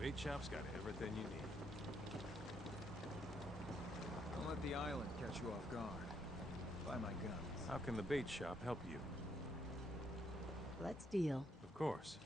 Bait shop's got everything you need. Don't let the island catch you off guard. Buy my guns. How can the bait shop help you? Let's deal. Of course.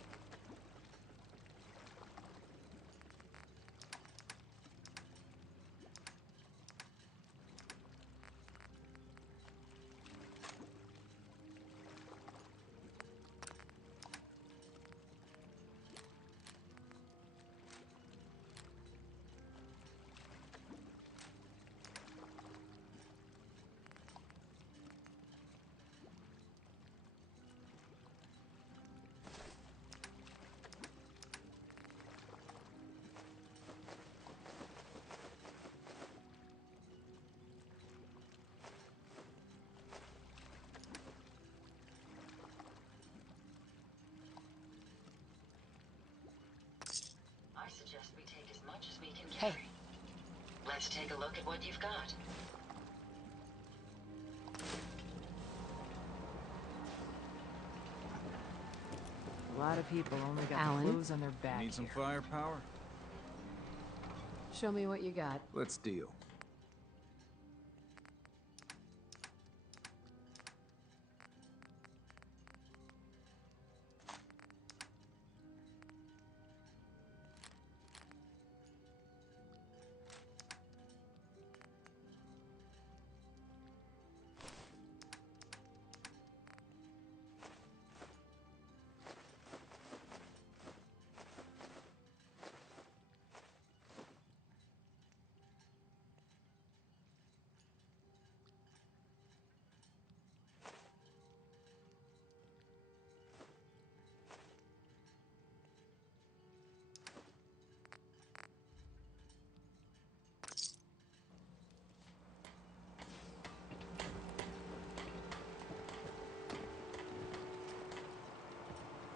I suggest we take as much as we can carry. Let's take a look at what you've got. A lot of people only got Alan? the clothes on their back. Need some here. firepower? Show me what you got. Let's deal.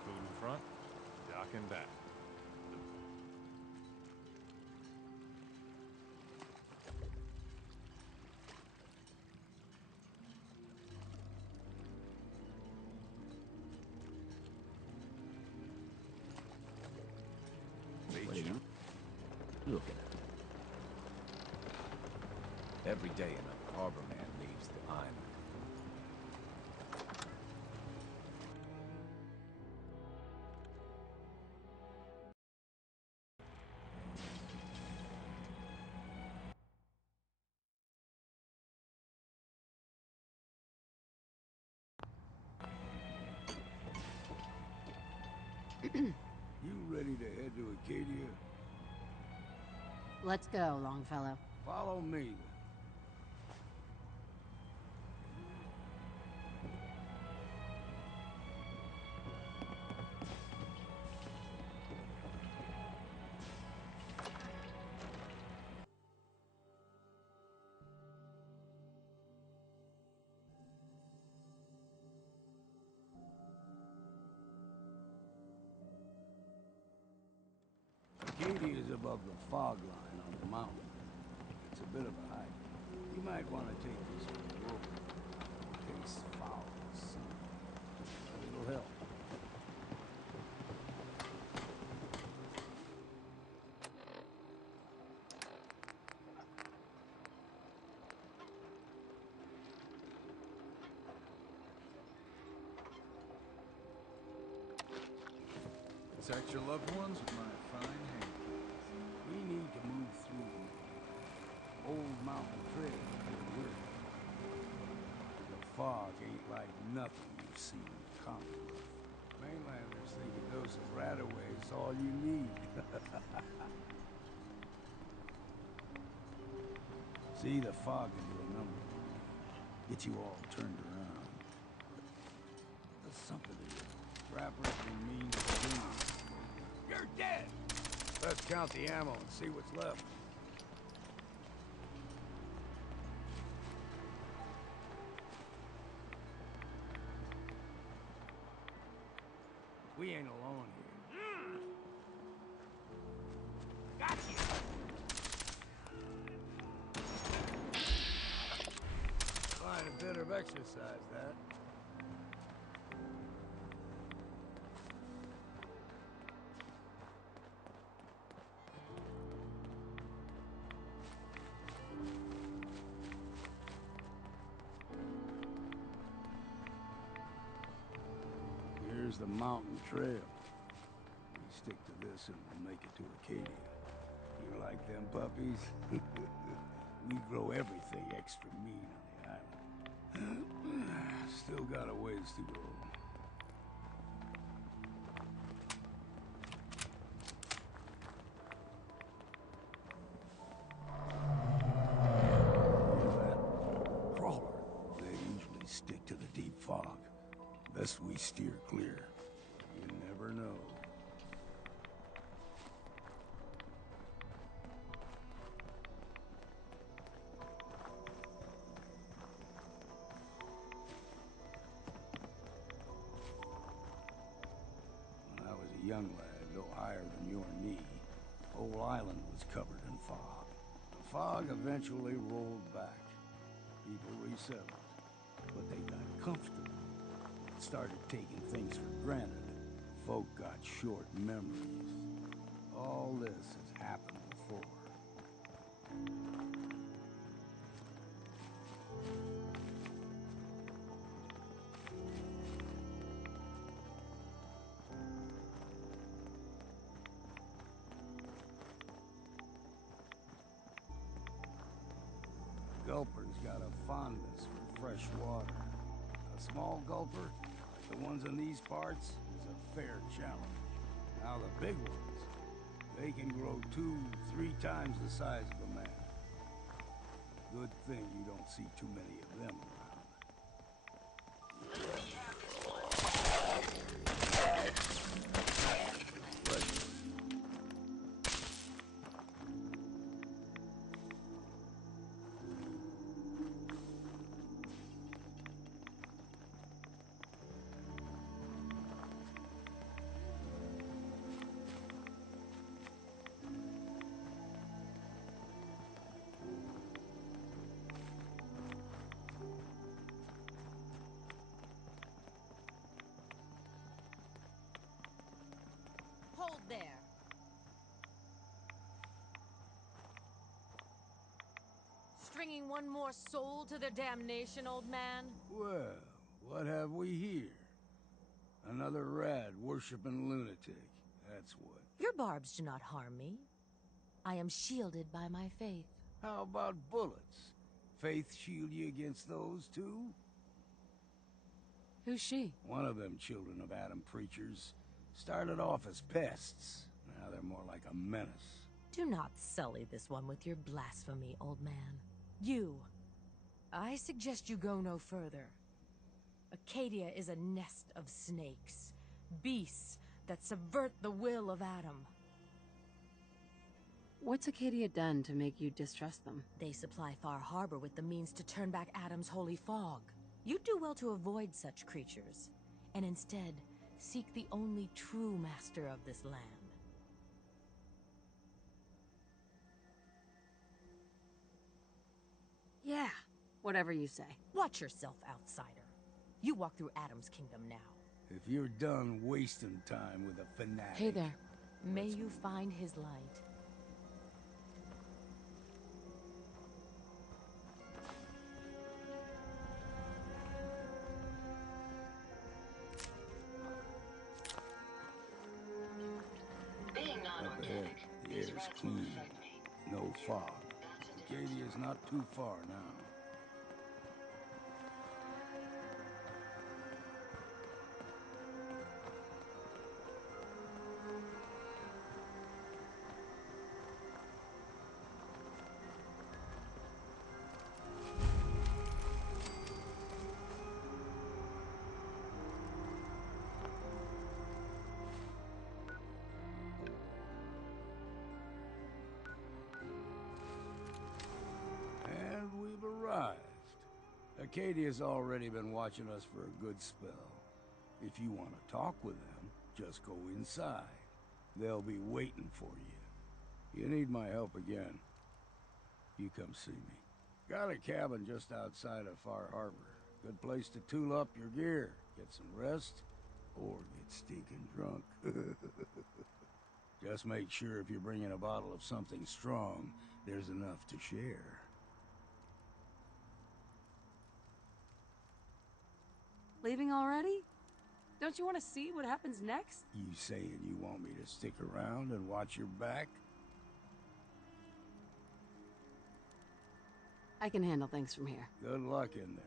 Food in front, dock in back. Bait What are shop. you looking at? Every day another harbor man leaves the island. You ready to head to Acadia? Let's go, Longfellow. Follow me. Acadia is above the fog line on the mountain. It's a bit of a hike. You might want to take this rope. Face foul sun. It'll help. Protect your loved ones with my fine hand. We need to move through old mountain trail. The fog ain't like nothing you've seen in Commonwealth. Mainlanders think a dose of Radaway is all you need. See, the fog can do a number on you. Get you all turned around. There's something in you. Trappers can mean things. You're dead! Let's count the ammo and see what's left. We ain't alone here. Gotcha! Fine, a bit of exercise, that. here's the mountain trail. We stick to this and we'll make it to Acadia. You like them puppies? We grow everything extra mean on the island. Still got a ways to go. Stick to the deep fog. Best we steer clear. You never know. When I was a young lad, no higher than your knee, whole island was covered in fog. The fog eventually rolled back. People resettled. But they got comfortable, started taking things for granted. Folk got short memories. All this has happened before. Gulper's got a fondness for fresh water. A small gulper, like the ones in these parts, is a fair challenge. Now the big ones, they can grow 2-3 times the size of a man. Good thing you don't see too many of them around. Hold there. Stringing one more soul to their damnation, old man? Well, what have we here? Another rad worshipping lunatic. That's what. Your barbs do not harm me. I am shielded by my faith. How about bullets? Faith shield you against those too? Who's she? One of them children of Adam preachers started off as pests. Now they're more like a menace. Do not sully this one with your blasphemy, old man. You. I suggest you go no further. Acadia is a nest of snakes. Beasts that subvert the will of Adam. What's Acadia done to make you distrust them? They supply Far Harbor with the means to turn back Adam's holy fog. You'd do well to avoid such creatures, and instead seek the only true master of this land. Yeah, whatever you say. Watch yourself, outsider. You walk through Adam's kingdom now. If you're done wasting time with a fanatic... Hey there. May you find his light. Being Up ahead, non-organic, the air's these rats clean. won't affect me. No fog. That's a Acadia's not too far now. And we've arrived. Acadia's already been watching us for a good spell. If you want to talk with them, just go inside. They'll be waiting for you. You need my help again, you come see me. Got a cabin just outside of Far Harbor. Good place to tool up your gear, get some rest, or get stinking drunk. Just make sure if you're bringing a bottle of something strong, there's enough to share. Leaving already? Don't you want to see what happens next? You saying you want me to stick around and watch your back? I can handle things from here. Good luck in there.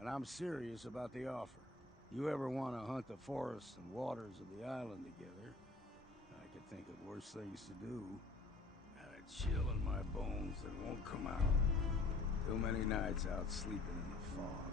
And I'm serious about the offer. You ever want to hunt the forests and waters of the island together? I could think of worse things to do. And a chill in my bones that won't come out. Too many nights out sleeping in the fog.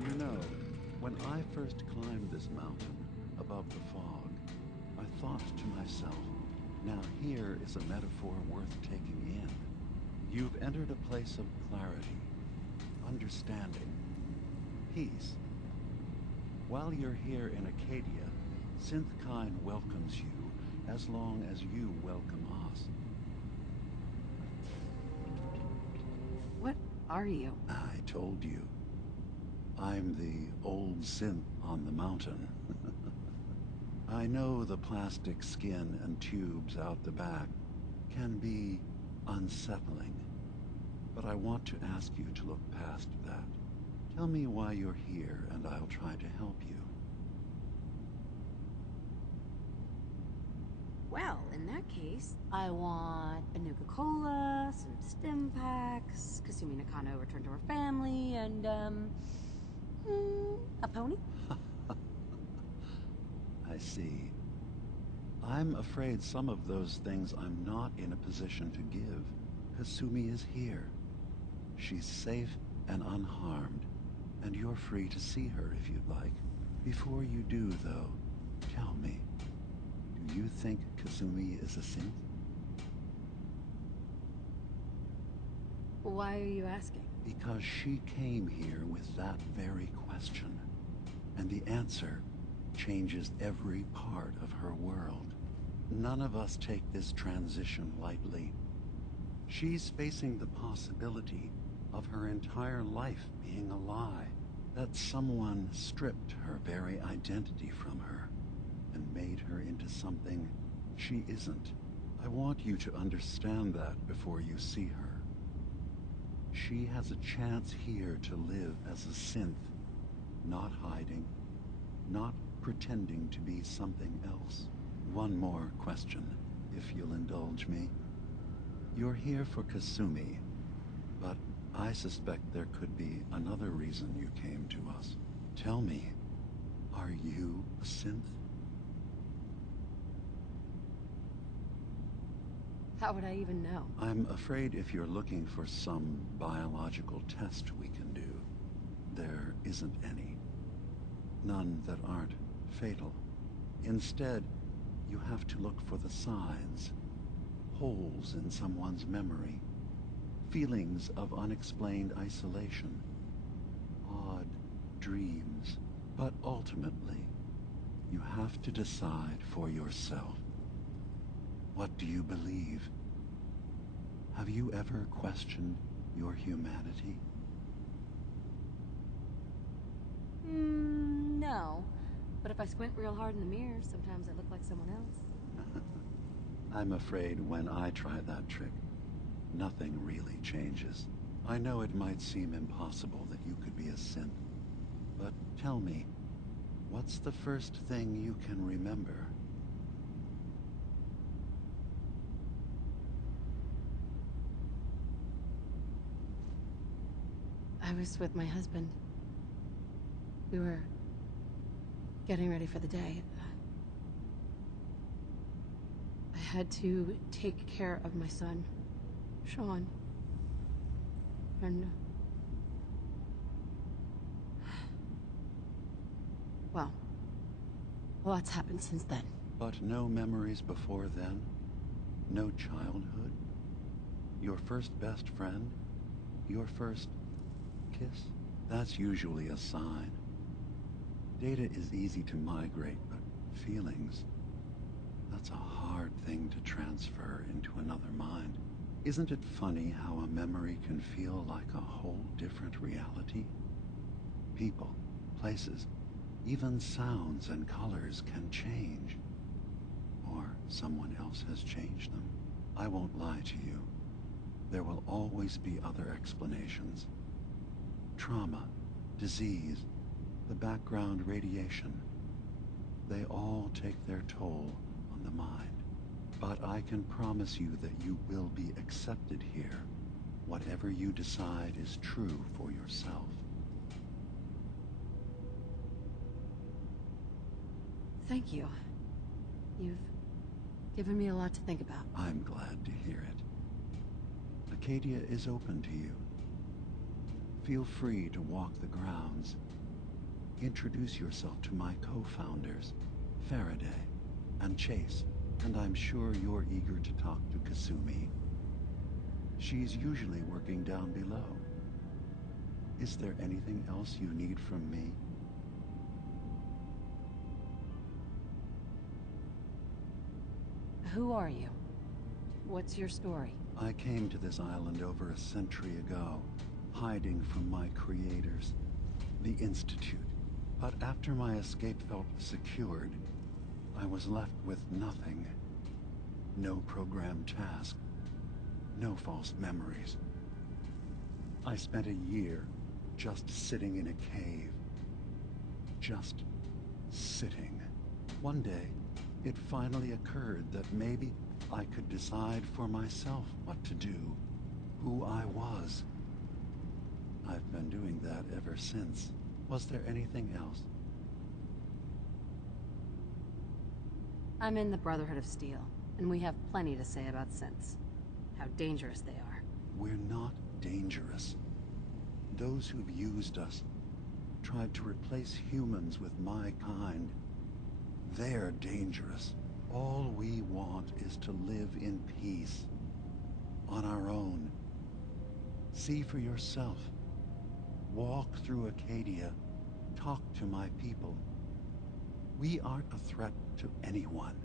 You know, when I first climbed this mountain above the fog, I thought to myself, now here is a metaphor worth taking in. You've entered a place of clarity, understanding, peace. While you're here in Acadia, Synthkind welcomes you as long as you welcome us. What are you? I told you. I'm the old synth on the mountain. I know the plastic skin and tubes out the back can be unsettling, but I want to ask you to look past that. Tell me why you're here, and I'll try to help you. Well, in that case, I want a Nuka-Cola, some stim packs, Kasumi Nakano returned to her family, and, a pony? I see. I'm afraid some of those things I'm not in a position to give. Kasumi is here. She's safe and unharmed, and you're free to see her if you'd like. Before you do, though, tell me, do you think Kasumi is a synth? Why are you asking? Because she came here with that very question, and the answer changes every part of her world. None of us take this transition lightly. She's facing the possibility of her entire life being a lie, that someone stripped her very identity from her and made her into something she isn't. I want you to understand that before you see her. She has a chance here to live as a synth, not hiding, not pretending to be something else. One more question, if you'll indulge me. You're here for Kasumi, but I suspect there could be another reason you came to us. Tell me, are you a synth? How would I even know? I'm afraid if you're looking for some biological test we can do, there isn't any. None that aren't fatal. Instead, You have to look for the signs, holes in someone's memory, feelings of unexplained isolation, odd dreams. But ultimately, you have to decide for yourself. What do you believe? Have you ever questioned your humanity? No. But if I squint real hard in the mirror, sometimes I look like someone else. I'm afraid when I try that trick, nothing really changes. I know it might seem impossible that you could be a synth, but tell me, what's the first thing you can remember? I was with my husband. We were getting ready for the day. I had to take care of my son, Sean. And... well, a lot's happened since then. But no memories before then? No childhood? Your first best friend? Your first kiss? That's usually a sign. Data is easy to migrate, but feelings, that's a hard thing to transfer into another mind. Isn't it funny how a memory can feel like a whole different reality? People, places, even sounds and colors can change. Or someone else has changed them. I won't lie to you. There will always be other explanations. Trauma, disease, the background radiation. They all take their toll on the mind. But I can promise you that you will be accepted here. Whatever you decide is true for yourself. Thank you. You've given me a lot to think about. I'm glad to hear it. Acadia is open to you. Feel free to walk the grounds. Introduce yourself to my co-founders, Faraday and Chase, and I'm sure you're eager to talk to Kasumi. She's usually working down below. Is there anything else you need from me? Who are you? What's your story? I came to this island over a century ago, hiding from my creators, the Institute. But after my escape felt secured, I was left with nothing. No programmed task, no false memories. I spent a year just sitting in a cave. Just sitting. One day, it finally occurred that maybe I could decide for myself what to do, who I was. I've been doing that ever since. Was there anything else? I'm in the Brotherhood of Steel, and we have plenty to say about synths. How dangerous they are. We're not dangerous. Those who've used us, tried to replace humans with my kind, they're dangerous. All we want is to live in peace, on our own. See for yourself. Walk through Acadia. Talk to my people. We aren't a threat to anyone.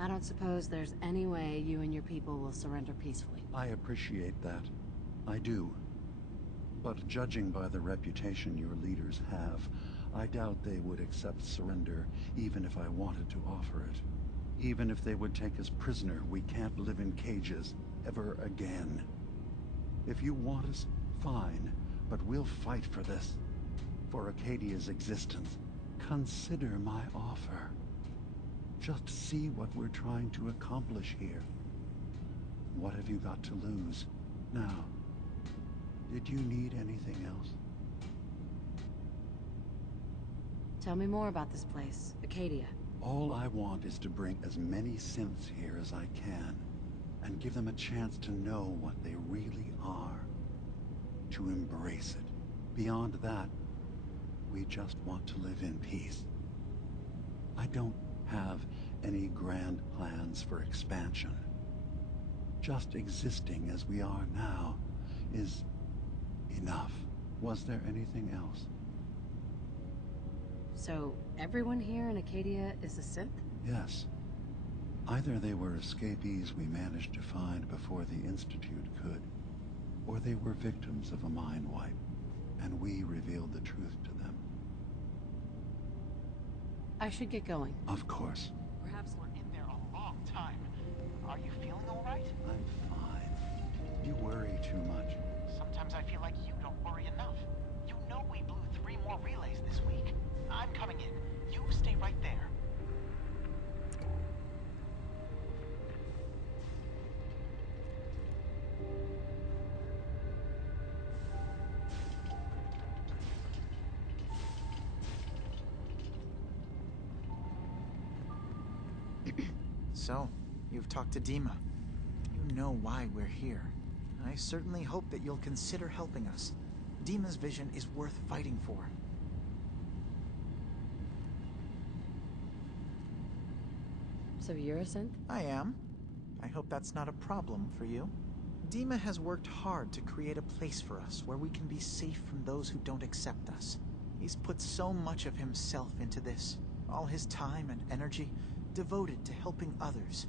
I don't suppose there's any way you and your people will surrender peacefully. I appreciate that. I do. But judging by the reputation your leaders have, I doubt they would accept surrender even if I wanted to offer it. Even if they would take us prisoner, we can't live in cages ever again. If you want us, fine, but we'll fight for this. For Acadia's existence. Consider my offer. Just see what we're trying to accomplish here. What have you got to lose? Now, did you need anything else? Tell me more about this place, Acadia. All I want is to bring as many synths here as I can. and give them a chance to know what they really are, to embrace it. Beyond that, we just want to live in peace. I don't have any grand plans for expansion. Just existing as we are now is enough. Was there anything else? So, everyone here in Acadia is a synth? Yes. Either they were escapees we managed to find before the Institute could, or they were victims of a mind wipe, and we revealed the truth to them. I should get going. Of course. Perhaps we're in there a long time. Are you feeling all right? I'm fine. You worry too much. Sometimes I feel like you don't worry enough. You know we blew 3 more relays this week. I'm coming in. You stay right there. So, you've talked to ДИма. You know why we're here. I certainly hope that you'll consider helping us. ДИma's vision is worth fighting for. So you're a synth? I am. I hope that's not a problem for you. ДИма has worked hard to create a place for us where we can be safe from those who don't accept us. He's put so much of himself into this, all his time and energy devoted to helping others.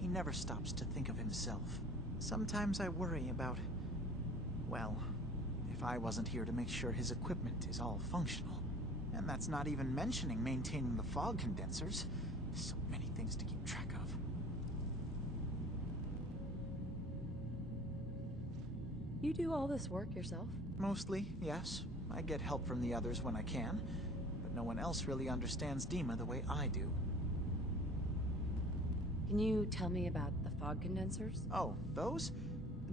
He never stops to think of himself. Sometimes I worry about, well, if I wasn't here to make sure his equipment is all functional. And that's not even mentioning maintaining the fog condensers. So many things to keep track of. You do all this work yourself? Mostly, yes. I get help from the others when I can, but no one else really understands ДИма the way I do. Can you tell me about the fog condensers? Oh, those?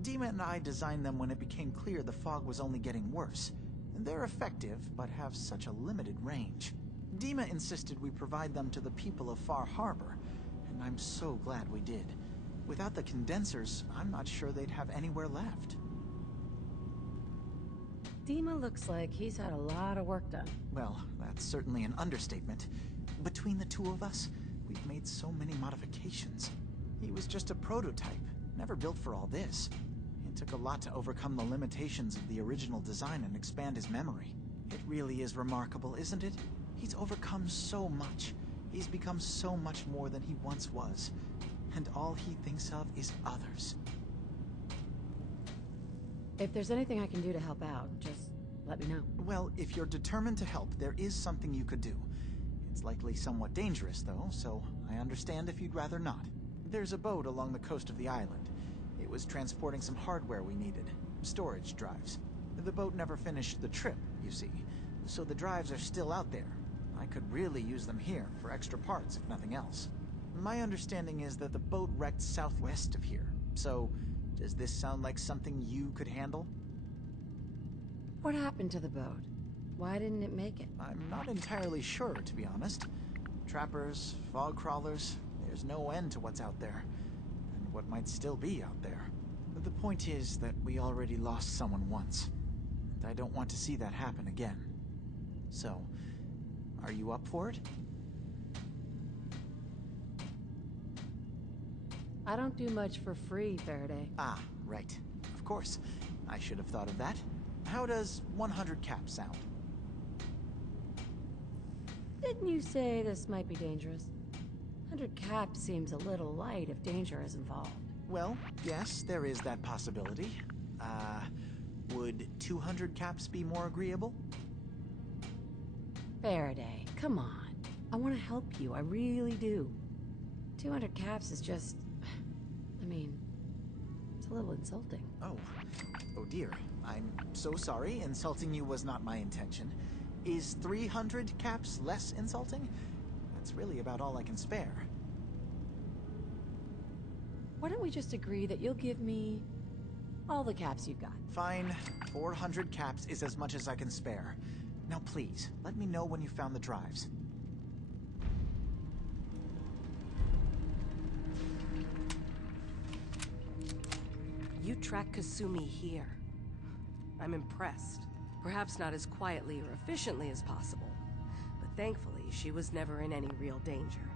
ДИма and I designed them when it became clear the fog was only getting worse. They're effective, but have such a limited range. ДИма insisted we provide them to the people of Far Harbor, and I'm so glad we did. Without the condensers, I'm not sure they'd have anywhere left. ДИма looks like he's had a lot of work done. Well, that's certainly an understatement. Between the two of us, we've made so many modifications. He was just a prototype, never built for all this. It took a lot to overcome the limitations of the original design and expand his memory. It really is remarkable, isn't it? He's overcome so much. He's become so much more than he once was. And all he thinks of is others. If there's anything I can do to help out, just let me know. Well, if you're determined to help, there is something you could do. It's likely somewhat dangerous, though, so I understand if you'd rather not. There's a boat along the coast of the island. It was transporting some hardware we needed. Storage drives. The boat never finished the trip, you see, so the drives are still out there. I could really use them here for extra parts, if nothing else. My understanding is that the boat wrecked southwest of here, so does this sound like something you could handle? What happened to the boat? Why didn't it make it? I'm not entirely sure, to be honest. Trappers, fog crawlers, there's no end to what's out there. And what might still be out there. The point is that we already lost someone once. And I don't want to see that happen again. So, are you up for it? I don't do much for free, Faraday. Ah, right. Of course. I should have thought of that. How does 100 caps sound? Didn't you say this might be dangerous? 100 caps seems a little light if danger is involved. Well, yes, there is that possibility. Would 200 caps be more agreeable? Faraday, come on. I want to help you, I really do. 200 caps is just... I mean, it's a little insulting. Oh dear. I'm so sorry. Insulting you was not my intention. Is 300 caps less insulting? That's really about all I can spare. Why don't we just agree that you'll give me all the caps you've got? Fine. 400 caps is as much as I can spare. Now please, let me know when you found the drives. track Kasumi here. I'm impressed. Perhaps not as quietly or efficiently as possible, but thankfully she was never in any real danger.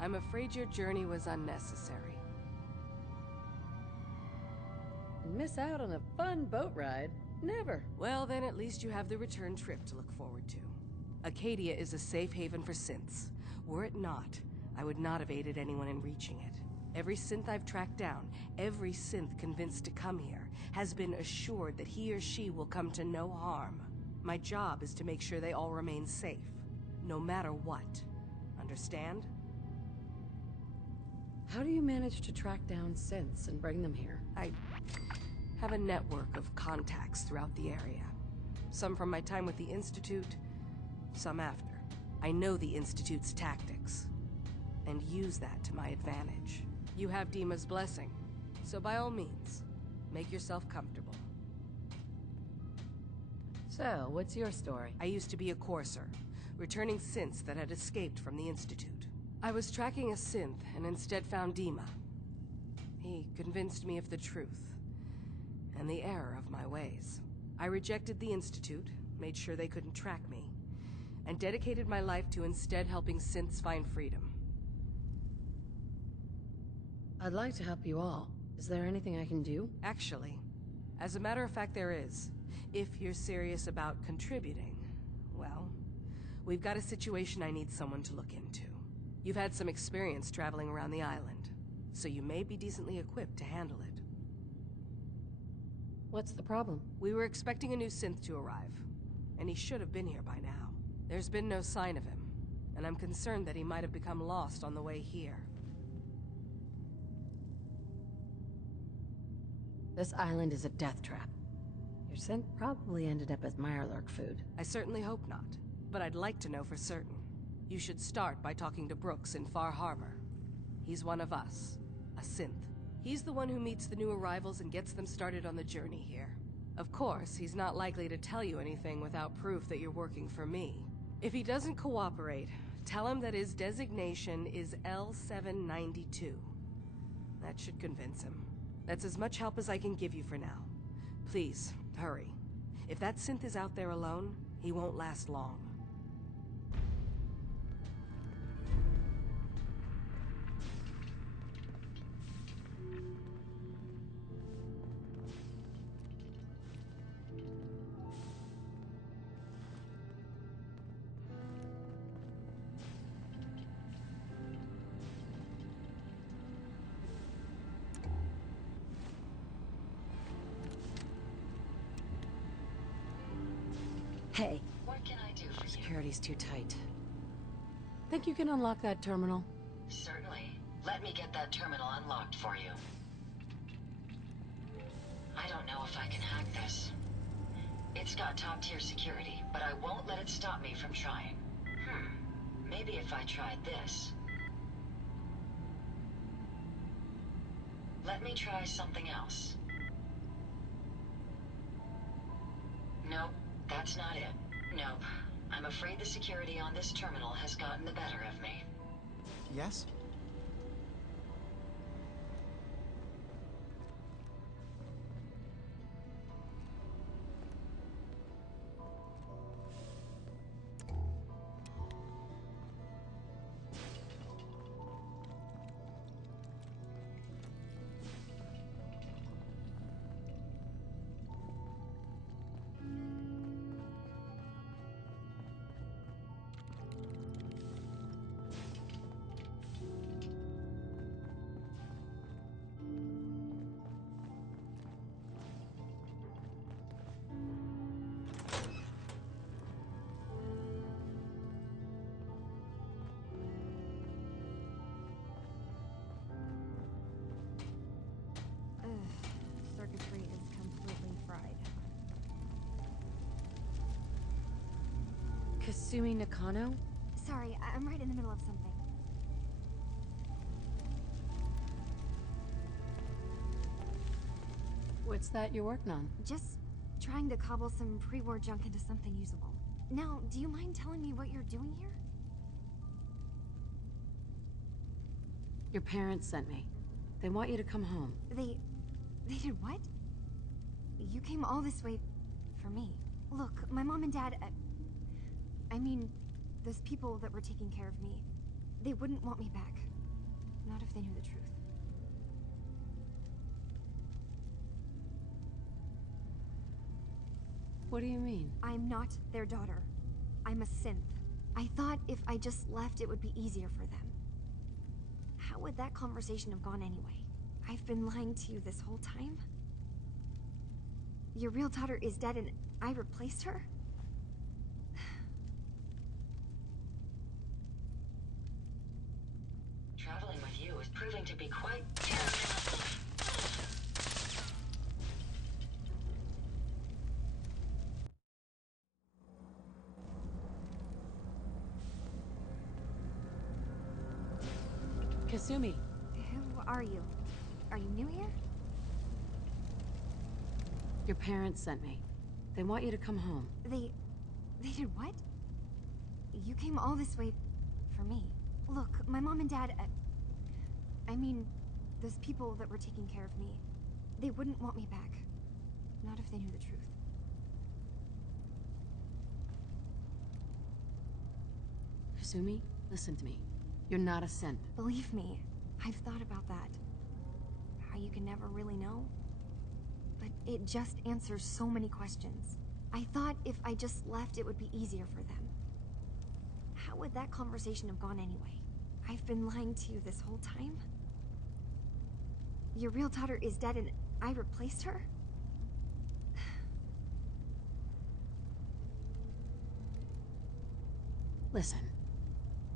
I'm afraid your journey was unnecessary. Miss out on a fun boat ride? Never. Well, then at least you have the return trip to look forward to. Acadia is a safe haven for synths. Were it not, I would not have aided anyone in reaching it. Every synth I've tracked down, every synth convinced to come here, has been assured that he or she will come to no harm. My job is to make sure they all remain safe, no matter what. Understand? How do you manage to track down synths and bring them here? I have a network of contacts throughout the area. Some from my time with the Institute, some after. I know the Institute's tactics, and use that to my advantage. You have DIma's blessing, so by all means, make yourself comfortable. So, what's your story? I used to be a courser, returning synths that had escaped from the Institute. I was tracking a synth and instead found DIma. He convinced me of the truth and the error of my ways. I rejected the Institute, made sure they couldn't track me, and dedicated my life to instead helping synths find freedom. I'd like to help you all. Is there anything I can do? Actually, as a matter of fact, there is. If you're serious about contributing, well, we've got a situation I need someone to look into. You've had some experience traveling around the island, so you may be decently equipped to handle it. What's the problem? We were expecting a new synth to arrive, and he should have been here by now. There's been no sign of him, and I'm concerned that he might have become lost on the way here. This island is a death trap. Your synth probably ended up as Mirelurk food. I certainly hope not, but I'd like to know for certain. You should start by talking to Brooks in Far Harbor. He's one of us, a synth. He's the one who meets the new arrivals and gets them started on the journey here. Of course, he's not likely to tell you anything without proof that you're working for me. If he doesn't cooperate, tell him that his designation is L792. That should convince him. That's as much help as I can give you for now. Please, hurry. If that synth is out there alone, he won't last long. Hey. What can I do for you? Security's too tight. Think you can unlock that terminal? Certainly. Let me get that terminal unlocked for you. I don't know if I can hack this. It's got top-tier security, but I won't let it stop me from trying. Maybe if I tried this. Let me try something else. Nope, that's not it. Nope. I'm afraid the security on this terminal has gotten the better of me. Yes? Circuitry is completely fried. Kasumi Nakano? Sorry, I'm right in the middle of something. What's that you're working on? Just trying to cobble some pre-war junk into something usable. Now, do you mind telling me what you're doing here? Your parents sent me. They want you to come home. They did what? You came all this way for me. Look, my mom and dad... I mean, those people that were taking care of me, they wouldn't want me back. Not if they knew the truth. What do you mean? I'm not their daughter. I'm a synth. I thought if I just left, it would be easier for them. How would that conversation have gone anyway? I've been lying to you this whole time? Your real daughter is dead and I replaced her? Traveling with you is proving to be quite terrifying. Kasumi. Who are you? Are you new here? Your parents sent me. They want you to come home. They did what? You came all this way for me. Look, my mom and dad... I mean, those people that were taking care of me, they wouldn't want me back. Not if they knew the truth. Kasumi, listen to me. You're not a synth. Believe me, I've thought about that. How you can never really know. But it just answers so many questions. I thought if I just left, it would be easier for them. How would that conversation have gone anyway? I've been lying to you this whole time? Your real daughter is dead and I replaced her? Listen,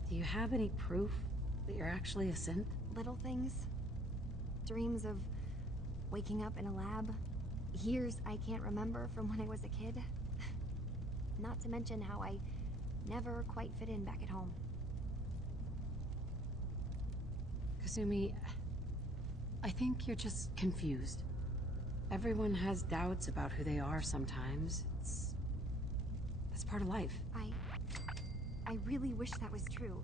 do you have any proof that you're actually a synth? Little things. Dreams of waking up in a lab. Years I can't remember from when I was a kid. Not to mention how I never quite fit in back at home. Kasumi, I think you're just confused. Everyone has doubts about who they are sometimes. That's part of life. I really wish that was true.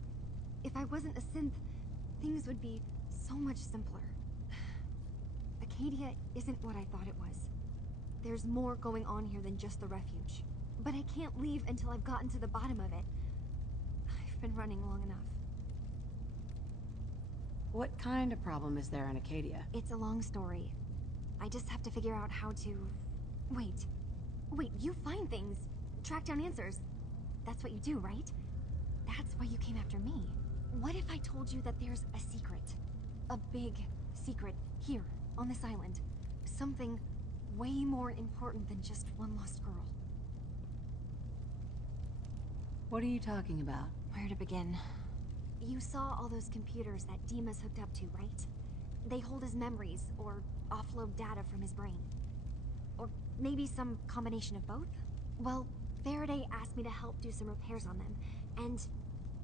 If I wasn't a synth, things would be so much simpler. Acadia isn't what I thought it was. There's more going on here than just the refuge. But I can't leave until I've gotten to the bottom of it. I've been running long enough. What kind of problem is there in Acadia? It's a long story. I just have to figure out how to... Wait, you find things, track down answers. That's what you do, right? That's why you came after me. What if I told you that there's a secret? A big secret here, on this island. Something way more important than just one lost girl. What are you talking about? Where to begin? You saw all those computers that DIma's hooked up to, right? They hold his memories, or offload data from his brain. Or maybe some combination of both? Well, Faraday asked me to help do some repairs on them, and,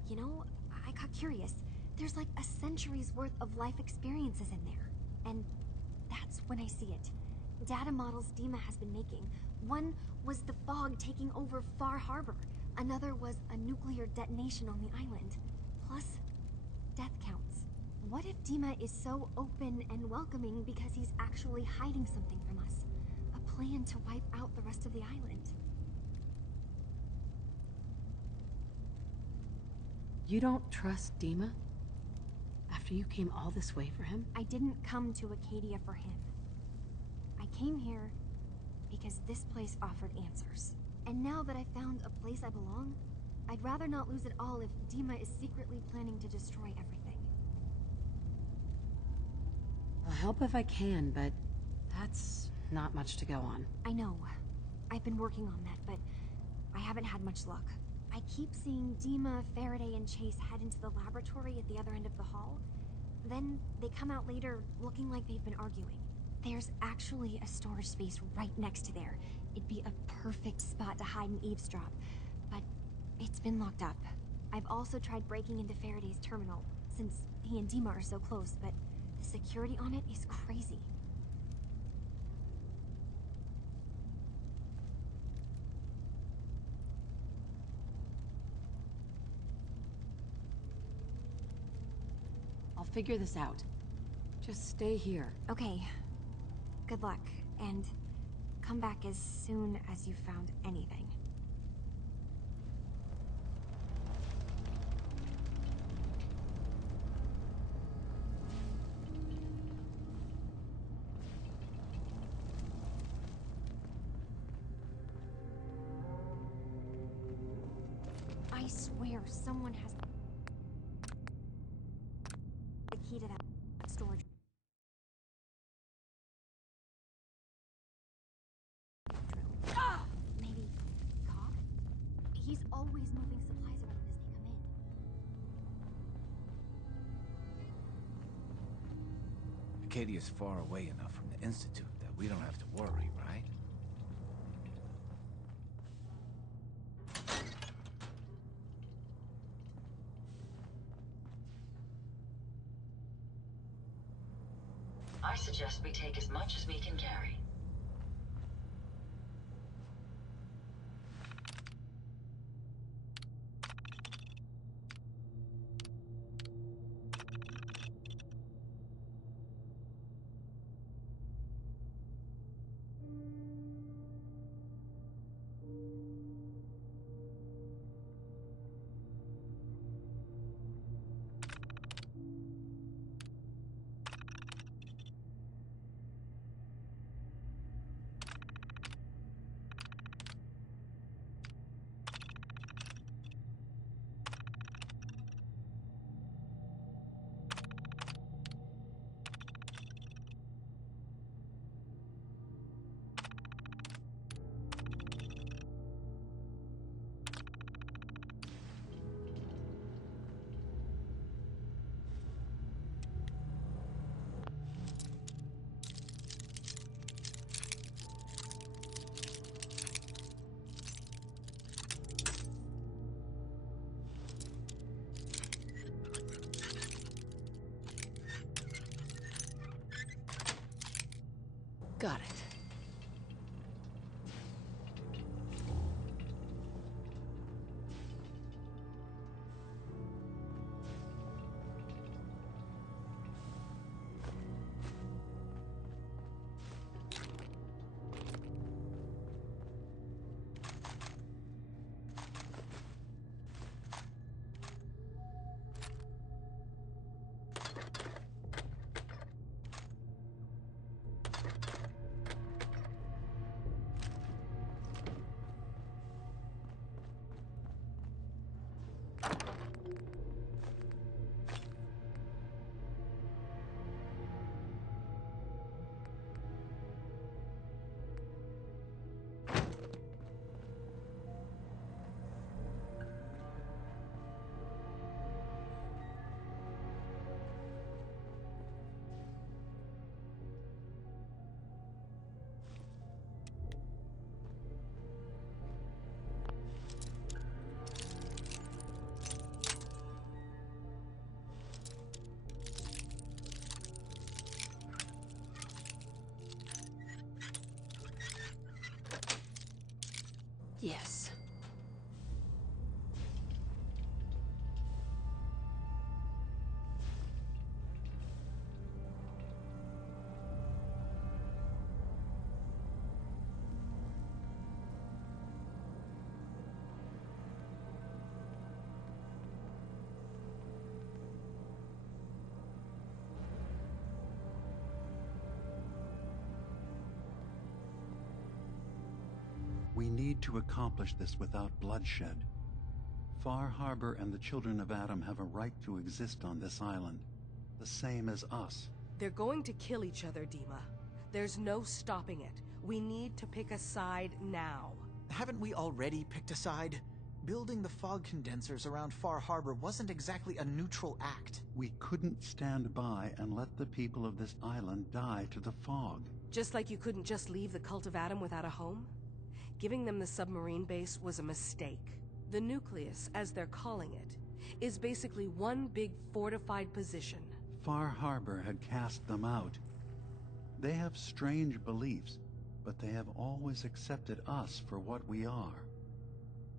you know, I got curious. There's like a century's worth of life experiences in there. And that's when I see it. Data models DIma has been making. One was the fog taking over Far Harbor. Another was a nuclear detonation on the island. Plus, death counts. What if DIma is so open and welcoming because he's actually hiding something from us? A plan to wipe out the rest of the island. You don't trust DIma? After you came all this way for him? I didn't come to Acadia for him. I came here because this place offered answers. And now that I found a place I belong, I'd rather not lose it all if DIma is secretly planning to destroy everything. I'll help if I can, but that's not much to go on. I know. I've been working on that, but I haven't had much luck. I keep seeing DIma, Faraday, and Chase head into the laboratory at the other end of the hall. Then they come out later looking like they've been arguing. There's actually a storage space right next to there. It'd be a perfect spot to hide and eavesdrop, but it's been locked up. I've also tried breaking into Faraday's terminal, since he and DIma are so close, but the security on it is crazy. I'll figure this out. Just stay here. Okay. Good luck, and come back as soon as you found anything. I swear someone has the key to that storage. Maybe Cobb? He's always moving supplies around as they come in. Acadia's far away enough from the Institute that we don't have to worry, right? I suggest we take as much as we can carry. Got it. Yes. We need to accomplish this without bloodshed. Far Harbor and the children of Atom have a right to exist on this island, the same as us. They're going to kill each other, ДИма. There's no stopping it. We need to pick a side now. Haven't we already picked a side? Building the fog condensers around Far Harbor wasn't exactly a neutral act. We couldn't stand by and let the people of this island die to the fog. Just like you couldn't just leave the cult of Atom without a home? Giving them the submarine base was a mistake. The nucleus, as they're calling it, is basically one big fortified position. Far Harbor had cast them out. They have strange beliefs, but they have always accepted us for what we are.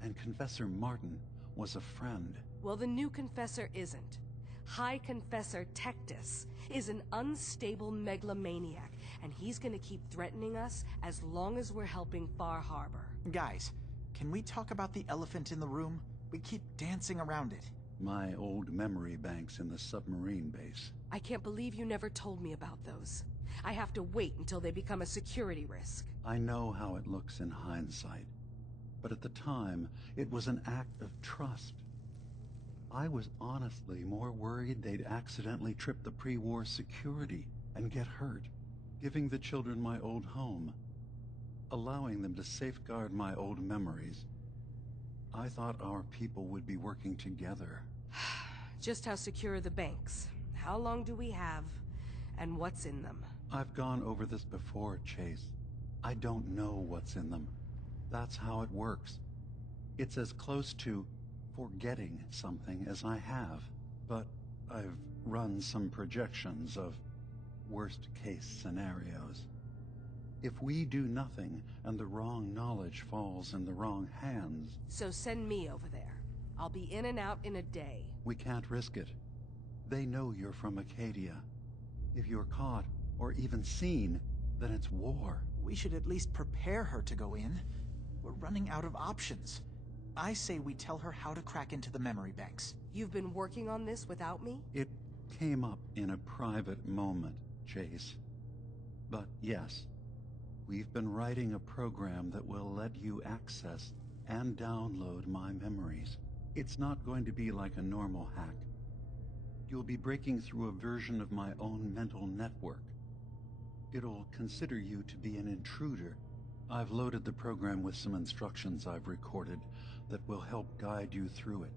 And Confessor Martin was a friend. Well, the new Confessor isn't. High Confessor Tectus is an unstable megalomaniac, and he's gonna keep threatening us as long as we're helping Far Harbor. Guys, can we talk about the elephant in the room? We keep dancing around it. My old memory banks in the submarine base. I can't believe you never told me about those. I have to wait until they become a security risk. I know how it looks in hindsight, but at the time, it was an act of trust. I was honestly more worried they'd accidentally trip the pre-war security and get hurt, giving the children my old home, allowing them to safeguard my old memories. I thought our people would be working together. Just how secure are the banks? How long do we have? And what's in them? I've gone over this before, Chase. I don't know what's in them. That's how it works. It's as close to forgetting something as I have. But I've run some projections of worst-case scenarios. If we do nothing and the wrong knowledge falls in the wrong hands... So send me over there. I'll be in and out in a day. We can't risk it. They know you're from Acadia. If you're caught, or even seen, then it's war. We should at least prepare her to go in. We're running out of options. I say we tell her how to crack into the memory banks. You've been working on this without me? It came up in a private moment, Chase. But yes, we've been writing a program that will let you access and download my memories. It's not going to be like a normal hack. You'll be breaking through a version of my own mental network. It'll consider you to be an intruder. I've loaded the program with some instructions I've recorded that will help guide you through it.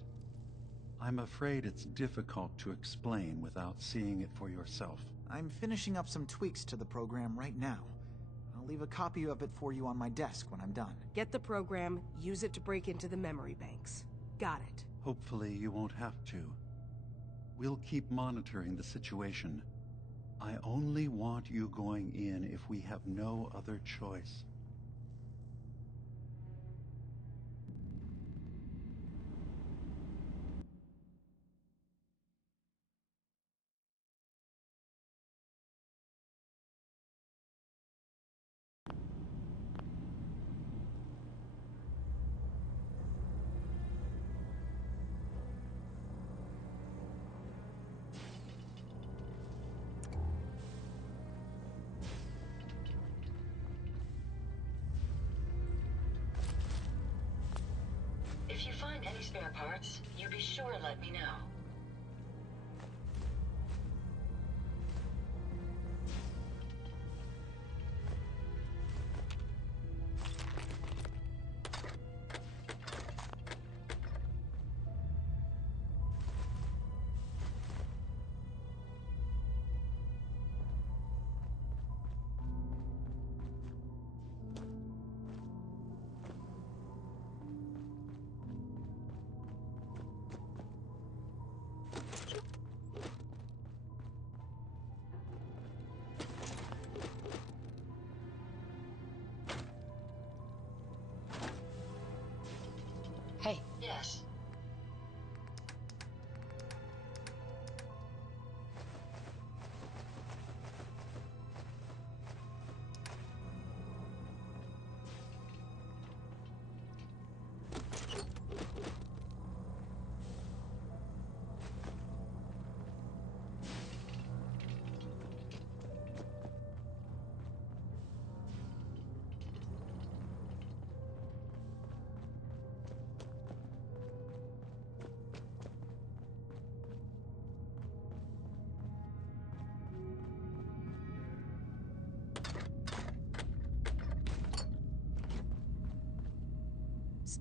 I'm afraid it's difficult to explain without seeing it for yourself. I'm finishing up some tweaks to the program right now. I'll leave a copy of it for you on my desk when I'm done. Get the program, use it to break into the memory banks. Got it. Hopefully you won't have to. We'll keep monitoring the situation. I only want you going in if we have no other choice. If you find any spare parts, you be sure to let me know. Hey. Yes.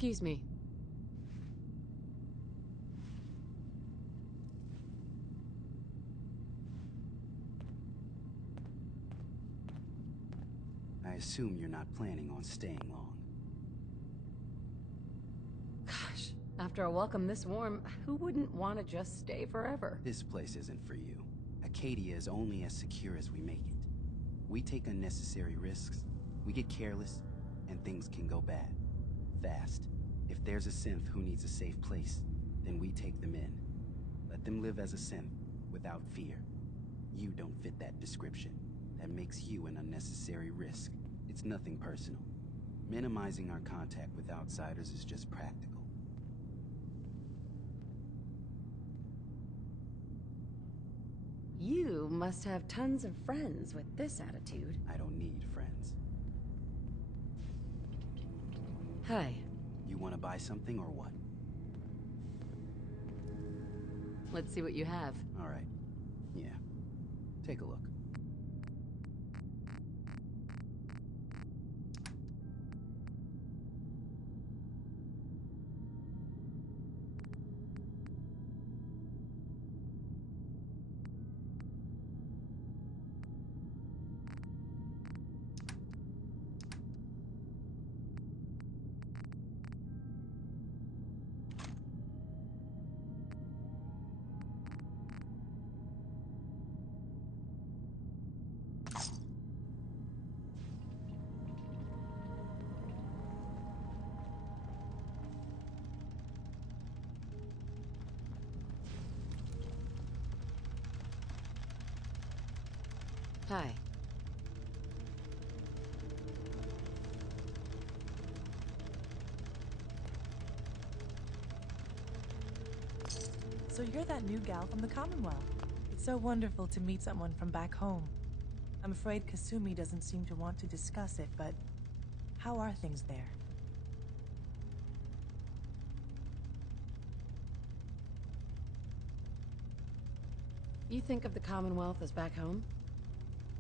Excuse me. I assume you're not planning on staying long. Gosh, after a welcome this warm, who wouldn't want to just stay forever? This place isn't for you. Acadia is only as secure as we make it. We take unnecessary risks, we get careless, and things can go bad. Fast. If there's a synth who needs a safe place, then we take them in. Let them live as a synth, without fear. You don't fit that description. That makes you an unnecessary risk. It's nothing personal. Minimizing our contact with outsiders is just practical. You must have tons of friends with this attitude. I don't need friends. Hi. You want to buy something or what? Let's see what you have. All right. Yeah. Take a look. Hi. So you're that new gal from the Commonwealth. It's so wonderful to meet someone from back home. I'm afraid Kasumi doesn't seem to want to discuss it, but how are things there? You think of the Commonwealth as back home?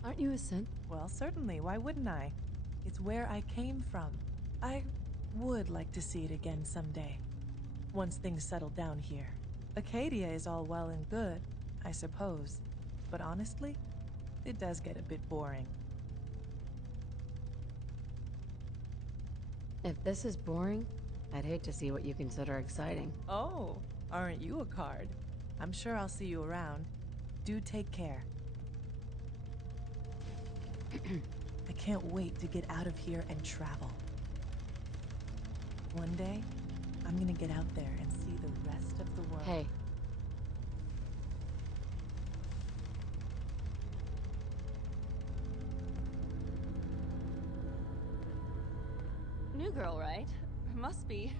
Aren't you a synth? Well, certainly. Why wouldn't I? It's where I came from. I would like to see it again someday. Once things settle down here. Acadia is all well and good, I suppose. But honestly, it does get a bit boring. If this is boring, I'd hate to see what you consider exciting. Oh, aren't you a card? I'm sure I'll see you around. Do take care. I can't wait to get out of here and travel. One day, I'm gonna get out there and see the rest of the world. Hey. New girl, right? Must be,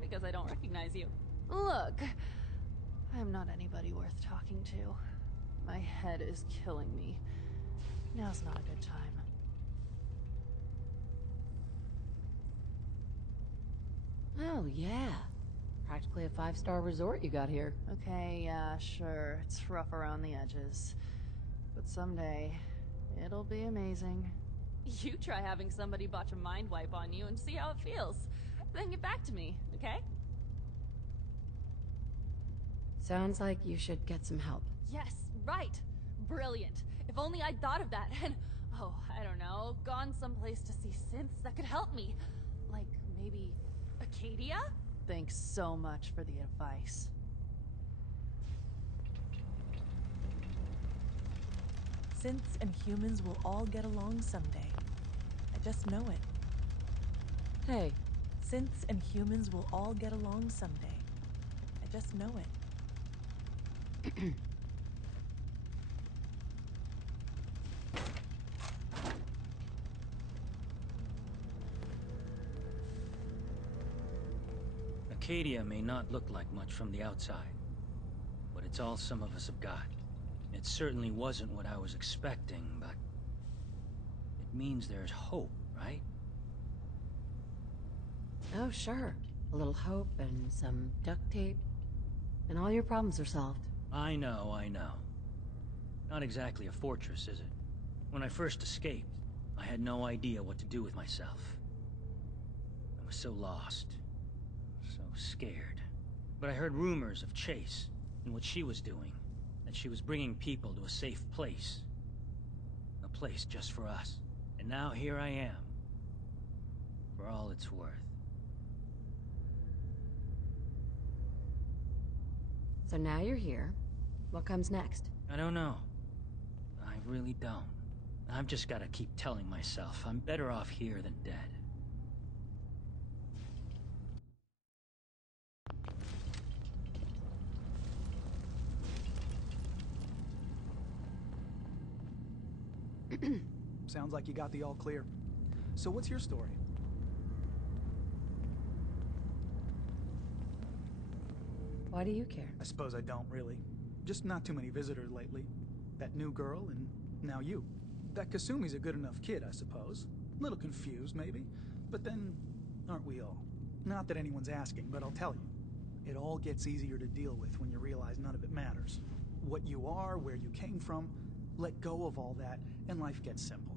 because I don't recognize you. Look, I'm not anybody worth talking to. My head is killing me. Now's not a good time. Oh, yeah. Practically a 5-star resort you got here. Okay, yeah, sure. It's rough around the edges. But someday, it'll be amazing. You try having somebody botch a mind wipe on you and see how it feels. Then get back to me, okay? Sounds like you should get some help. Yes, right. Brilliant. If only I'd thought of that and, oh, I don't know, gone someplace to see synths that could help me. Like, maybe Acadia? Thanks so much for the advice. Synths and humans will all get along someday. I just know it. Hey. Synths and humans will all get along someday. I just know it. Acadia may not look like much from the outside, but it's all some of us have got. It certainly wasn't what I was expecting, but it means there's hope, right? Oh, sure. A little hope and some duct tape, and all your problems are solved. I know, I know. Not exactly a fortress, is it? When I first escaped, I had no idea what to do with myself. I was so lost. So scared. But I heard rumors of Chase and what she was doing. That she was bringing people to a safe place. A place just for us. And now here I am. For all it's worth. So now you're here. What comes next? I don't know. I really don't. I've just gotta keep telling myself I'm better off here than dead. Sounds like you got the all clear. So what's your story? Why do you care? I suppose I don't really. Just not too many visitors lately. That new girl, and now you. That Kasumi's a good enough kid, I suppose. A little confused, maybe. But then, aren't we all? Not that anyone's asking, but I'll tell you. It all gets easier to deal with when you realize none of it matters. What you are, where you came from, let go of all that, and life gets simple.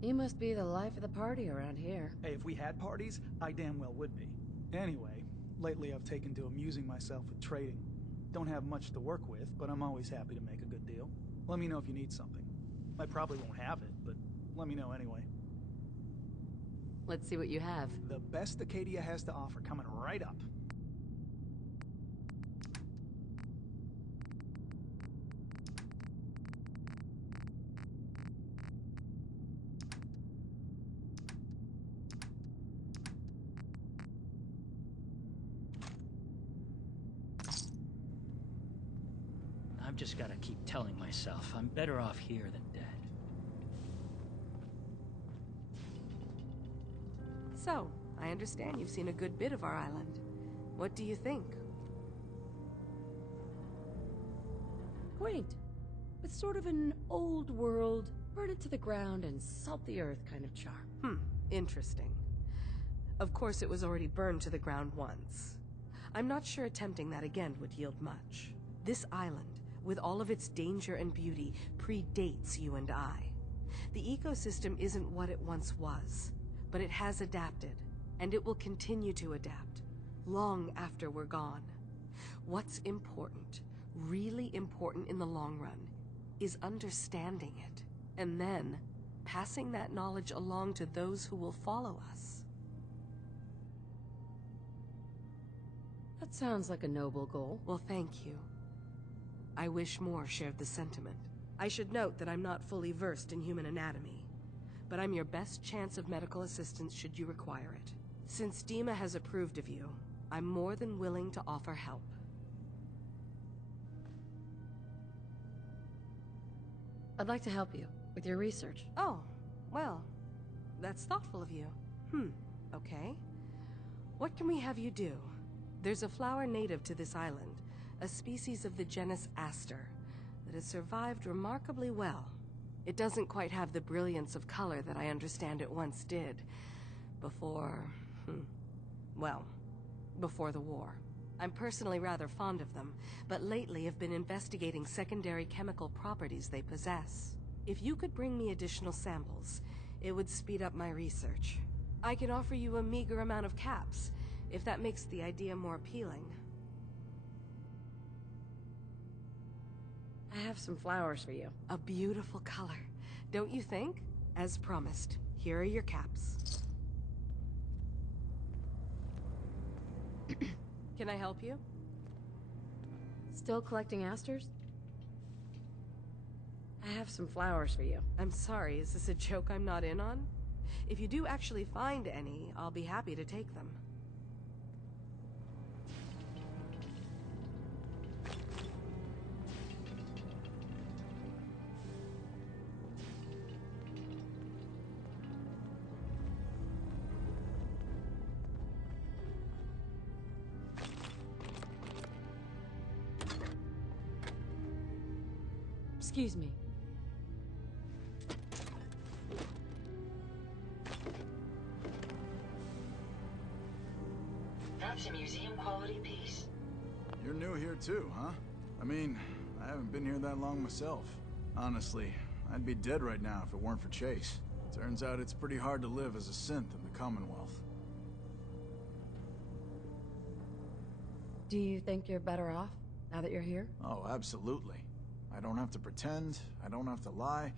You must be the life of the party around here. Hey, if we had parties, I damn well would be. Anyway, lately I've taken to amusing myself with trading. Don't have much to work with, but I'm always happy to make a good deal. Let me know if you need something. I probably won't have it, but let me know anyway. Let's see what you have. The best Acadia has to offer coming right up. I've just got to keep telling myself I'm better off here than dead. So, I understand you've seen a good bit of our island. What do you think? Quaint. With sort of an old world, burn it to the ground and salt the earth kind of charm. Interesting. Of course, it was already burned to the ground once. I'm not sure attempting that again would yield much. This island, with all of its danger and beauty, predates you and I. The ecosystem isn't what it once was, but it has adapted, and it will continue to adapt, long after we're gone. What's important, really important in the long run, is understanding it, and then passing that knowledge along to those who will follow us. That sounds like a noble goal. Well, thank you. I wish more shared the sentiment. I should note that I'm not fully versed in human anatomy, but I'm your best chance of medical assistance should you require it. Since DIma has approved of you, I'm more than willing to offer help. I'd like to help you with your research. Oh, well, that's thoughtful of you. Okay. What can we have you do? There's a flower native to this island, a species of the genus Aster, that has survived remarkably well. It doesn't quite have the brilliance of color that I understand it once did. Before the war. I'm personally rather fond of them, but lately have been investigating secondary chemical properties they possess. If you could bring me additional samples, it would speed up my research. I can offer you a meager amount of caps, if that makes the idea more appealing. I have some flowers for you. A beautiful color, don't you think? As promised, here are your caps. Can I help you? Still collecting asters? I have some flowers for you. I'm sorry, is this a joke I'm not in on? If you do actually find any, I'll be happy to take them. Excuse me. That's a museum-quality piece. You're new here too, huh? I mean, I haven't been here that long myself. Honestly, I'd be dead right now if it weren't for Chase. Turns out it's pretty hard to live as a synth in the Commonwealth. Do you think you're better off now that you're here? Oh, absolutely. I don't have to pretend, I don't have to lie,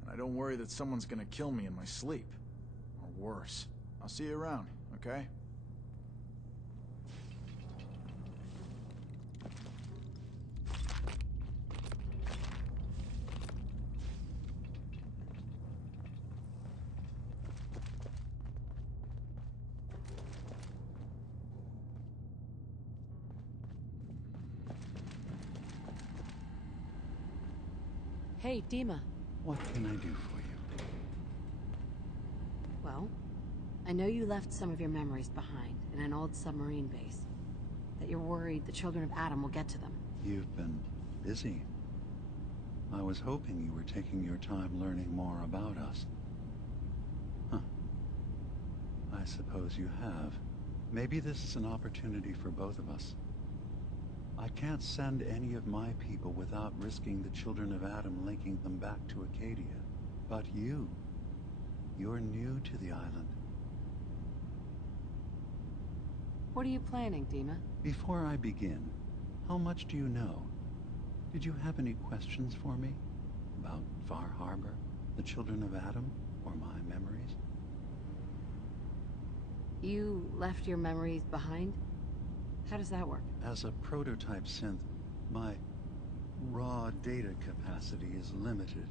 and I don't worry that someone's gonna kill me in my sleep. Or worse. I'll see you around, okay? Hey, ДИма. What can I do for you? Well, I know you left some of your memories behind in an old submarine base. That you're worried the children of Atom will get to them. You've been busy. I was hoping you were taking your time learning more about us. Huh. I suppose you have. Maybe this is an opportunity for both of us. I can't send any of my people without risking the children of Atom linking them back to Acadia. But you're new to the island. What are you planning, ДИма? Before I begin, how much do you know? Did you have any questions for me? About Far Harbor, the children of Atom, or my memories? You left your memories behind? How does that work? As a prototype synth, my raw data capacity is limited.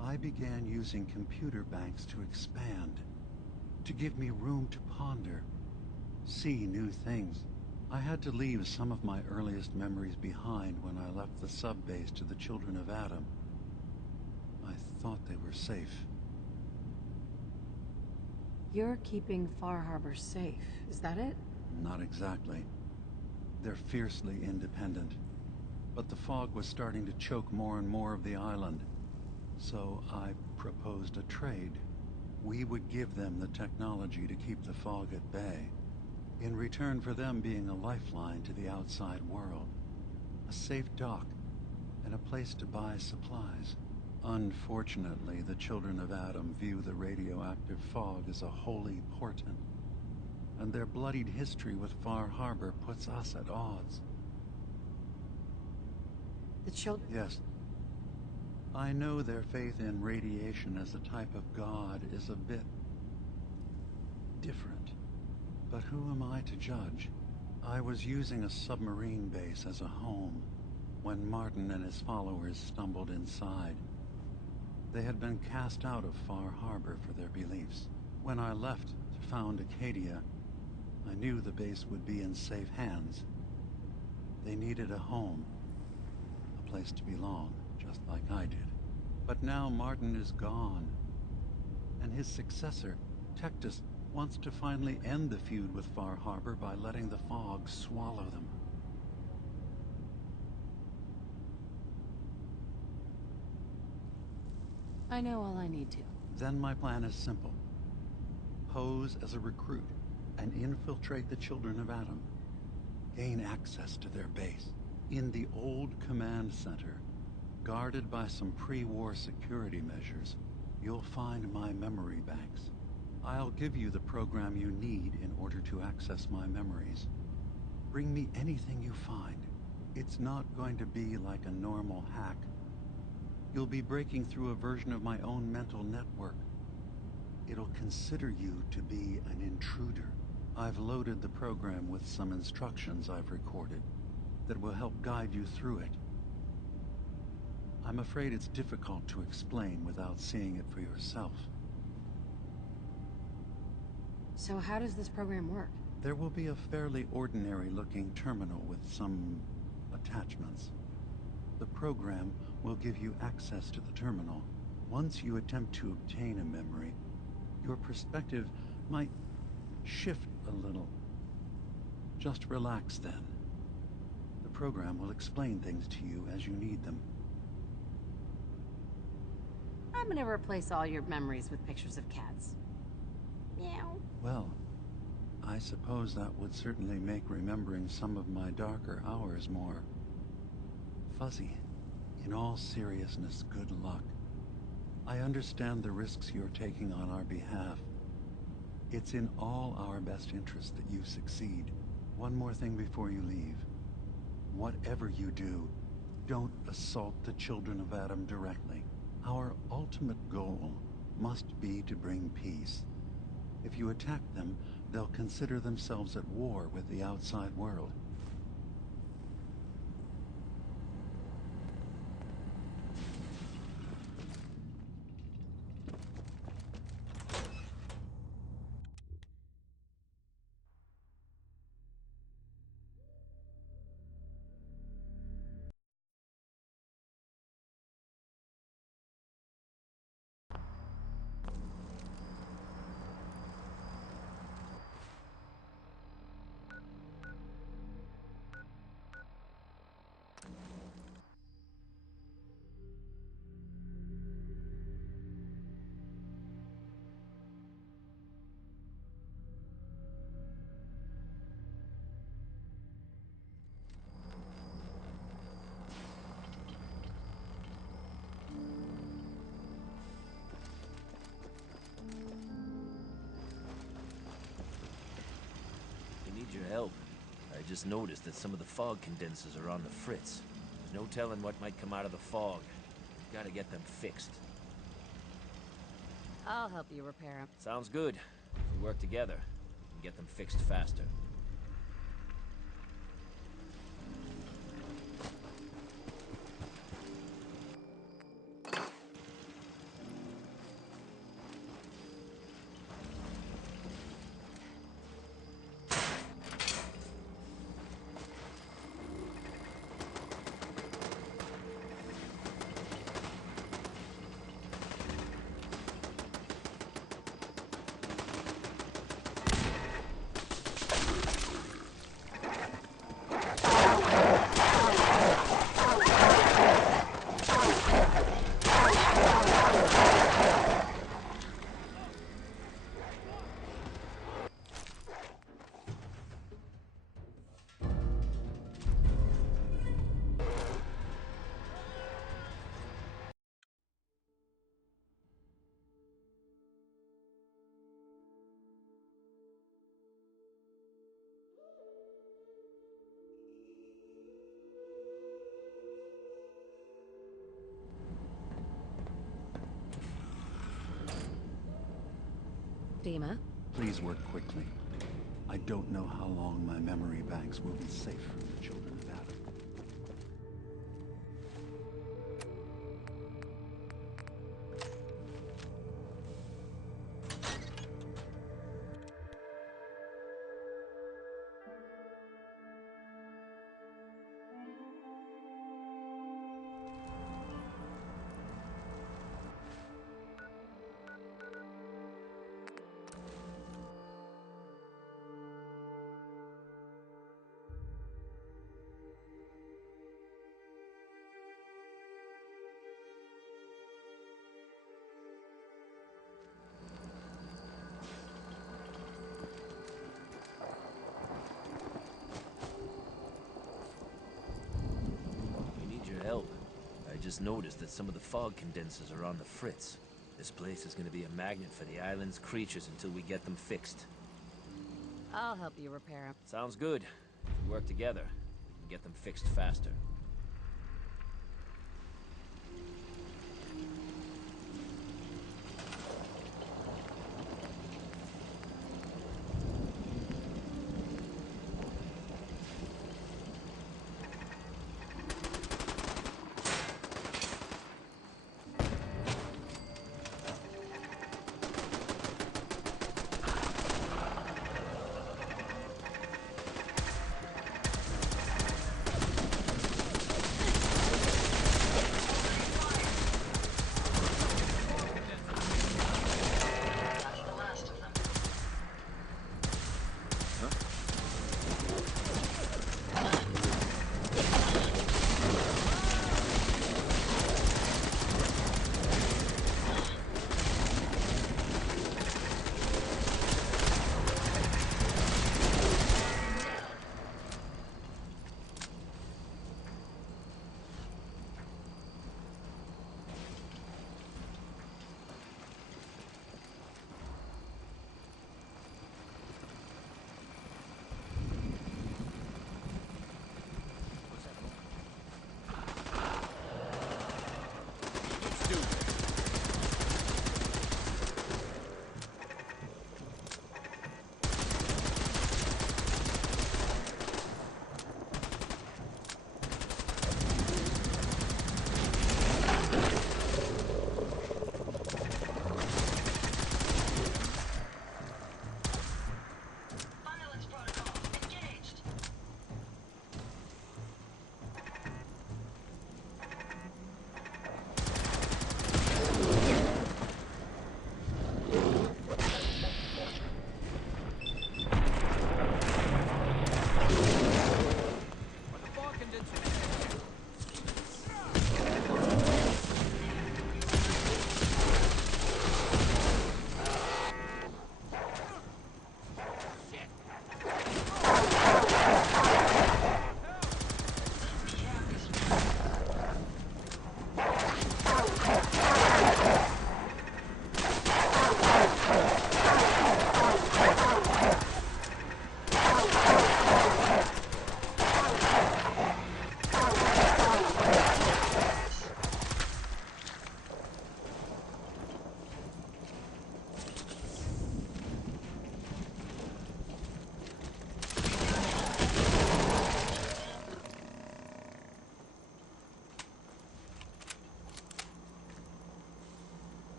I began using computer banks to expand, to give me room to ponder, see new things. I had to leave some of my earliest memories behind when I left the sub-base to the children of Atom. I thought they were safe. You're keeping Far Harbor safe, is that it? Not exactly. They're fiercely independent. But the fog was starting to choke more and more of the island. So I proposed a trade. We would give them the technology to keep the fog at bay, in return for them being a lifeline to the outside world. A safe dock, and a place to buy supplies. Unfortunately, the children of Atom view the radioactive fog as a holy portent, and their bloodied history with Far Harbor puts us at odds. The children? Yes. I know their faith in radiation as a type of god is a bit different. But who am I to judge? I was using a submarine base as a home when Martin and his followers stumbled inside. They had been cast out of Far Harbor for their beliefs. When I left to found Acadia, I knew the base would be in safe hands. They needed a home, a place to belong, just like I did. But now Martin is gone, and his successor, Tectus, wants to finally end the feud with Far Harbor by letting the fog swallow them. I know all I need to. Then my plan is simple. Pose as a recruit and infiltrate the children of Atom. Gain access to their base. In the old command center, guarded by some pre-war security measures, you'll find my memory banks. I'll give you the program you need in order to access my memories. Bring me anything you find. It's not going to be like a normal hack. You'll be breaking through a version of my own mental network. It'll consider you to be an intruder. I've loaded the program with some instructions I've recorded that will help guide you through it. I'm afraid it's difficult to explain without seeing it for yourself. So how does this program work? There will be a fairly ordinary-looking terminal with some attachments. The program will give you access to the terminal. Once you attempt to obtain a memory, your perspective might shift a little. Just relax then. The program will explain things to you as you need them. I'm gonna replace all your memories with pictures of cats. Meow. Well, I suppose that would certainly make remembering some of my darker hours more fuzzy. In all seriousness, good luck. I understand the risks you're taking on our behalf. It's in all our best interest that you succeed. One more thing before you leave. Whatever you do, don't assault the children of Atom directly. Our ultimate goal must be to bring peace. If you attack them, they'll consider themselves at war with the outside world. just noticed that some of the fog condensers are on the fritz. There's no telling what might come out of the fog. We've got to get them fixed. I'll help you repair them. Sounds good. If we work together, we can get them fixed faster. ДИма? Please work quickly. I don't know how long my memory banks will be safe from the children of Adam. Help. I just noticed that some of the fog condensers are on the fritz. This place is going to be a magnet for the island's creatures until we get them fixed. I'll help you repair them. Sounds good. If we work together, we can get them fixed faster.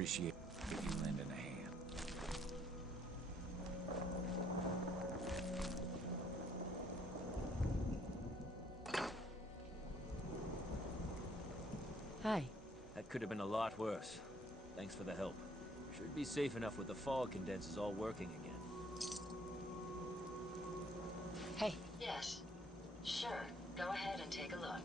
appreciate if you lend a hand. Hi. That could have been a lot worse. Thanks for the help. Should be safe enough with the fog condensers all working again. Hey. Yes. Sure. Go ahead and take a look.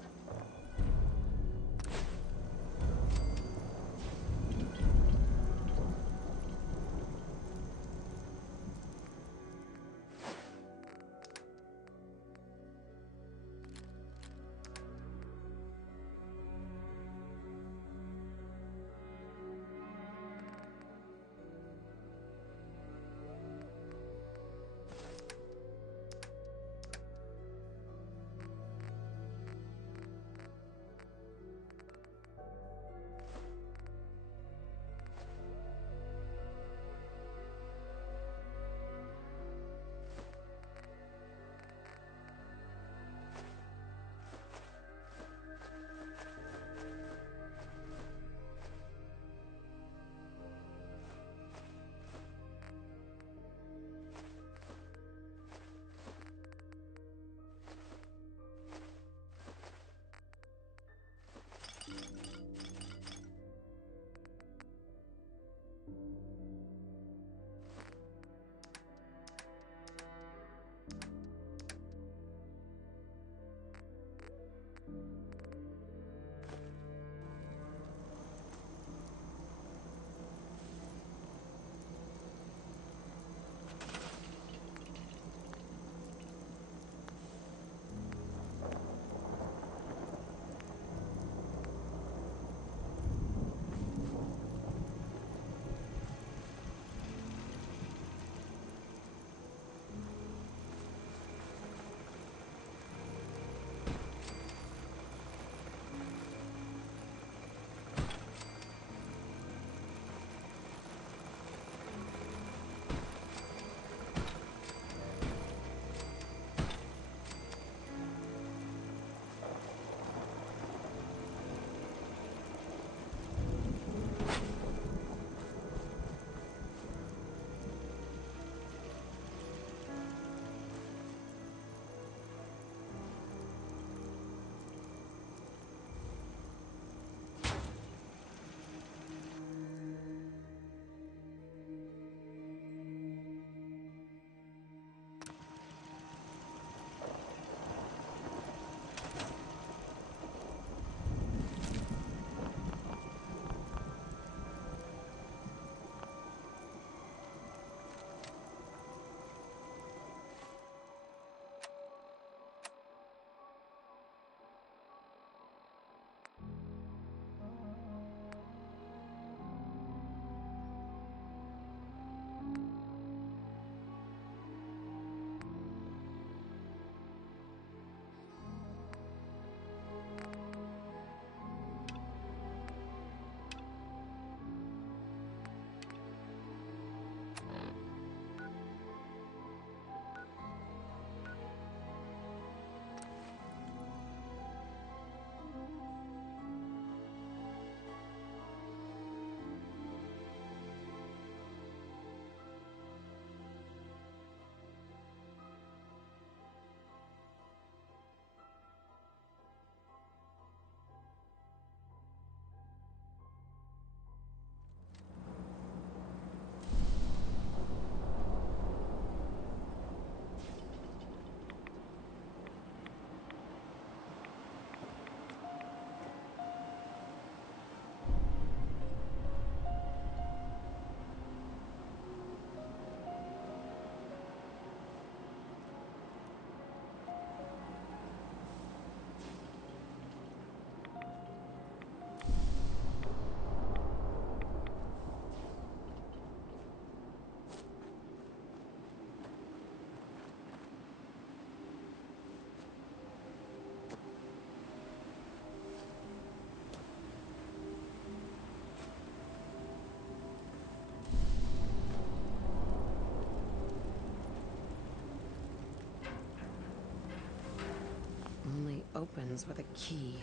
opens with a key.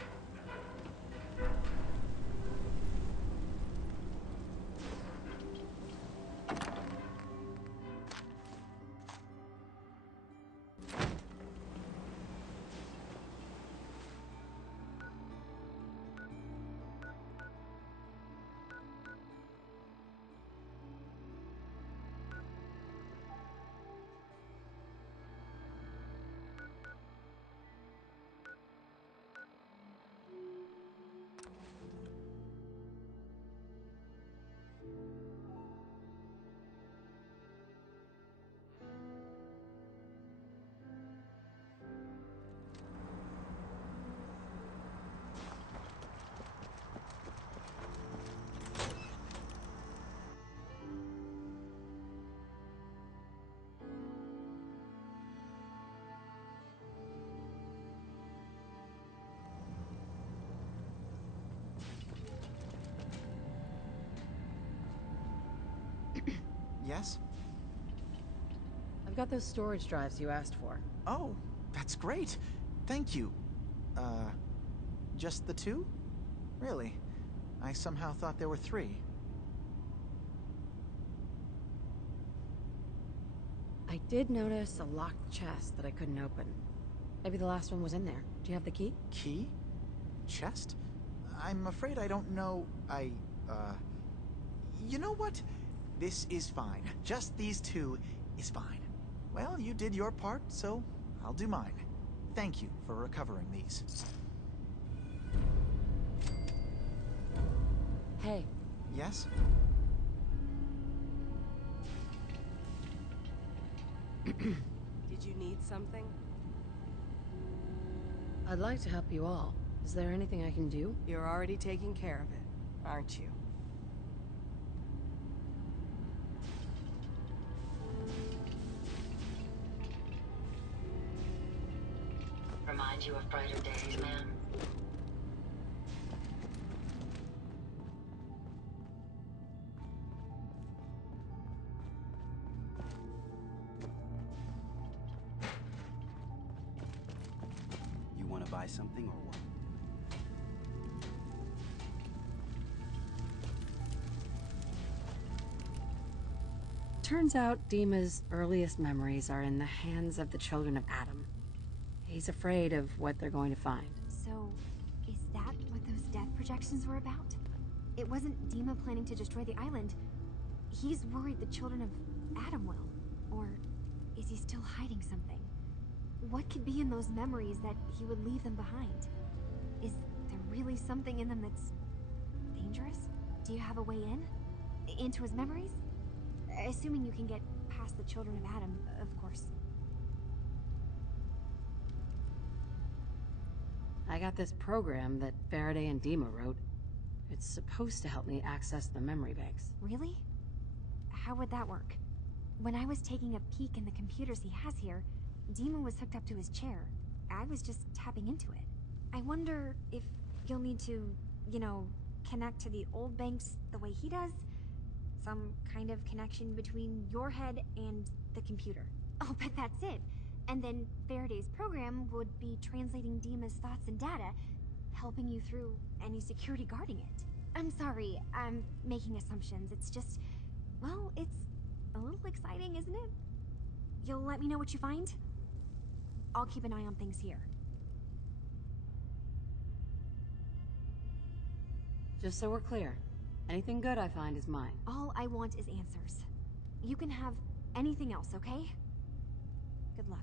Yes? I've got those storage drives you asked for. Oh, that's great. Thank you. Just the 2? Really? I somehow thought there were 3. I did notice a locked chest that I couldn't open. Maybe the last one was in there. Do you have the key? Key? Chest? I'm afraid I don't know. You know what? This is fine. Just these 2 is fine. Well, you did your part, so I'll do mine. Thank you for recovering these. Hey. Yes? Did you need something? I'd like to help you all. Is there anything I can do? You're already taking care of it, aren't you? Remind you of brighter days, ma'am? You want to buy something or what? Turns out DIma's earliest memories are in the hands of the children of Adam. He's afraid of what they're going to find. So, is that what those death projections were about? It wasn't DIma planning to destroy the island. He's worried the children of Adam will. Or is he still hiding something? What could be in those memories that he would leave them behind? Is there really something in them that's dangerous? Do you have a way in? Into his memories? Assuming you can get past the children of Adam, of course. I got this program that Faraday and DIma wrote. It's supposed to help me access the memory banks. Really? How would that work? When I was taking a peek in the computers he has here, DIma was hooked up to his chair. I was just tapping into it. I wonder if you'll need to, you know, connect to the old banks the way he does? Some kind of connection between your head and the computer. Oh, but that's it. And then Faraday's program would be translating DIma's thoughts and data, helping you through any security guarding it. I'm sorry, I'm making assumptions. It's just, well, it's a little exciting, isn't it? You'll let me know what you find? I'll keep an eye on things here. Just so we're clear, anything good I find is mine. All I want is answers. You can have anything else, okay? Good luck.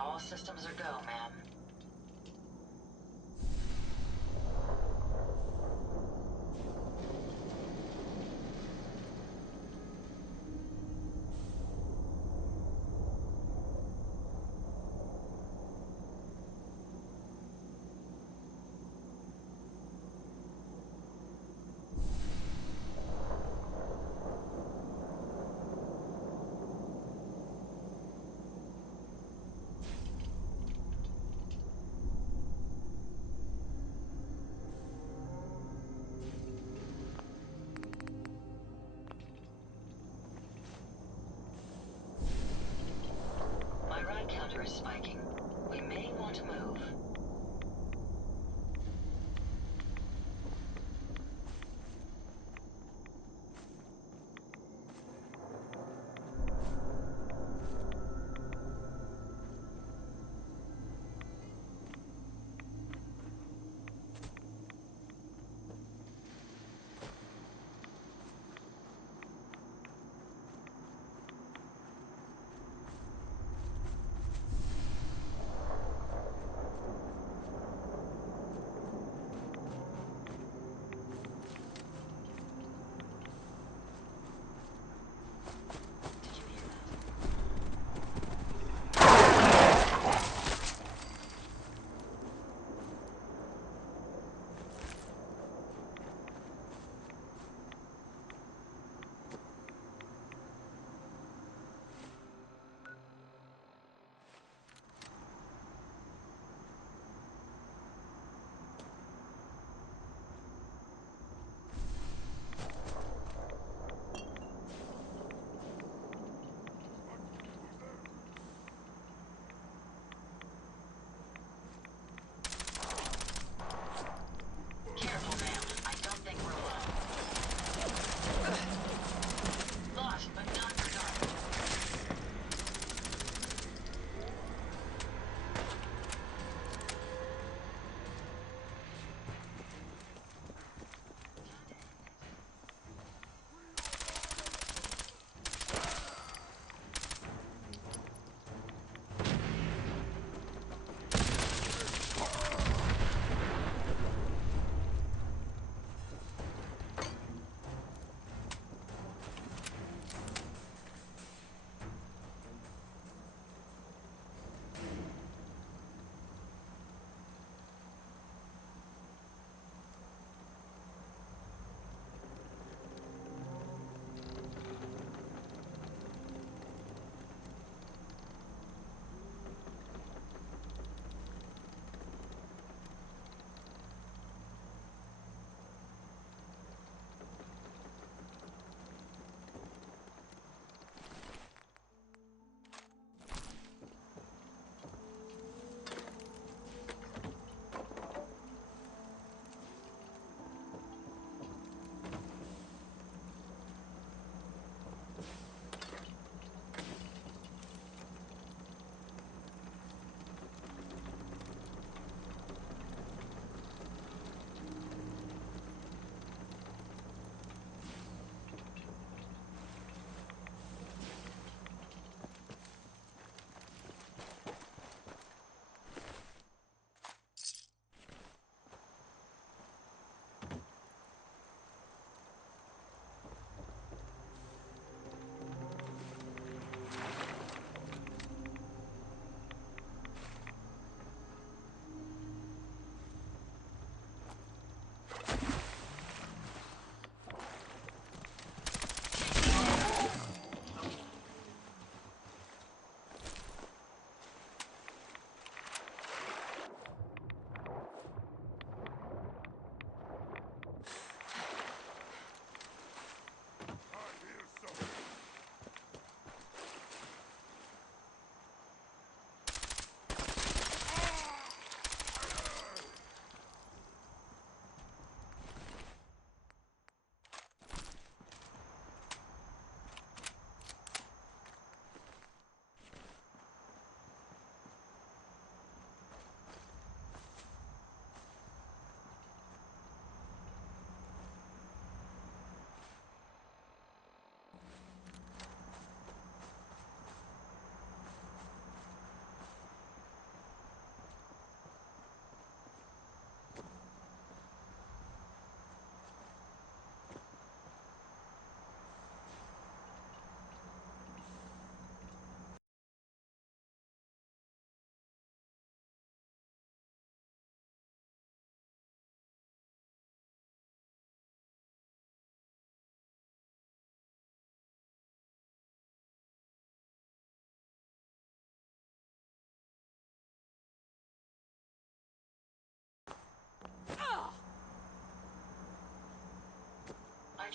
All systems are go, ma'am.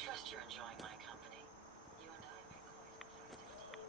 trust you're enjoying my company. You and I make quite an effective team.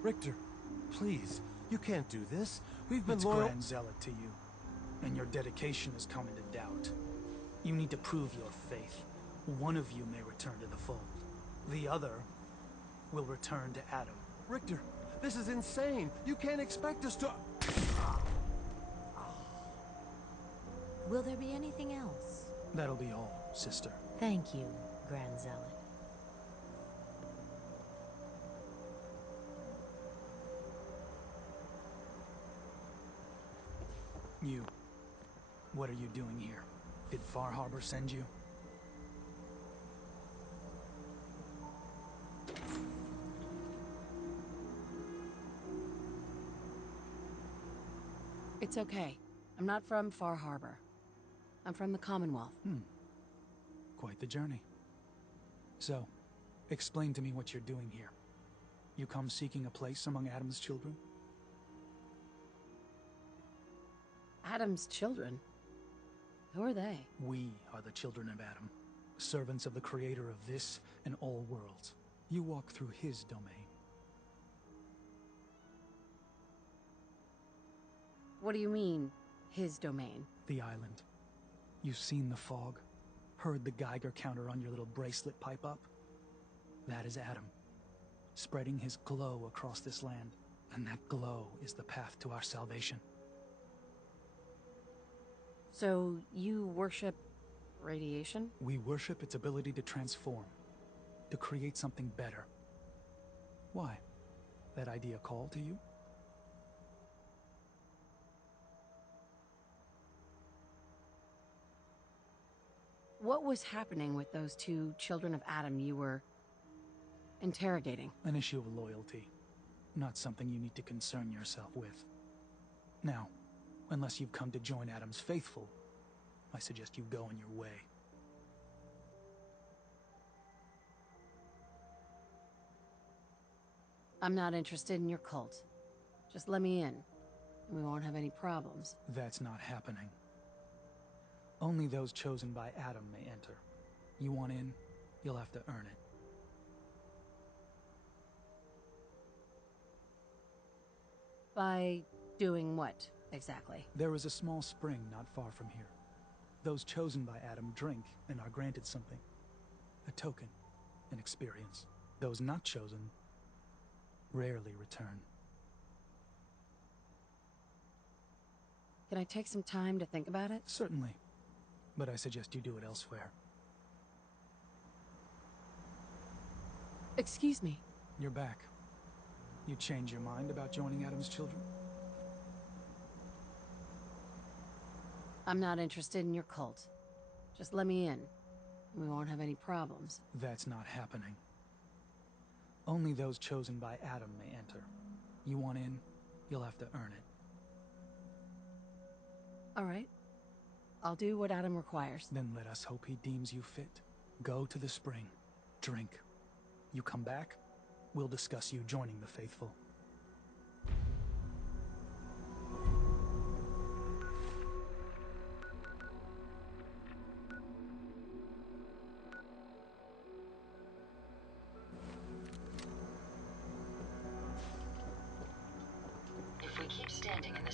Richter, please, you can't do this. We've been It's loyal— Grand Zealot to you, and your dedication has come into doubt. You need to prove your faith. One of you may return to the fold. The other will return to Adam. Richter, this is insane. You can't expect us to— Will there be anything else? That'll be all, sister. Thank you, Grand Zealot. You. What are you doing here? Did Far Harbor send you? It's okay. I'm not from Far Harbor. I'm from the Commonwealth. Quite the journey. So, explain to me what you're doing here. You come seeking a place among Adam's children? Adam's children? Who are they? We are the children of Adam, servants of the creator of this and all worlds. You walk through his domain. What do you mean, his domain? The island. You've seen the fog, heard the Geiger counter on your little bracelet pipe up? That is Adam, spreading his glow across this land, and that glow is the path to our salvation. So, you worship radiation? We worship its ability to transform, to create something better. Why? That idea call to you? What was happening with those two children of Adam you were interrogating? An issue of loyalty, not something you need to concern yourself with. Now, unless you've come to join Adam's faithful, I suggest you go on your way. I'm not interested in your cult. Just let me in, and we won't have any problems. That's not happening. Only those chosen by Adam may enter. You want in, you'll have to earn it. By doing what, exactly? There is a small spring not far from here. Those chosen by Adam drink and are granted something. A token, an experience. Those not chosen rarely return. Can I take some time to think about it? Certainly, but I suggest you do it elsewhere. Excuse me. You're back. You change your mind about joining Adam's children? I'm not interested in your cult. Just let me in, and we won't have any problems. That's not happening. Only those chosen by Adam may enter. You want in, you'll have to earn it. All right. I'll do what Adam requires. Then let us hope he deems you fit. Go to the spring. Drink. You come back, we'll discuss you joining the faithful.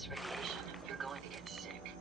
this radiation, you're going to get sick.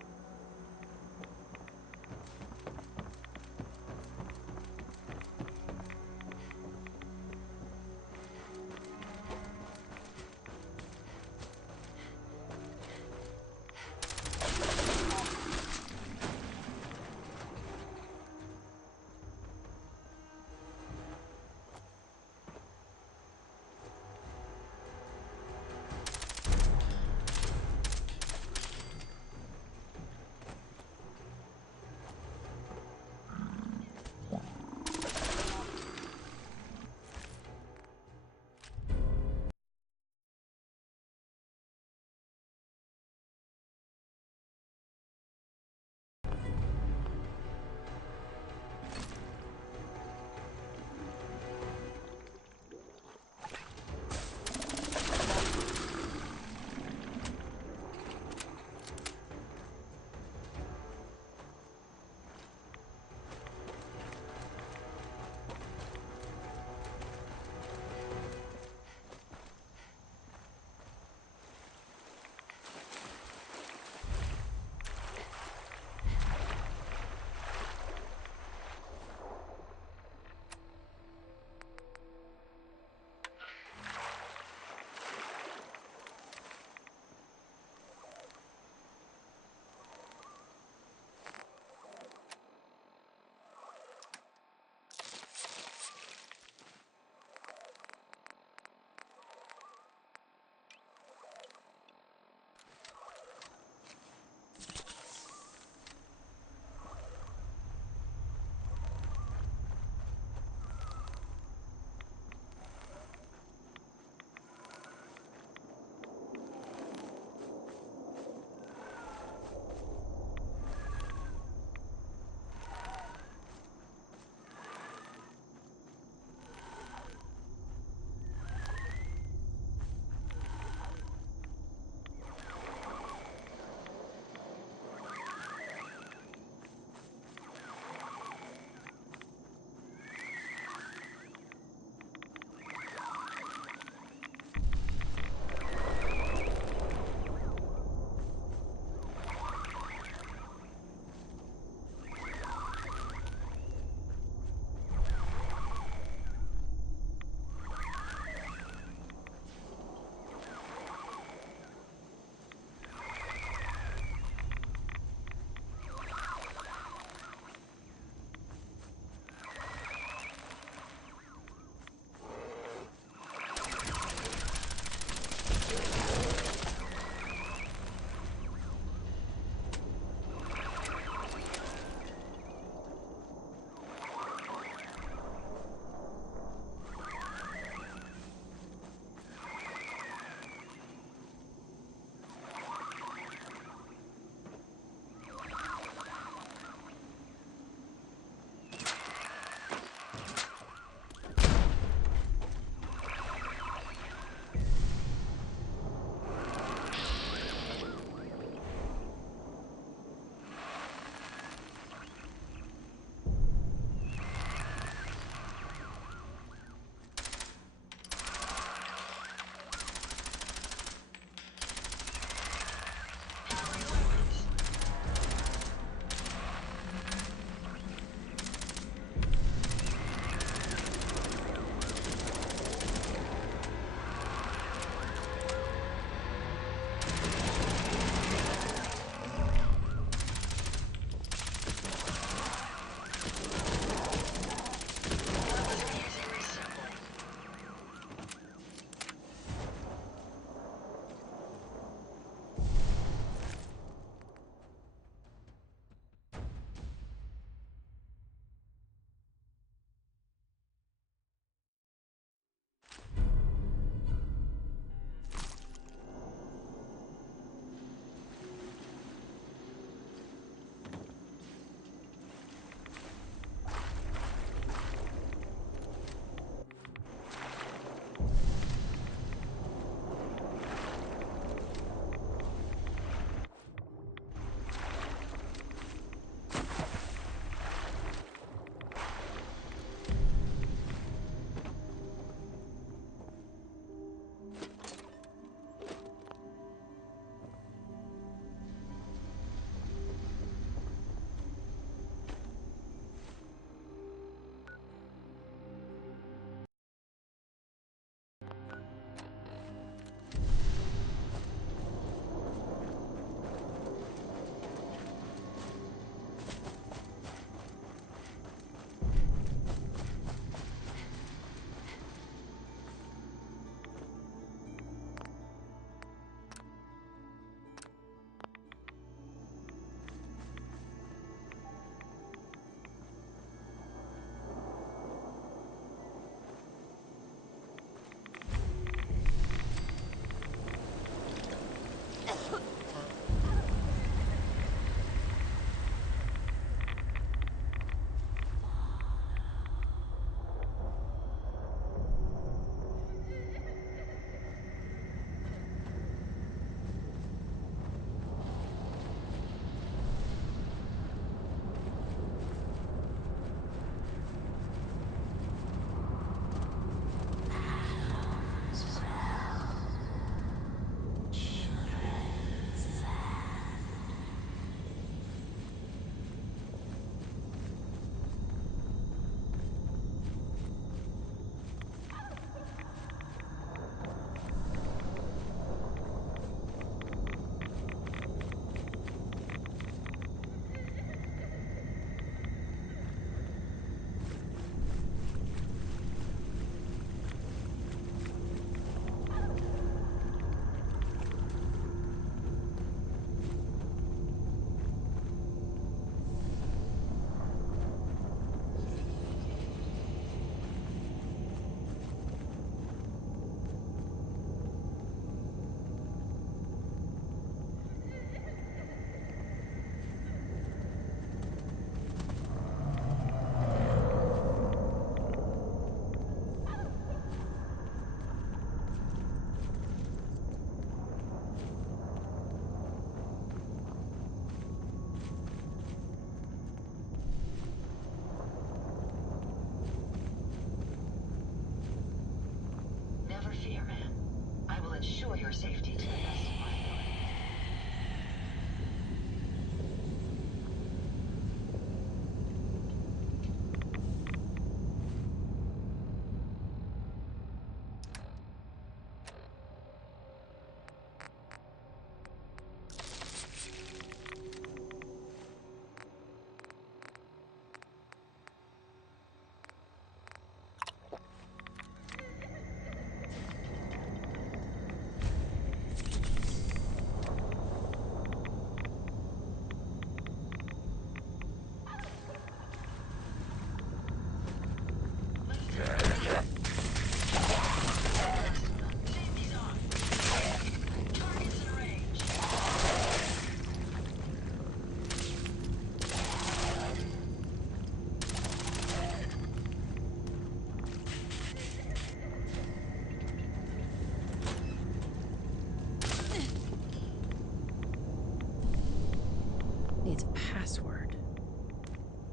Needs a password.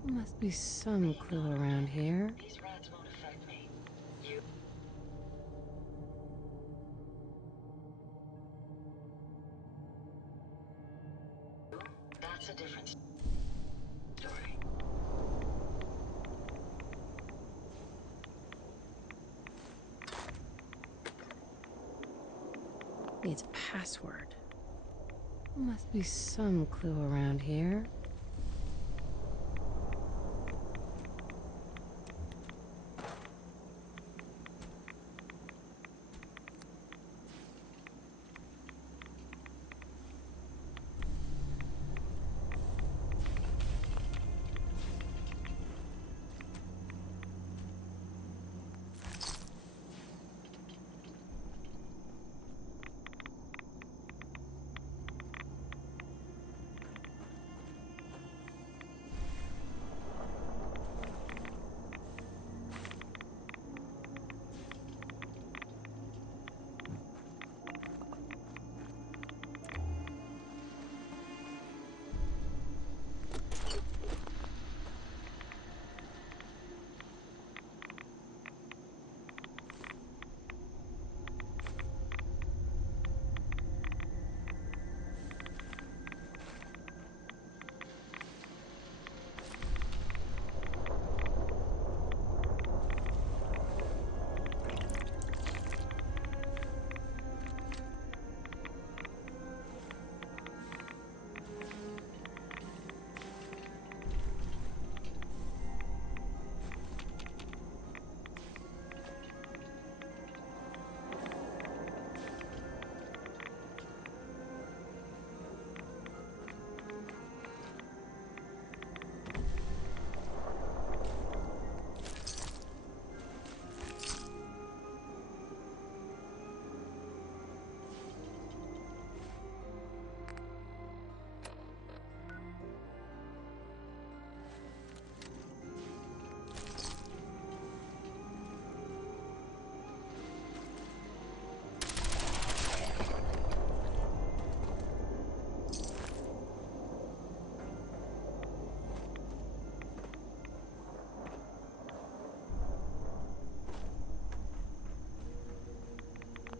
Must be some clue around here. These rods won't affect me. You... That's a different story. Needs a password. Must be some clue around here.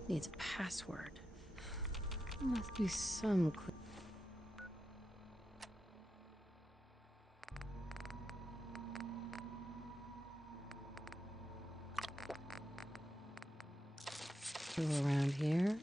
Needs a password. Must be some clue. Around here.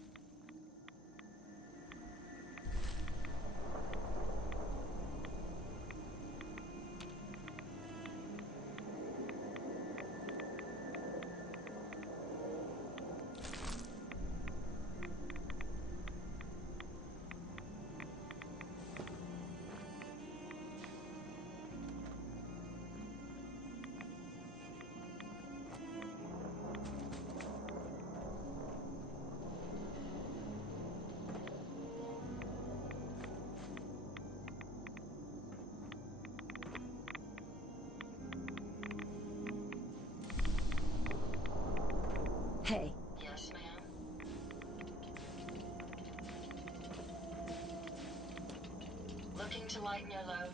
Hey. Yes, ma'am. Looking to lighten your load?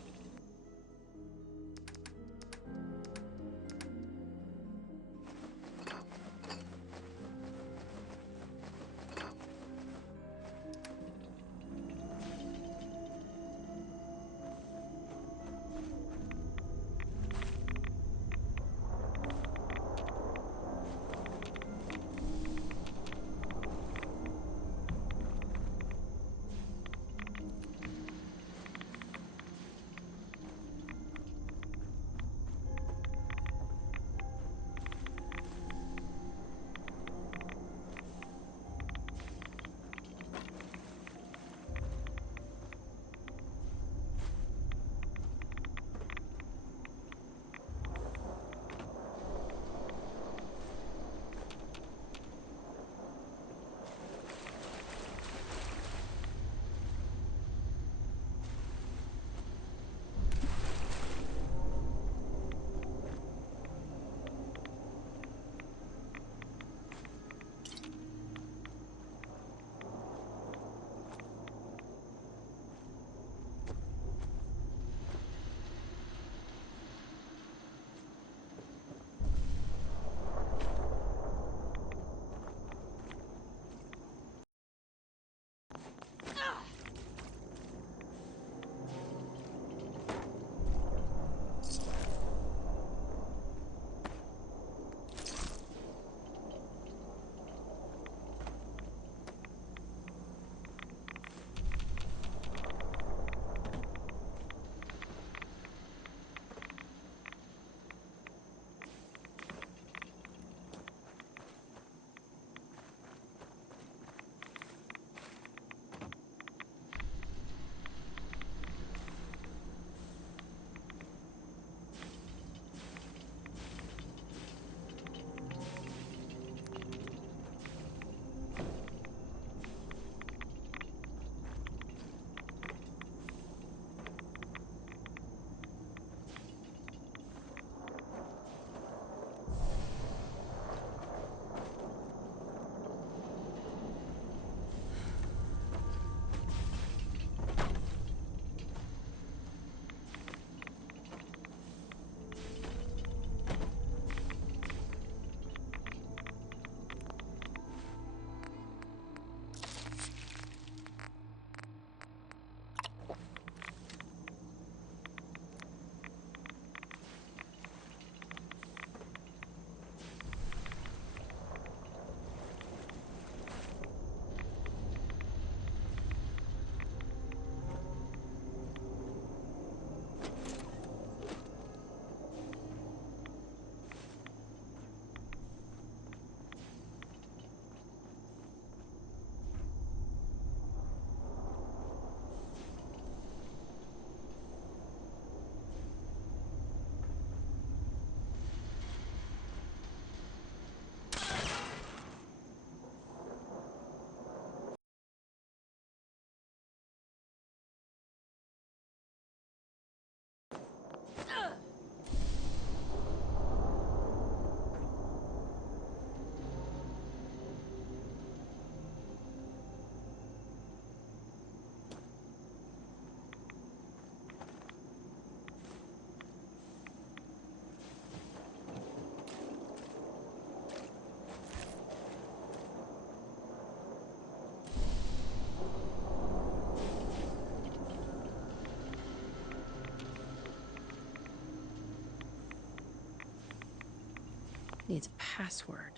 Needs a password.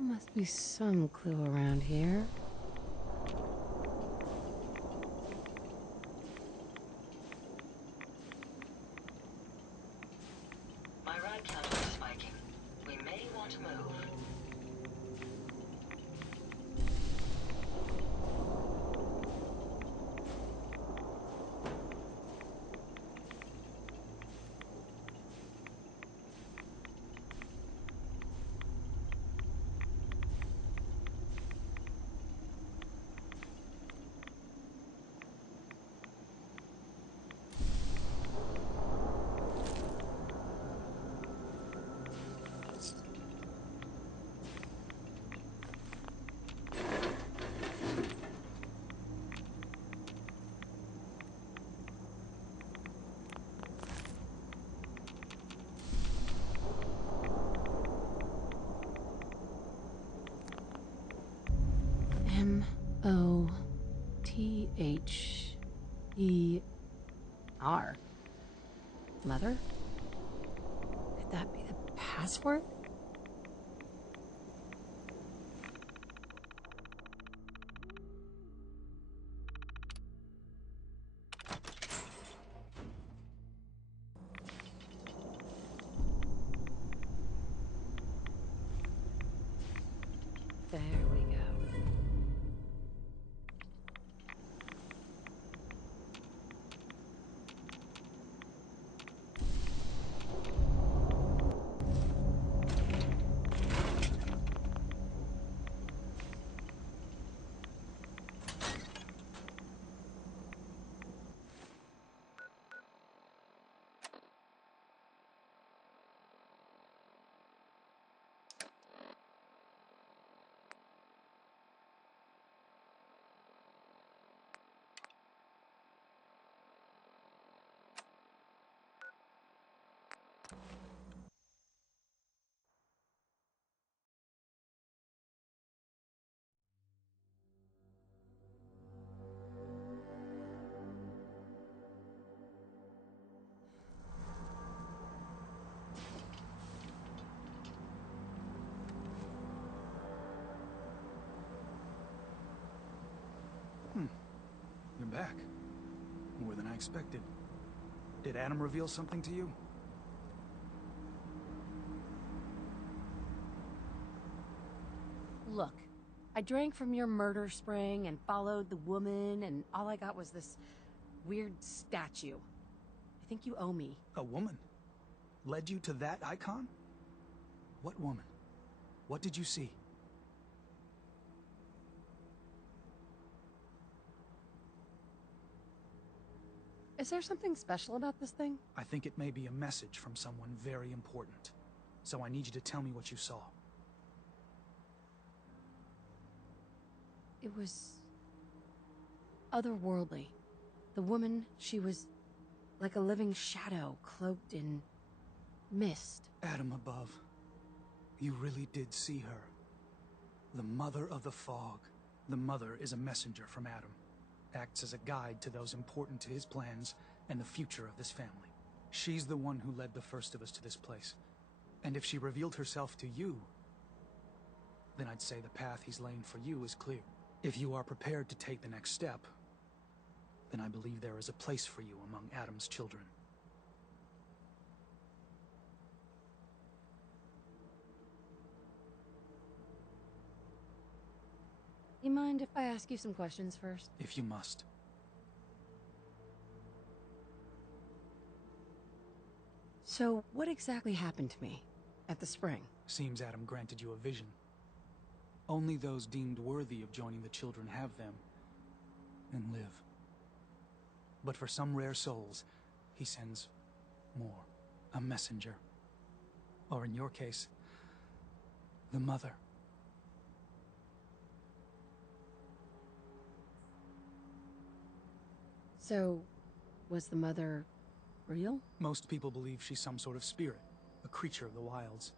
Must be some clue around here. My ride counter is spiking. We may want to move. M-O-T-H-E-R. Mother? Could that be the password? There we go. You're back. More than I expected. Did Adam reveal something to you? Look, I drank from your murder spring and followed the woman, and all I got was this weird statue. I think you owe me. A woman? Led you to that icon? What woman? What did you see? Is there something special about this thing? I think it may be a message from someone very important. So I need you to tell me what you saw. It was otherworldly. The woman, she was like a living shadow cloaked in mist. Adam above. You really did see her. The mother of the fog. The mother is a messenger from Adam. Acts as a guide to those important to his plans and the future of this family. She's the one who led the first of us to this place. And if she revealed herself to you, then I'd say the path he's laying for you is clear. If you are prepared to take the next step, then I believe there is a place for you among Adam's children. You mind if I ask you some questions first? If you must. So, what exactly happened to me at the spring? Seems Adam granted you a vision. Only those deemed worthy of joining the children have them and live. But for some rare souls, he sends more. A messenger. Or in your case, the mother. So, was the mother real? Most people believe she's some sort of spirit, a creature of the wilds,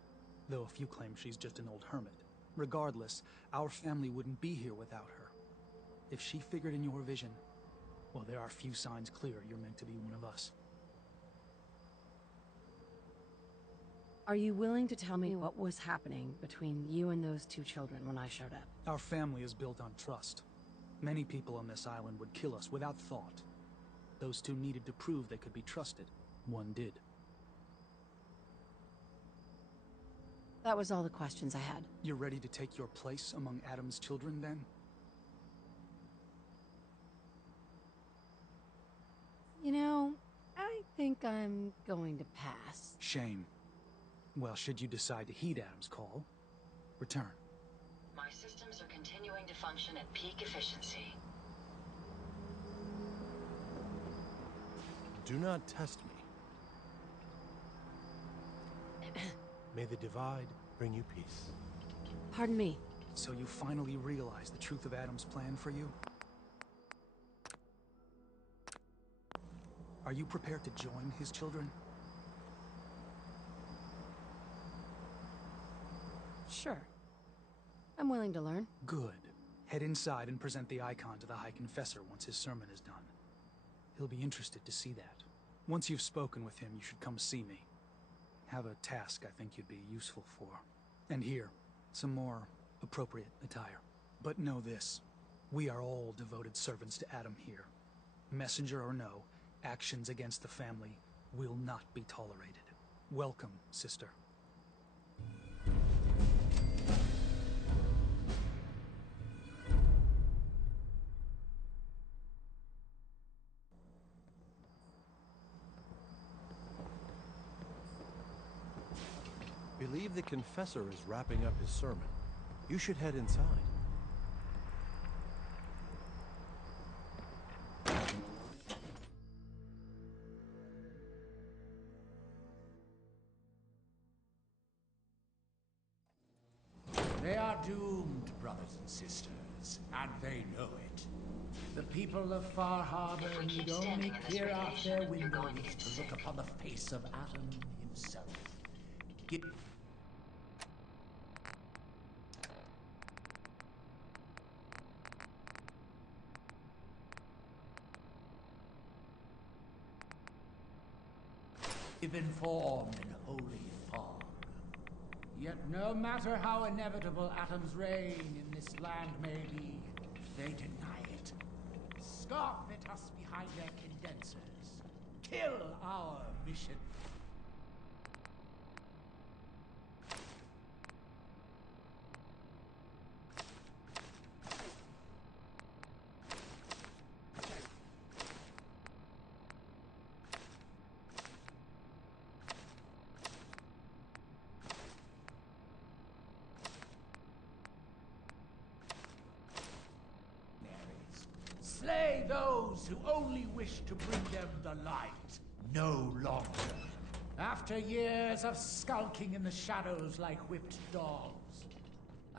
though a few claim she's just an old hermit. Regardless, our family wouldn't be here without her. If she figured in your vision, well, there are few signs clear you're meant to be one of us. Are you willing to tell me what was happening between you and those two children when I showed up? Our family is built on trust. Many people on this island would kill us without thought. Those two needed to prove they could be trusted. One did. That was all the questions I had. You're ready to take your place among Adam's children, then? You know, I think I'm going to pass. Shame. Well, should you decide to heed Adam's call, return. My systems are continuing to function at peak efficiency. Do not test me. May the divide bring you peace. Pardon me. So you finally realize the truth of Adam's plan for you? Are you prepared to join his children? Sure. I'm willing to learn. Good. Head inside and present the icon to the High Confessor once his sermon is done. He'll be interested to see that. Once you've spoken with him, you should come see me. Have a task I think you'd be useful for. And here, some more appropriate attire. But know this, we are all devoted servants to Adam here. Messenger or no, actions against the family will not be tolerated. Welcome, sister. Believe the confessor is wrapping up his sermon. You should head inside. They are doomed, brothers and sisters, and they know it. The people of Far Harbor need only peer out their windows to look upon the face of Adam himself. Given form in holy fog. Yet no matter how inevitable Adam's reign in this land may be, they deny it. Scoff at us behind their condensers. Kill our mission. Slay those who only wish to bring them the light. No longer. After years of skulking in the shadows like whipped dogs,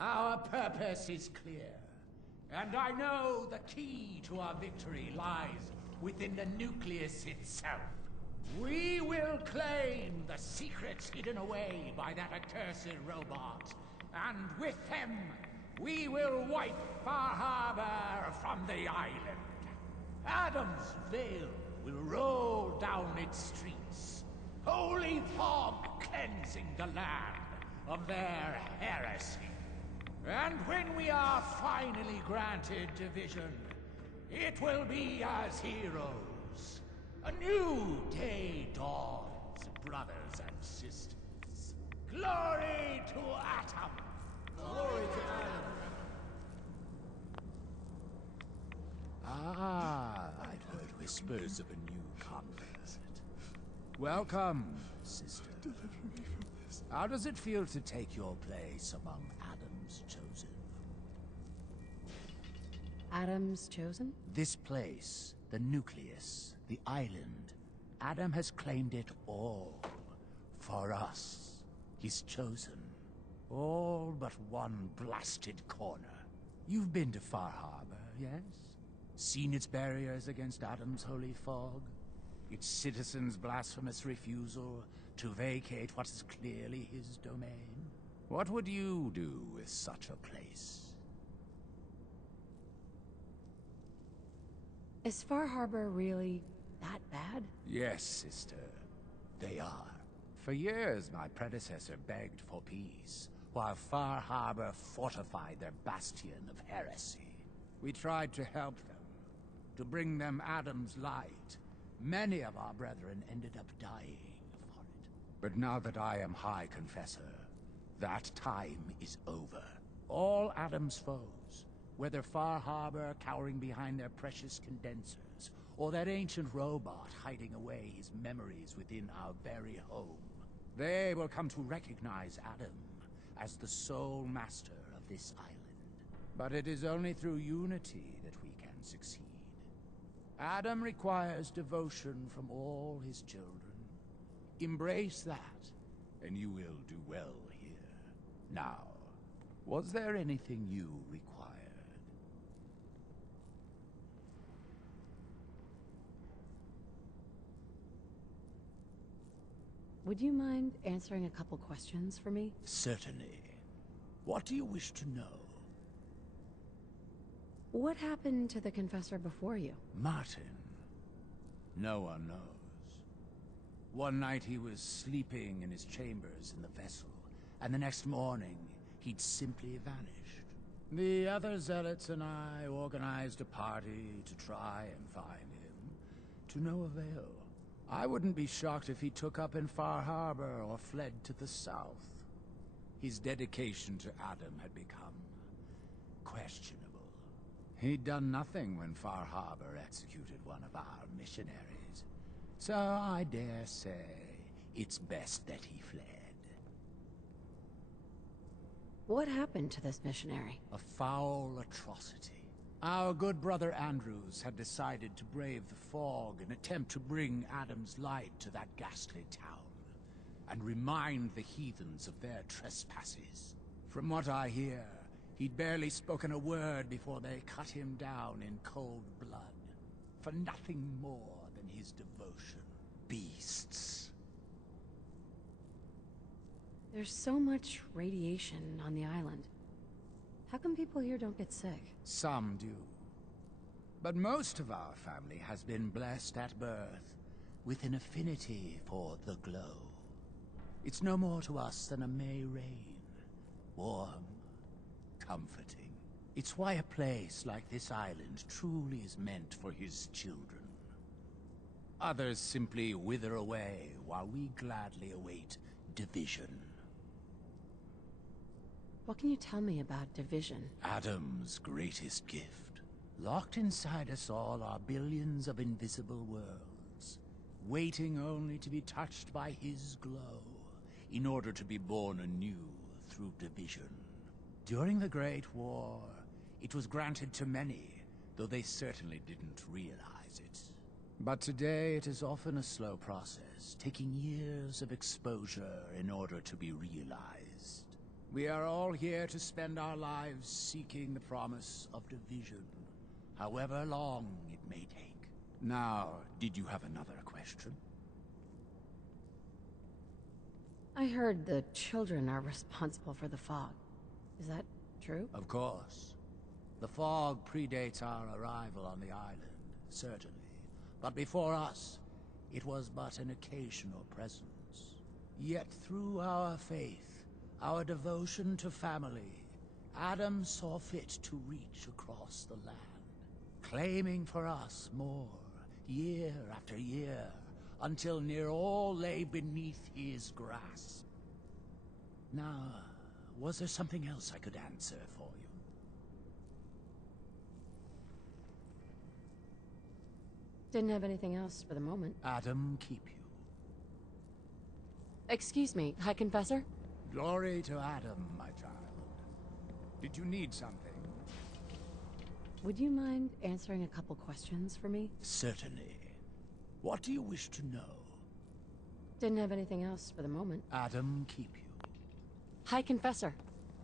our purpose is clear. And I know the key to our victory lies within the nucleus itself. We will claim the secrets hidden away by that accursed robot. And with them, we will wipe Far Harbor from the island. Adam's veil will roll down its streets. Holy fog cleansing the land of their heresy. And when we are finally granted division, it will be as heroes. A new day dawns, brothers and sisters. Glory to Atom! Glory to Adam! Ah, I'd heard whispers of a new convert. Welcome, sister. Deliver me from this. How does it feel to take your place among Adam's chosen? Adam's chosen? This place, the nucleus, the island, Adam has claimed it all. For us, his chosen. All but one blasted corner. You've been to Far Harbor, yes? Seen its barriers against Adam's holy fog? Its citizens' blasphemous refusal to vacate what is clearly his domain? What would you do with such a place? Is Far Harbor really that bad? Yes, sister. They are. For years, my predecessor begged for peace, while Far Harbor fortified their bastion of heresy. We tried to help them, to bring them Adam's light. Many of our brethren ended up dying for it. But now that I am High Confessor, that time is over. All Adam's foes, whether Far Harbor cowering behind their precious condensers, or that ancient robot hiding away his memories within our very home, they will come to recognize Adam as the sole master of this island. But it is only through unity that we can succeed. Adam requires devotion from all his children. Embrace that, and you will do well here. Now, was there anything you required? Would you mind answering a couple questions for me? Certainly. What do you wish to know? What happened to the confessor before you? Martin. No one knows. One night he was sleeping in his chambers in the vessel, and the next morning he'd simply vanished. The other zealots and I organized a party to try and find him, to no avail. I wouldn't be shocked if he took up in Far Harbor or fled to the south. His dedication to Adam had become questionable. He'd done nothing when Far Harbor executed one of our missionaries, so I dare say it's best that he fled. What happened to this missionary? A foul atrocity. Our good brother Andrews had decided to brave the fog and attempt to bring Adam's light to that ghastly town, and remind the heathens of their trespasses. From what I hear, he'd barely spoken a word before they cut him down in cold blood, for nothing more than his devotion. Beasts. There's so much radiation on the island. How come people here don't get sick? Some do. But most of our family has been blessed at birth with an affinity for the glow. It's no more to us than a May rain. Warm, comforting. It's why a place like this island truly is meant for his children. Others simply wither away while we gladly await division. What can you tell me about division? Adam's greatest gift. Locked inside us all are billions of invisible worlds, waiting only to be touched by his glow, in order to be born anew through division. During the Great War, it was granted to many, though they certainly didn't realize it. But today it is often a slow process, taking years of exposure in order to be realized. We are all here to spend our lives seeking the promise of division, however long it may take. Now, did you have another question? I heard the children are responsible for the fog. Is that true? Of course. The fog predates our arrival on the island, certainly. But before us, it was but an occasional presence. Yet through our faith, our devotion to family, Adam saw fit to reach across the land, claiming for us more, year after year, until near all lay beneath his grasp. Now, was there something else I could answer for you? Didn't have anything else for the moment. Adam keep you. Excuse me, High Confessor? Glory to Adam, my child. Did you need something? Would you mind answering a couple questions for me? Certainly. What do you wish to know? Didn't have anything else for the moment. Adam keep you. High Confessor.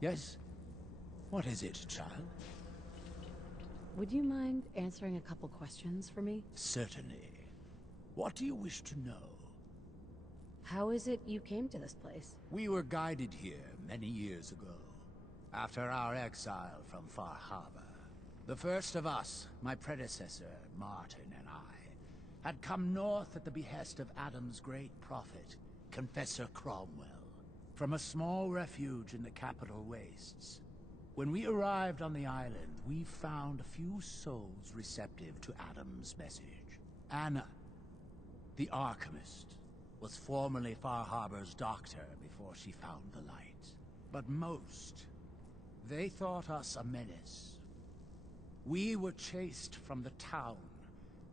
Yes? What is it, child? Would you mind answering a couple questions for me? Certainly. What do you wish to know? How is it you came to this place? We were guided here many years ago, after our exile from Far Harbor. The first of us, my predecessor, Martin, and I, had come north at the behest of Adam's great prophet, Confessor Cromwell, from a small refuge in the capital wastes. When we arrived on the island, we found a few souls receptive to Adam's message. Anna, the Archimist, was formerly Far Harbor's doctor before she found the light. But most, they thought us a menace. We were chased from the town,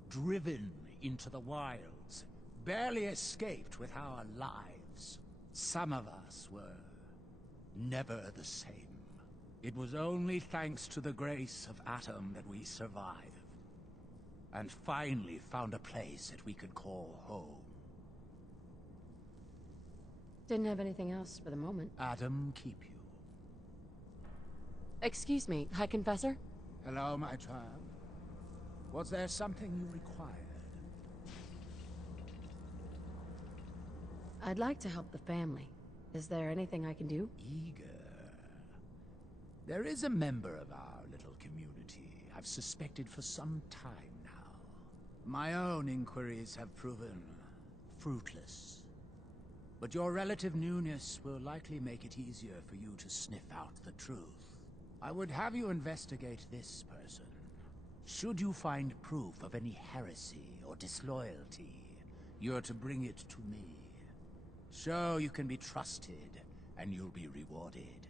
driven into the wilds, barely escaped with our lives. Some of us were never the same. It was only thanks to the grace of Atom that we survived, and finally found a place that we could call home. Didn't have anything else for the moment. Atom keep you. Excuse me, High Confessor? Hello, my child. Was there something you required? I'd like to help the family. Is there anything I can do? Eager. There is a member of our little community I've suspected for some time now. My own inquiries have proven fruitless. But your relative newness will likely make it easier for you to sniff out the truth. I would have you investigate this person. Should you find proof of any heresy or disloyalty, you're to bring it to me. Show you can be trusted, and you'll be rewarded.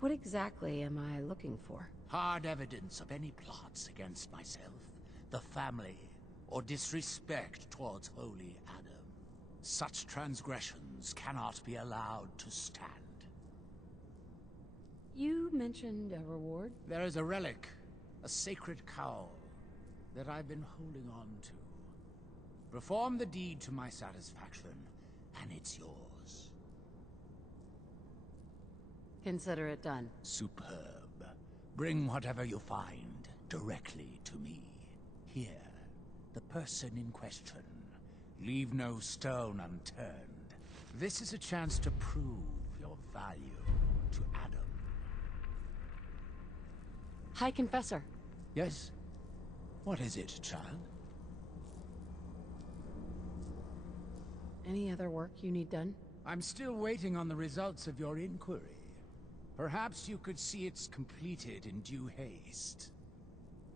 What exactly am I looking for? Hard evidence of any plots against myself, the family, or disrespect towards Holy Adam. Such transgressions cannot be allowed to stand. You mentioned a reward? There is a relic, a sacred cowl, that I've been holding on to. Perform the deed to my satisfaction, and it's yours. Consider it done. Superb. Bring whatever you find directly to me. Here, the person in question. Leave no stone unturned. This is a chance to prove your value to Adam. High Confessor. Yes? What is it, child? Any other work you need done? I'm still waiting on the results of your inquiry. Perhaps you could see it's completed in due haste.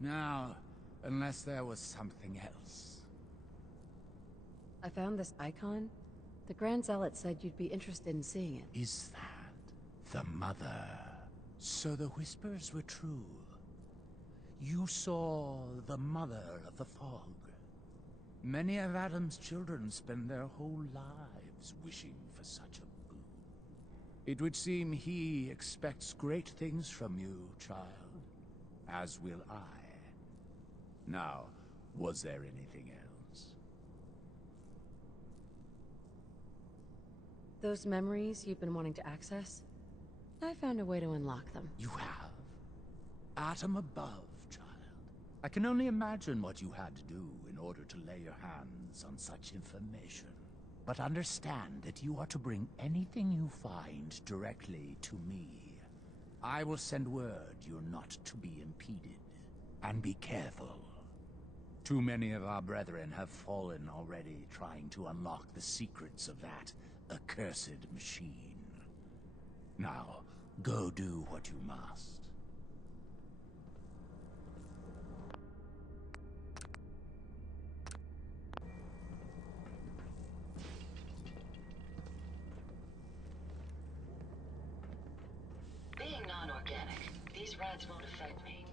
Now, unless there was something else. I found this icon. The Grand Zealot said you'd be interested in seeing it. Is that the mother? So the whispers were true. You saw the mother of the fog. Many of Adam's children spend their whole lives wishing for such a boon. It would seem he expects great things from you, child. As will I. Now, was there anything else? Those memories you've been wanting to access? I found a way to unlock them. You have? Atom above, child. I can only imagine what you had to do in order to lay your hands on such information. But understand that you are to bring anything you find directly to me. I will send word you're not to be impeded. And be careful. Too many of our brethren have fallen already trying to unlock the secrets of that accursed machine. Now, go do what you must. Being non-organic, these rats won't affect me.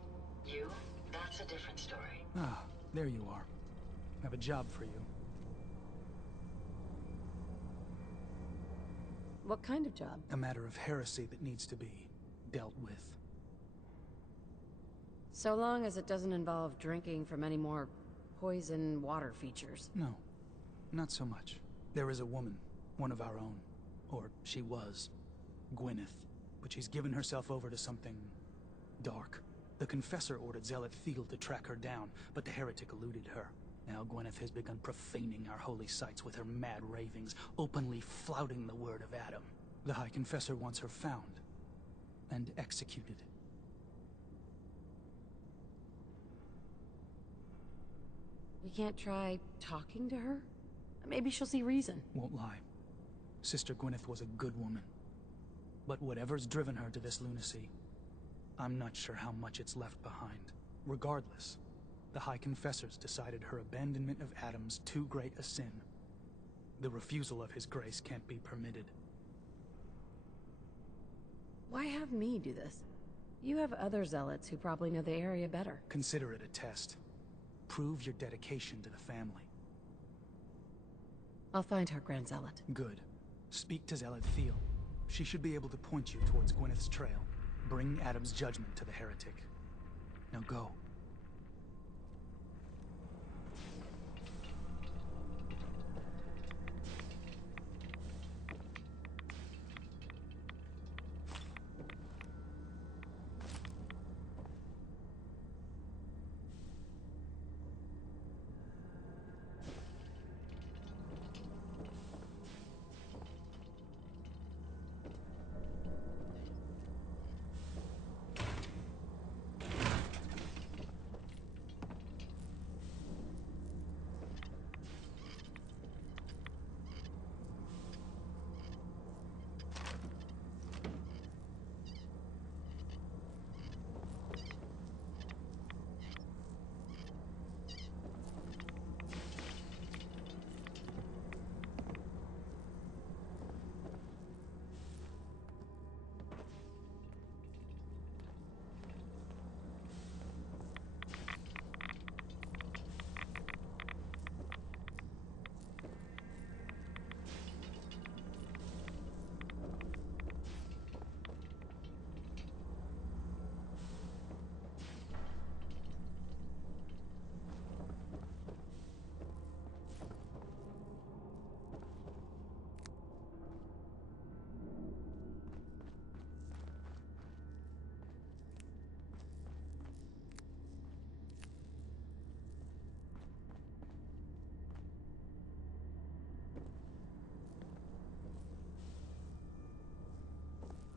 You, that's a different story. Ah, there you are. I have a job for you. What kind of job? A matter of heresy that needs to be dealt with. So long as it doesn't involve drinking from any more poison water features. No, not so much. There is a woman, one of our own. Or she was. Gwyneth. But she's given herself over to something dark. The Confessor ordered Zealot Thiel to track her down, but the heretic eluded her. Now Gwyneth has begun profaning our holy sites with her mad ravings, openly flouting the word of Adam. The High Confessor wants her found and executed. We can't try talking to her? Maybe she'll see reason. Won't lie. Sister Gwyneth was a good woman. But whatever's driven her to this lunacy, I'm not sure how much it's left behind. Regardless, the High Confessors decided her abandonment of Adam's too great a sin. The refusal of his grace can't be permitted. Why have me do this? You have other zealots who probably know the area better. Consider it a test. Prove your dedication to the family. I'll find her, Grand Zealot. Good. Speak to Zealot Theo. She should be able to point you towards Gwyneth's trail. Bring Adam's judgment to the heretic. Now go.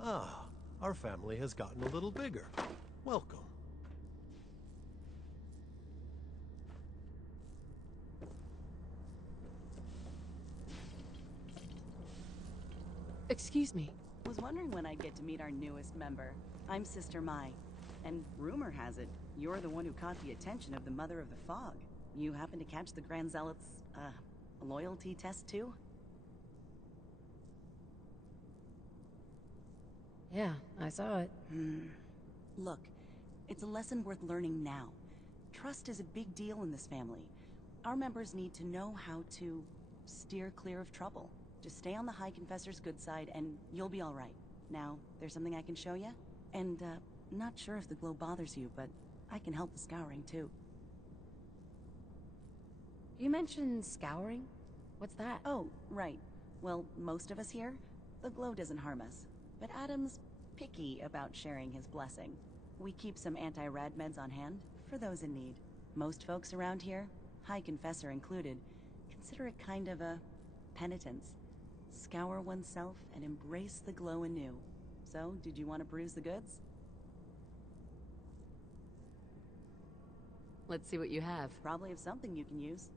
Ah, our family has gotten a little bigger. Welcome. Excuse me. Was wondering when I'd get to meet our newest member. I'm Sister Mai, and rumor has it, you're the one who caught the attention of the Mother of the Fog. You happen to catch the Grand Zealot's, loyalty test too? Yeah, I saw it. Look, it's a lesson worth learning now. Trust is a big deal in this family. Our members need to know how to steer clear of trouble. Just stay on the High Confessor's good side and you'll be alright. Now, there's something I can show you? And, not sure if the glow bothers you, but I can help with scouring too. You mentioned scouring? What's that? Oh, right. Well, most of us here, the glow doesn't harm us. But Adam's picky about sharing his blessing. We keep some anti-rad meds on hand for those in need. Most folks around here, High Confessor included, consider it kind of a penitence. Scour oneself and embrace the glow anew. So, did you want to peruse the goods? Let's see what you have. Probably have something you can use.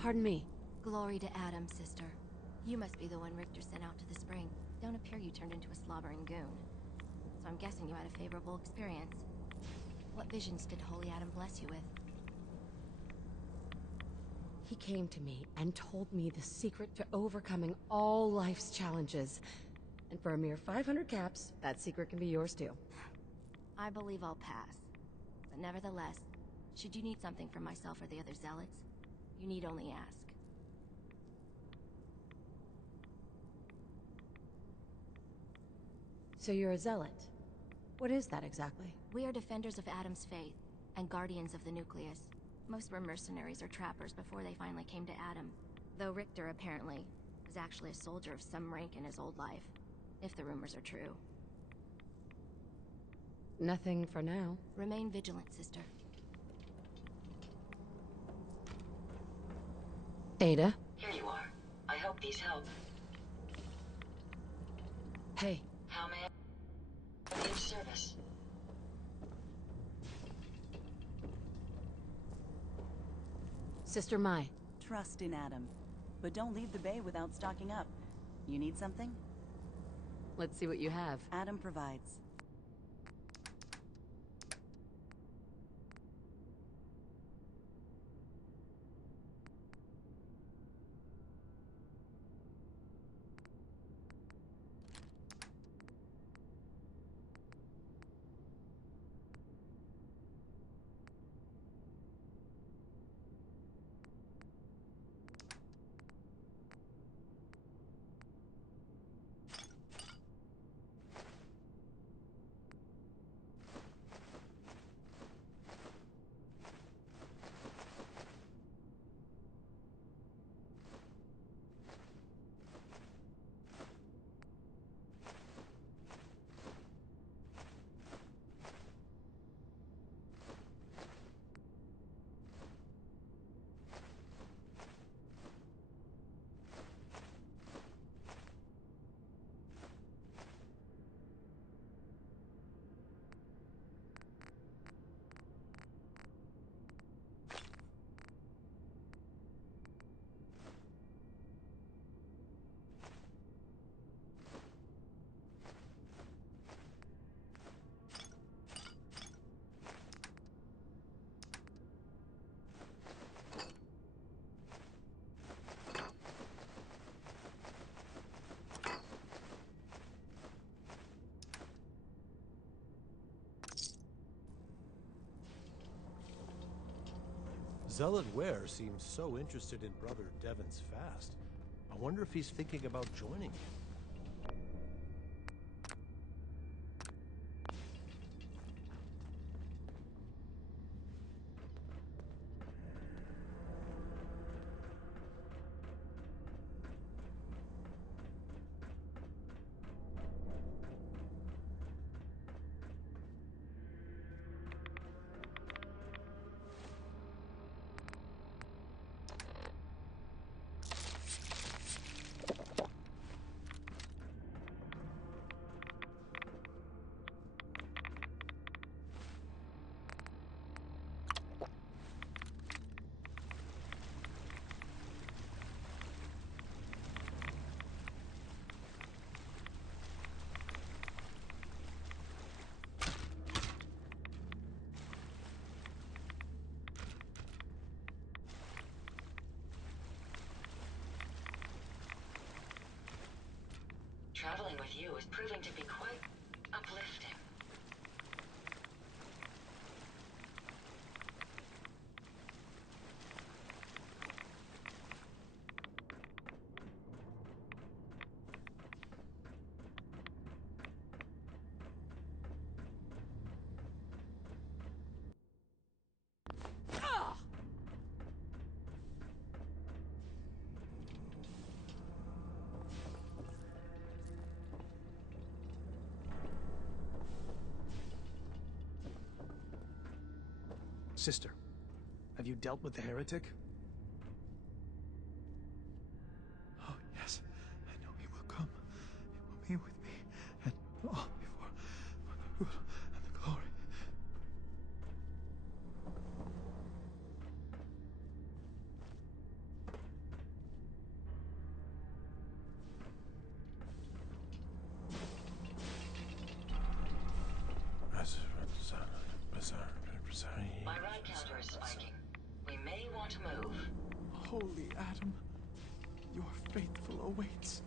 Pardon me. Glory to Adam, sister. You must be the one Richter sent out to the spring. Don't appear you turned into a slobbering goon. So I'm guessing you had a favorable experience. What visions did Holy Adam bless you with? He came to me and told me the secret to overcoming all life's challenges. And for a mere 500 caps, that secret can be yours too. I believe I'll pass. But nevertheless, should you need something from myself or the other zealots, you need only ask. So you're a zealot. What is that exactly? We are defenders of Adam's faith, and guardians of the nucleus. Most were mercenaries or trappers before they finally came to Adam. Though Richter, apparently, was actually a soldier of some rank in his old life. If the rumors are true. Nothing for now. Remain vigilant, sister. Ada? Here you are. I hope these help. Hey. How may I be of service? Sister Mai. Trust in Adam. But don't leave the bay without stocking up. You need something? Let's see what you have. Adam provides. Zealot Ware seems so interested in Brother Devon's fast. I wonder if he's thinking about joining him. Traveling with you is proving to be quite uplifting. Sister, have you dealt with the heretic? Oh, yes. I know he will come. He will be with me. And all before for the rule and the glory. Don't move. Holy Adam, your faithful awaits.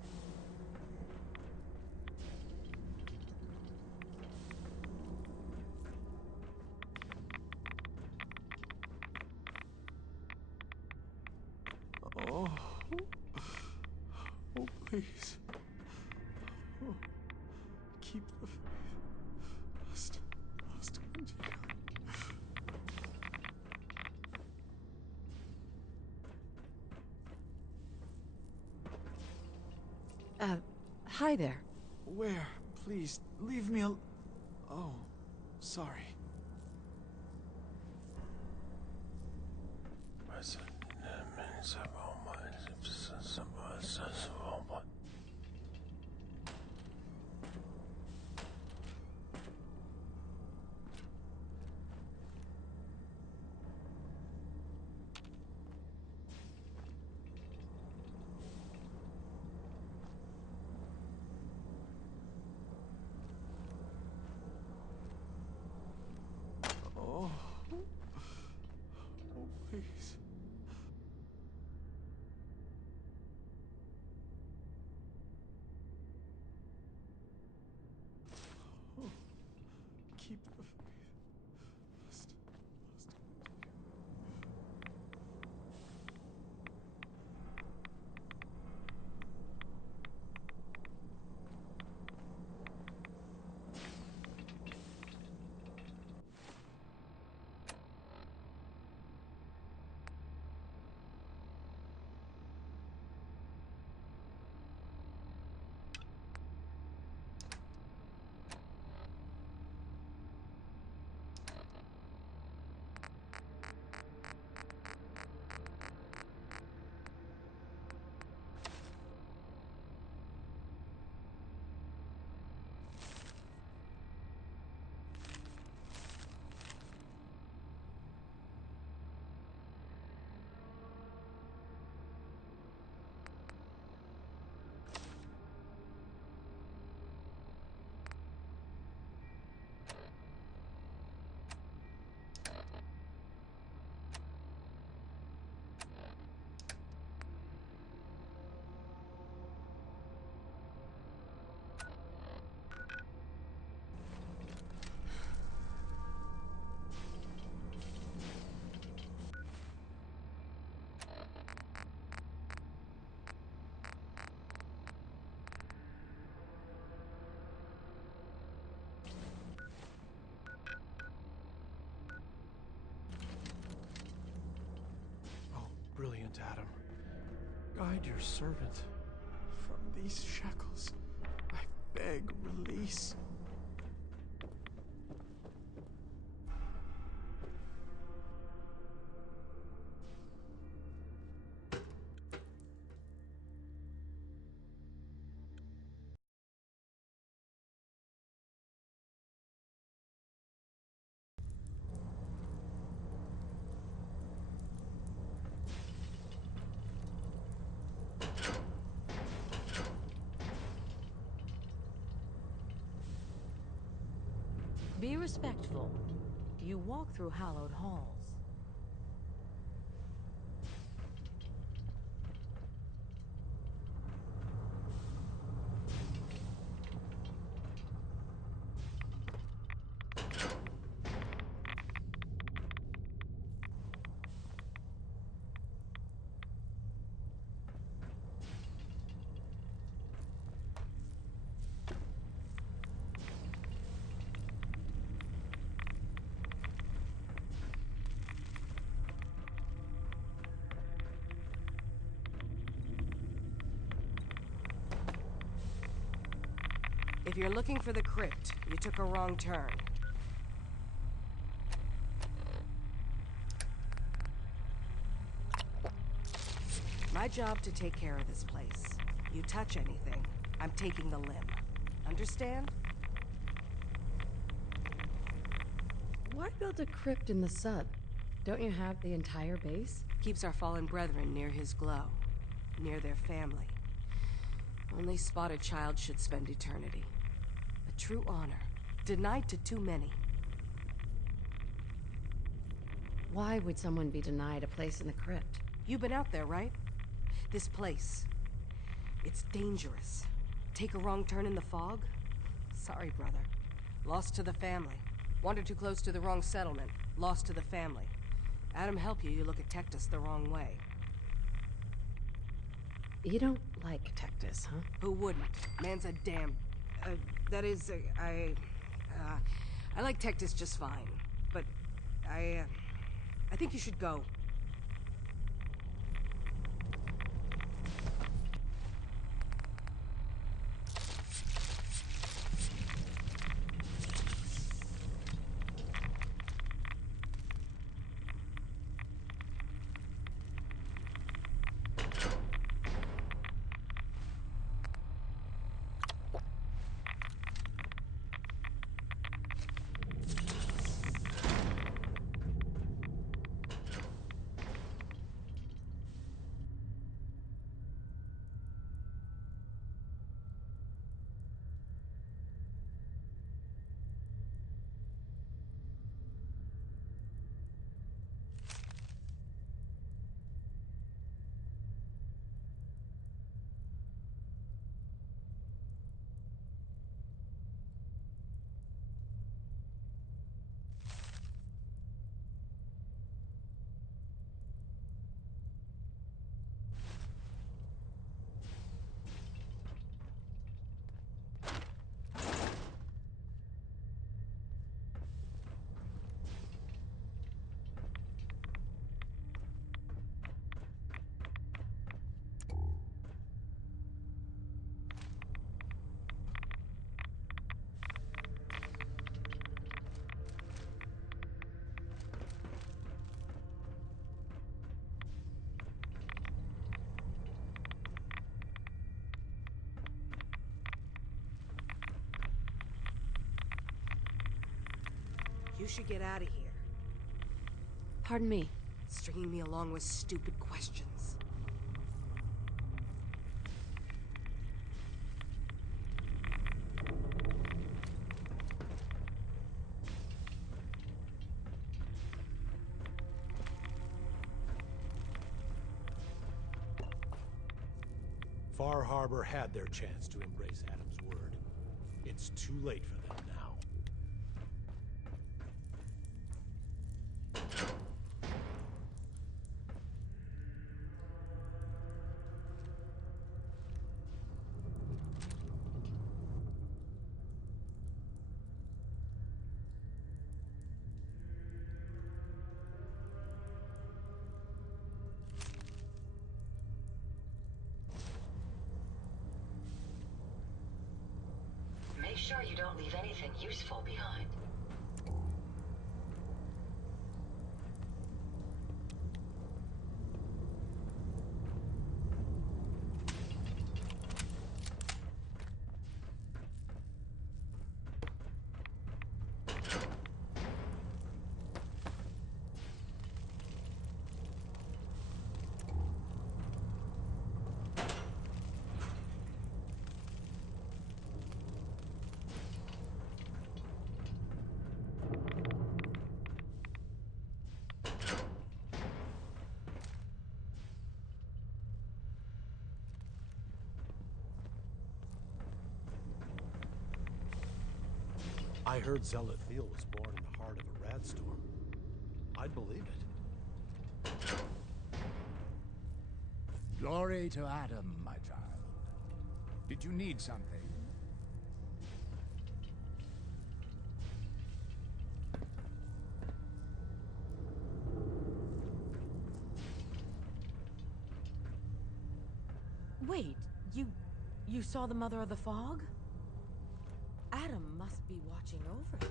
Oh, oh, please. Oh, keep the faith. Must continue. Hi there. Where? Please, leave me al- Oh, sorry. Oh, oh, please. Oh, keep the faith. Must Brilliant, Adam. Guide your servant. From these shackles, I beg release. Be respectful. You walk through hallowed halls. If you're looking for the crypt, you took a wrong turn. My job to take care of this place. You touch anything, I'm taking the limb. Understand? Why build a crypt in the sub? Don't you have the entire base? Keeps our fallen brethren near his glow, near their family. Only spotted child should spend eternity. A true honor, denied to too many. Why would someone be denied a place in the crypt? You've been out there, right? This place. It's dangerous. Take a wrong turn in the fog? Sorry, brother. Lost to the family. Wandered too close to the wrong settlement. Lost to the family. Adam help you, you look at Tectus the wrong way. You don't like Tectus, huh? Who wouldn't? Man's a damn... that is, I like Tectus just fine. But, I think you should go. You should get out of here. Pardon me. Stringing me along with stupid questions. Far Harbor had their chance to embrace Adam's word. It's too late for them now. Make sure you don't leave anything useful behind. I heard Zealot Thiel was born in the heart of a rad storm. I'd believe it. Glory to Adam, my child. Did you need something? Wait, you saw the Mother of the Fog? Adam must be watching over you.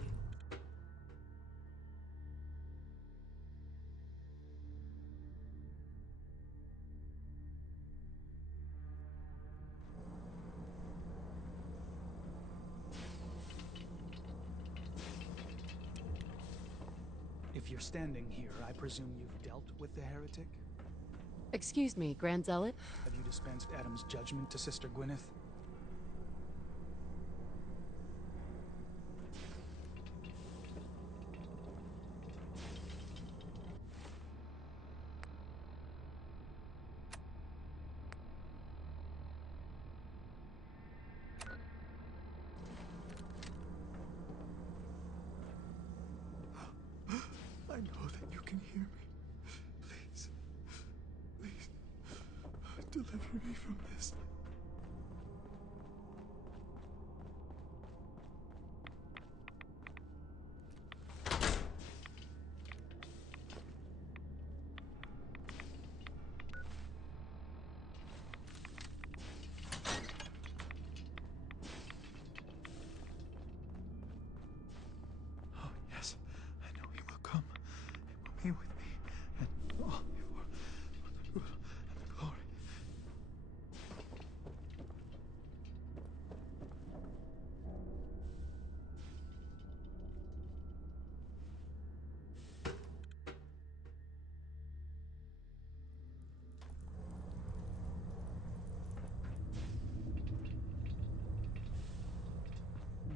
If you're standing here, I presume you've dealt with the heretic? Excuse me, Grand Zealot? Have you dispensed Adam's judgment to Sister Gwyneth?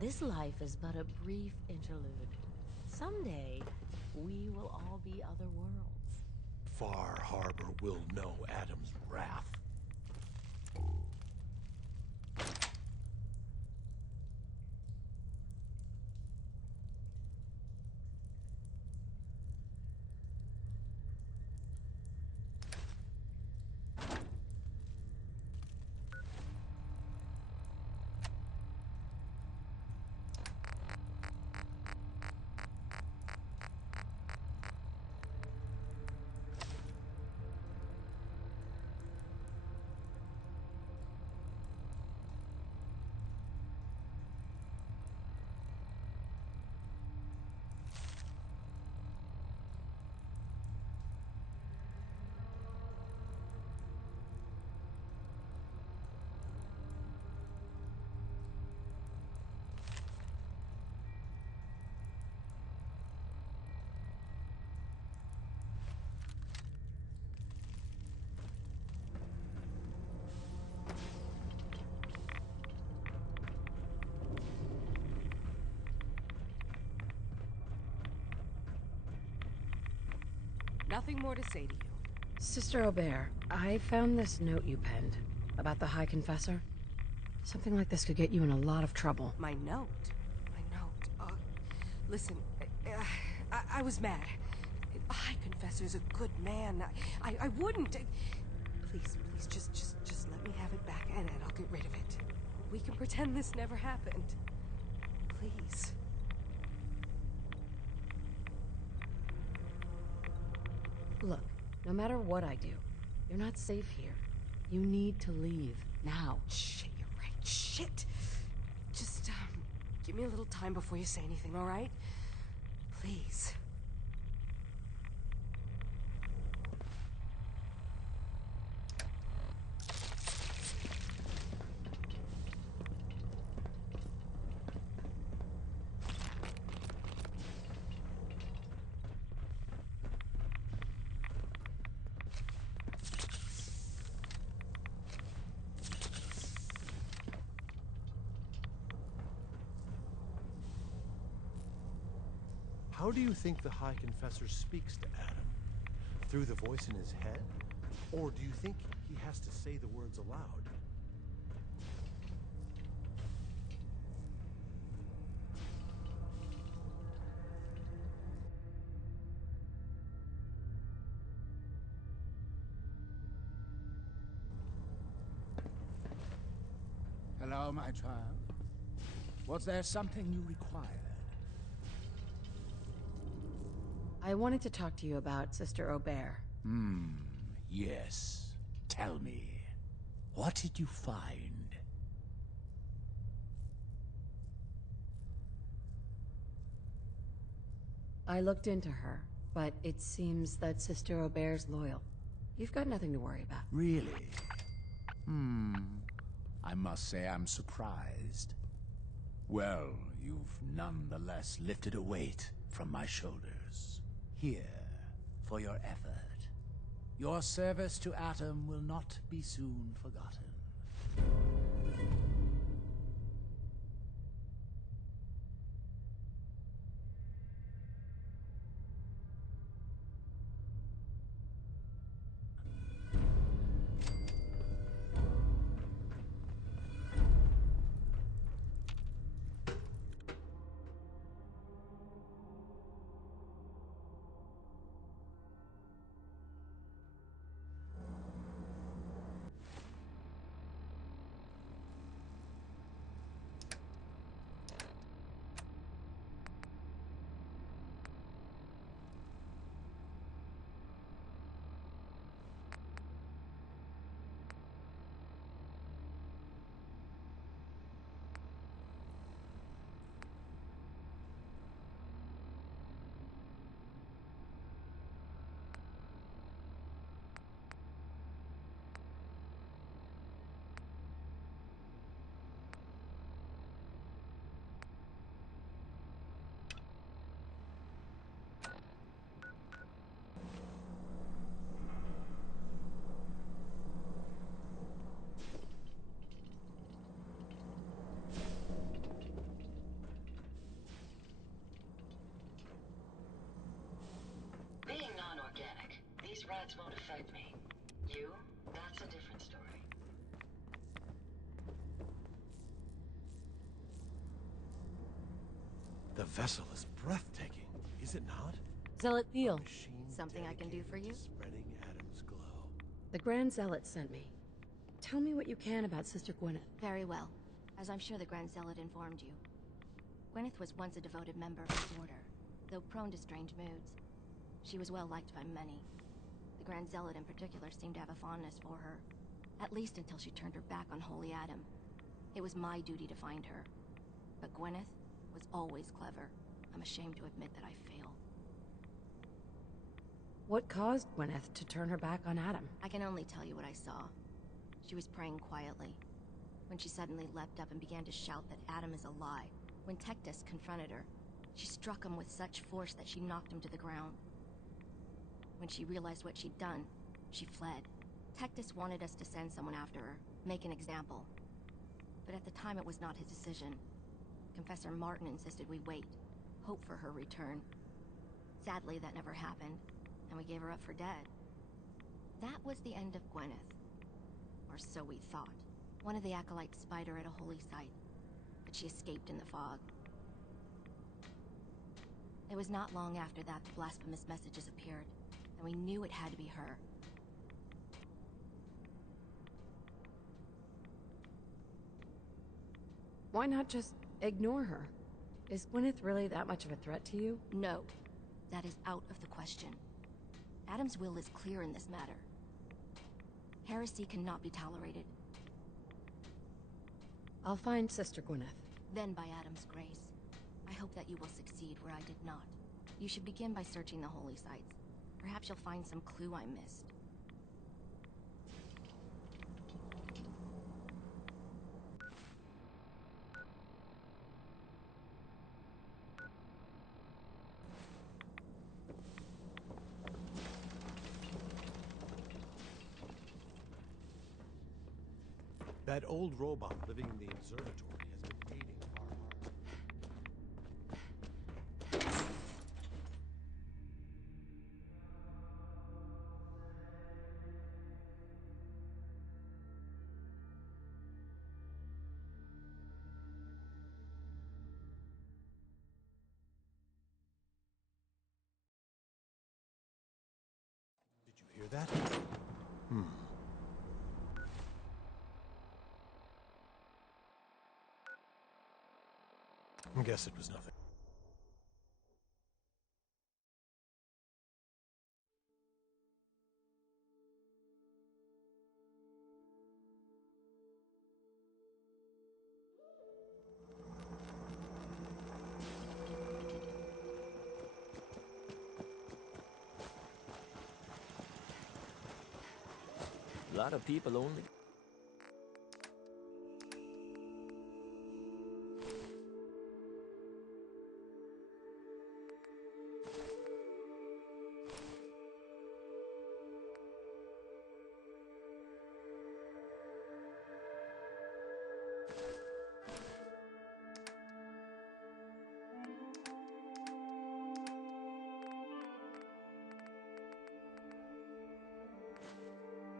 This life is but a brief interlude. Someday, we will all be other worlds. Far Harbor will know Adam's wrath. Nothing more to say to you. Sister Aubert, I found this note you penned about the High Confessor. Something like this could get you in a lot of trouble. My note? My note? Listen, I was mad. The High Confessor's a good man. I wouldn't. Please, just let me have it back and I'll get rid of it. We can pretend this never happened. Please. Look, no matter what I do, you're not safe here. You need to leave, now. Shit, you're right. Shit! Just, give me a little time before you say anything, alright? Please. How do you think the High Confessor speaks to Adam? Through the voice in his head? Or do you think he has to say the words aloud? Hello, my child. Was there something you required? I wanted to talk to you about Sister Aubert. Yes. Tell me, what did you find? I looked into her, but it seems that Sister Aubert's loyal. You've got nothing to worry about. Really? I must say I'm surprised. Well, you've nonetheless lifted a weight from my shoulders. Here, for your effort. Your service to Atom will not be soon forgotten. tides won't affect me. You, that's a different story. The vessel is breathtaking, is it not? Zealot Thiel. Something I can do for you? Spreading Adam's glow. The Grand Zealot sent me. Tell me what you can about Sister Gwyneth. Very well, as I'm sure the Grand Zealot informed you. Gwyneth was once a devoted member of his order, though prone to strange moods. She was well liked by many. The Grand Zealot in particular seemed to have a fondness for her, at least until she turned her back on Holy Adam. It was my duty to find her. But Gwyneth was always clever. I'm ashamed to admit that I failed. What caused Gwyneth to turn her back on Adam? I can only tell you what I saw. She was praying quietly, when she suddenly leapt up and began to shout that Adam is a lie. When Tectus confronted her, she struck him with such force that she knocked him to the ground. When she realized what she'd done, she fled. Tectus wanted us to send someone after her, make an example. But at the time it was not his decision. Confessor Martin insisted we wait, hope for her return. Sadly, that never happened, and we gave her up for dead. That was the end of Gwyneth. Or so we thought. One of the acolytes spied her at a holy site, but she escaped in the fog. It was not long after that the blasphemous messages appeared, and we knew it had to be her. Why not just ignore her? Is Gwyneth really that much of a threat to you? No. That is out of the question. Adam's will is clear in this matter. Heresy cannot be tolerated. I'll find Sister Gwyneth. Then by Adam's grace, I hope that you will succeed where I did not. You should begin by searching the holy sites. Perhaps you'll find some clue I missed. That old robot living in the observatory has been aiding our army. Did you hear that? I guess it was nothing. A lot of people only.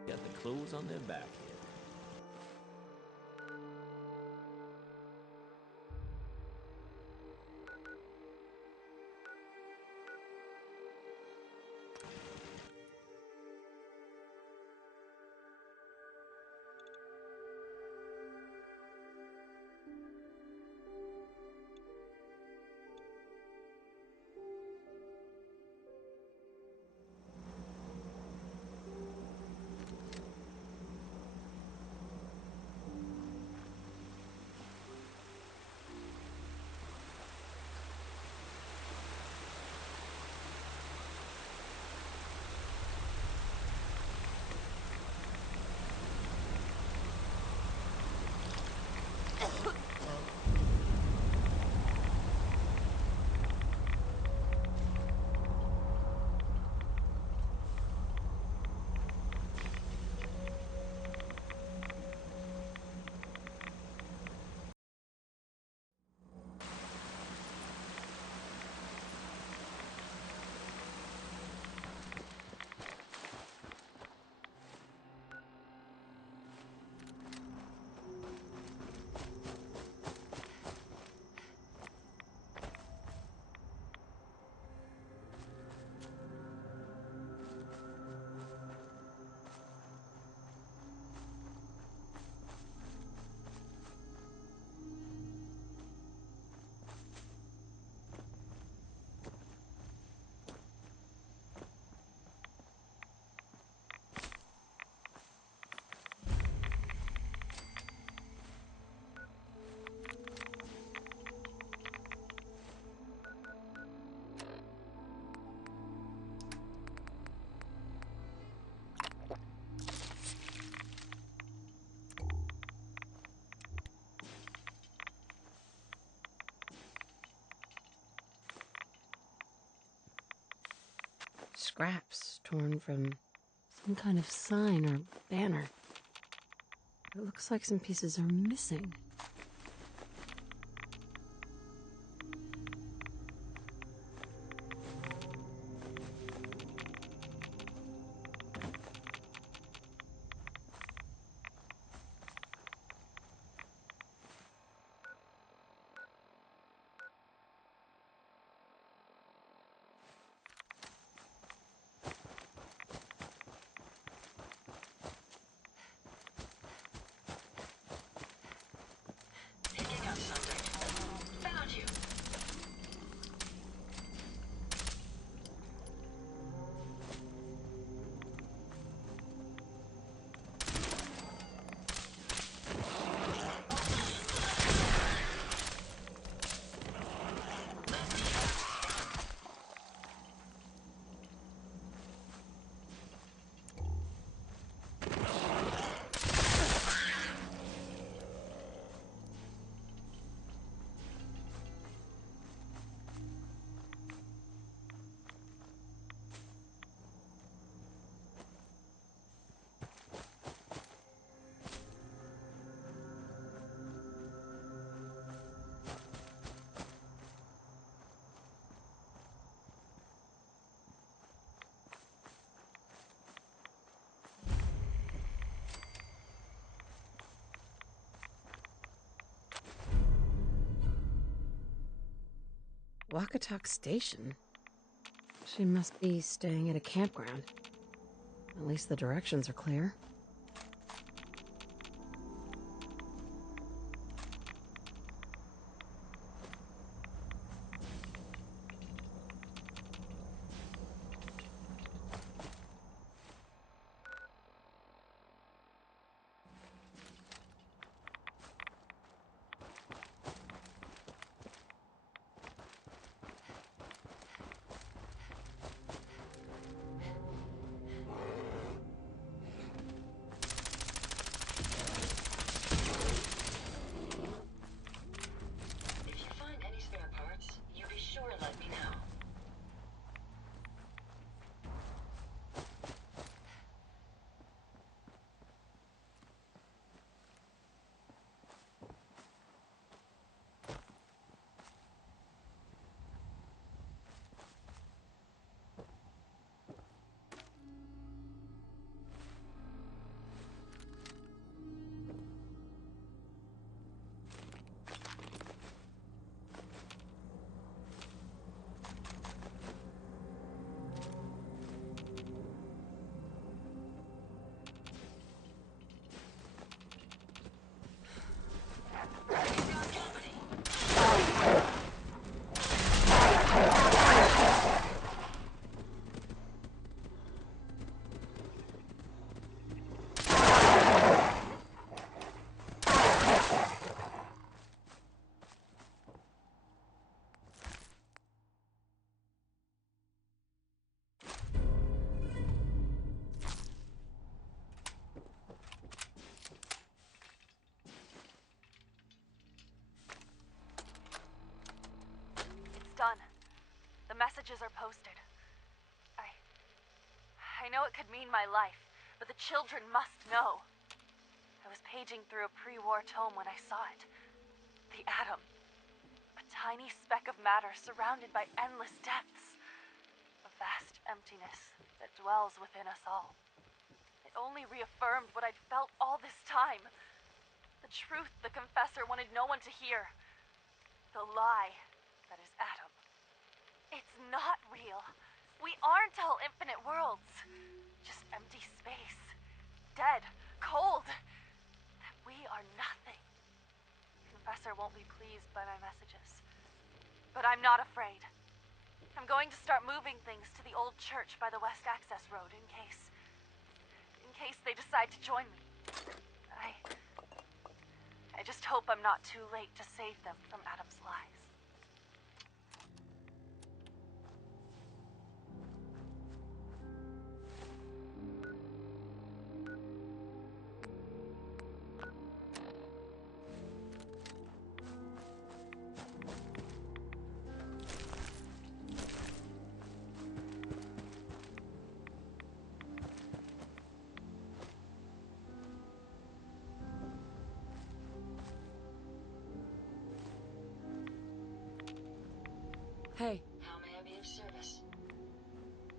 Got the clothes on their back here. Scraps torn from some kind of sign or banner. It looks like some pieces are missing. Wakatok Station? She must be staying at a campground. At least the directions are clear. Done. The messages are posted. I know it could mean my life, but the children must know. I was paging through a pre-war tome when I saw it. The atom. A tiny speck of matter surrounded by endless depths. A vast emptiness that dwells within us all. It only reaffirmed what I'd felt all this time. The truth the confessor wanted no one to hear. The lie that is Atom. It's not real. We aren't all infinite worlds. Just empty space. Dead. Cold. That we are nothing. Confessor won't be pleased by my messages. But I'm not afraid. I'm going to start moving things to the old church by the West Access Road in case they decide to join me. I just hope I'm not too late to save them from Adam's lies.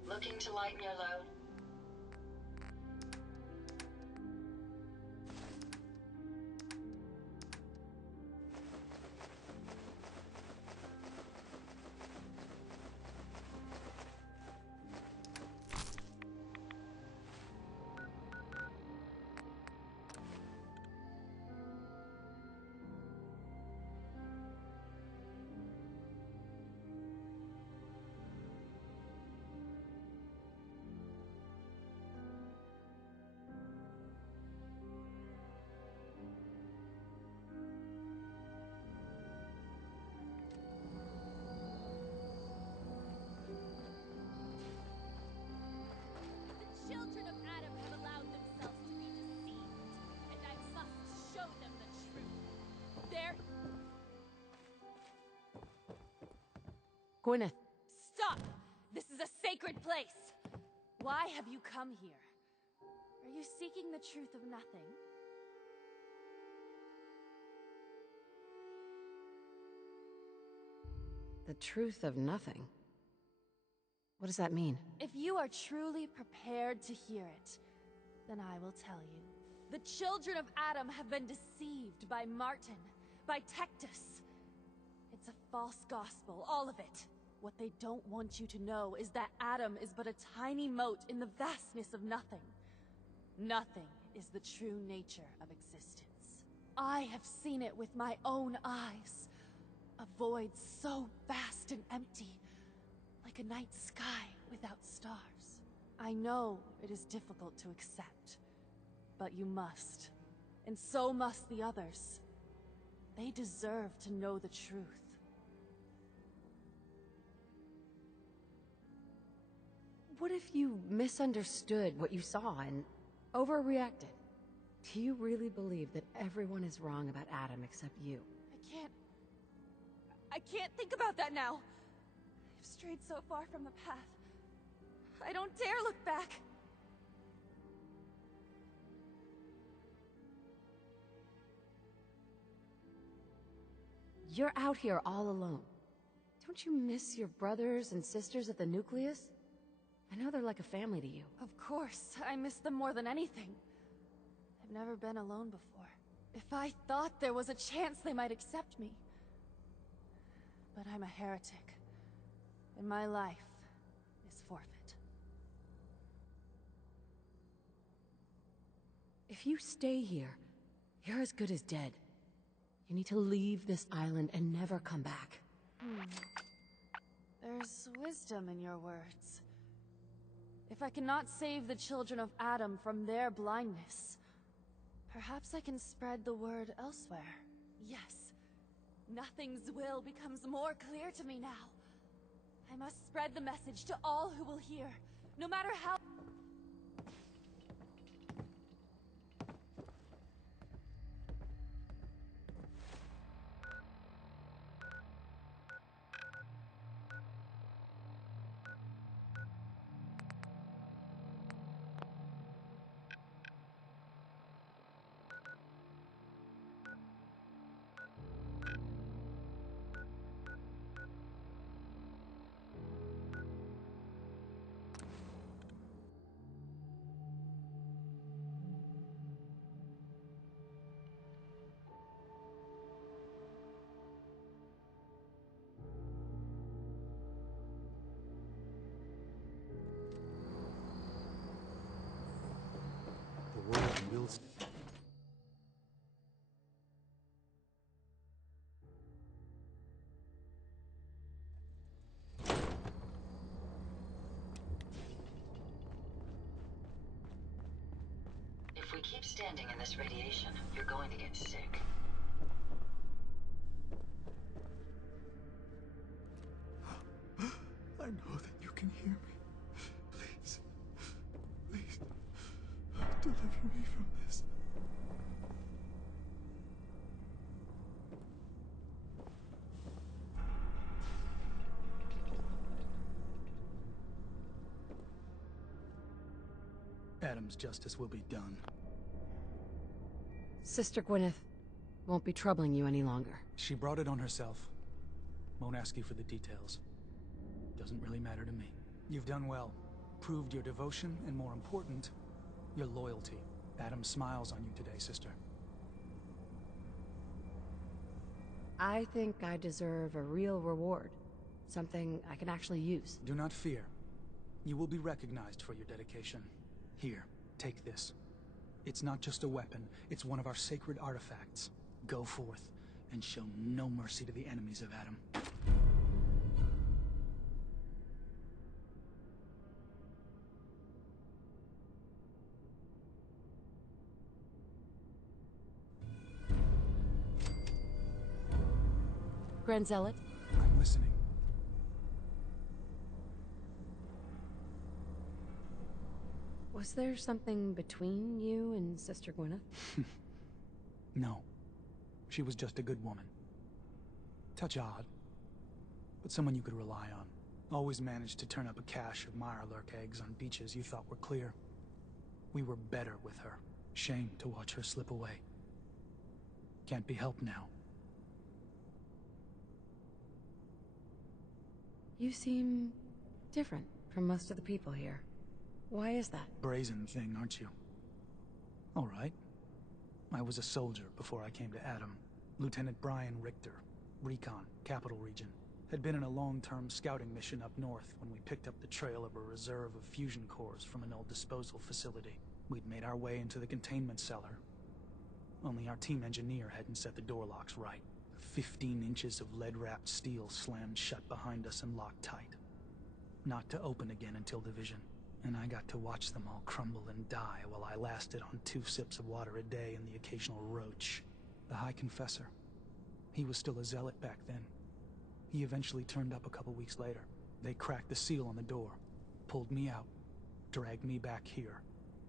Looking to lighten your load? Children of Adam have allowed themselves to be deceived, and I must show them the truth. There... Gwyneth. Stop! This is a sacred place! Why have you come here? Are you seeking the truth of nothing? The truth of nothing? What does that mean? If you are truly prepared to hear it, then I will tell you. The children of Adam have been deceived by Martin, by Tectus. It's a false gospel, all of it. What they don't want you to know is that Adam is but a tiny mote in the vastness of nothing. Nothing is the true nature of existence. I have seen it with my own eyes. A void so vast and empty, like a night sky without stars. I know it is difficult to accept, but you must. And so must the others. They deserve to know the truth. What if you misunderstood what you saw and overreacted? Do you really believe that everyone is wrong about Adam except you? I can't think about that now. I've strayed so far from the path. I don't dare look back. You're out here all alone. Don't you miss your brothers and sisters at the nucleus? I know they're like a family to you. Of course, I miss them more than anything. I've never been alone before. If I thought there was a chance they might accept me. But I'm a heretic, and my life is forfeit. If you stay here, you're as good as dead. You need to leave this island and never come back. There's wisdom in your words. If I cannot save the children of Adam from their blindness, perhaps I can spread the word elsewhere. Yes, nothing's will becomes more clear to me now. I must spread the message to all who will hear, no matter how... The world will... If we keep standing in this radiation, you're going to get sick. I know that you can hear me. Please. Please. Deliver me from this. Adam's justice will be done. Sister Gwyneth won't be troubling you any longer. She brought it on herself. Won't ask you for the details. Doesn't really matter to me. You've done well. proved your devotion, and more important, your loyalty. Adam smiles on you today, sister. I think I deserve a real reward. Something I can actually use. Do not fear. You will be recognized for your dedication. Here, take this. It's not just a weapon, it's one of our sacred artifacts. Go forth, and show no mercy to the enemies of Adam. Grand Zealot? I'm listening. Was there something between you and Sister Gwyneth? No. She was just a good woman. Touch odd, but someone you could rely on. Always managed to turn up a cache of mirelurk eggs on beaches you thought were clear. We were better with her. Shame to watch her slip away. Can't be helped now. You seem different from most of the people here. Why is that? Brazen thing, aren't you? All right. I was a soldier before I came to Adam. Lieutenant Brian Richter, Recon, Capital Region. Had been in a long-term scouting mission up north when we picked up the trail of a reserve of fusion cores from an old disposal facility. We'd made our way into the containment cellar. Only our team engineer hadn't set the door locks right. 15 inches of lead-wrapped steel slammed shut behind us and locked tight. Not to open again until division. And I got to watch them all crumble and die while I lasted on 2 sips of water a day and the occasional roach. The High Confessor. He was still a zealot back then. He eventually turned up a couple weeks later. They cracked the seal on the door, pulled me out, dragged me back here,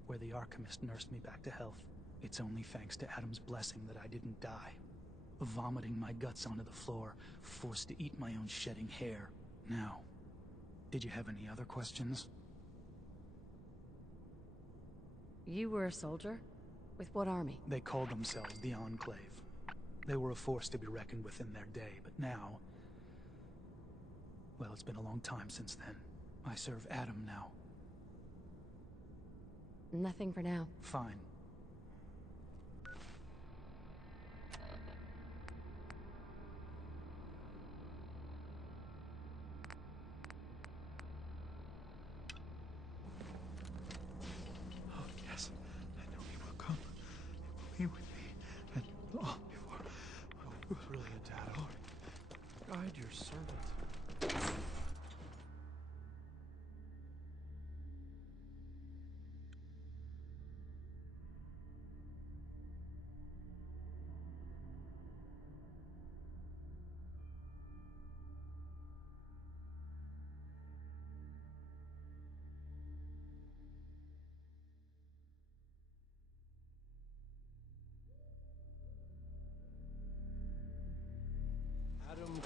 where the Archimist nursed me back to health. It's only thanks to Adam's blessing that I didn't die. Vomiting my guts onto the floor, forced to eat my own shedding hair. Now, did you have any other questions? You were a soldier? With what army? They called themselves the Enclave. They were a force to be reckoned with in their day, but now... well, it's been a long time since then. I serve Adam now. Nothing for now. Fine. Oh, yes. I know he will come. He will be with me. And all before... Oh, brilliant, Adam. Guide your servant. Adam,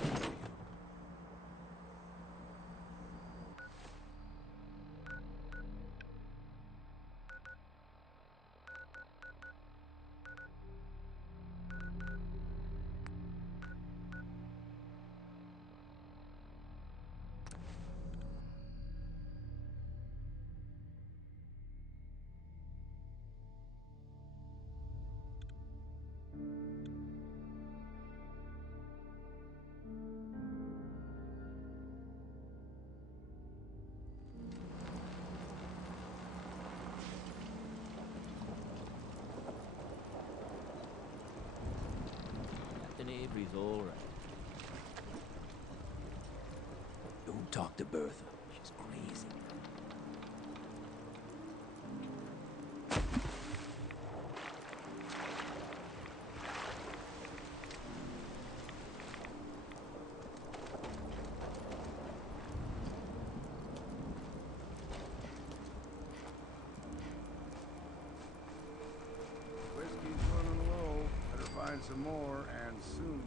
Captain Avery's all right. Don't talk to Bertha. She's crazy. Whiskey's running low. Better find some more, and soon.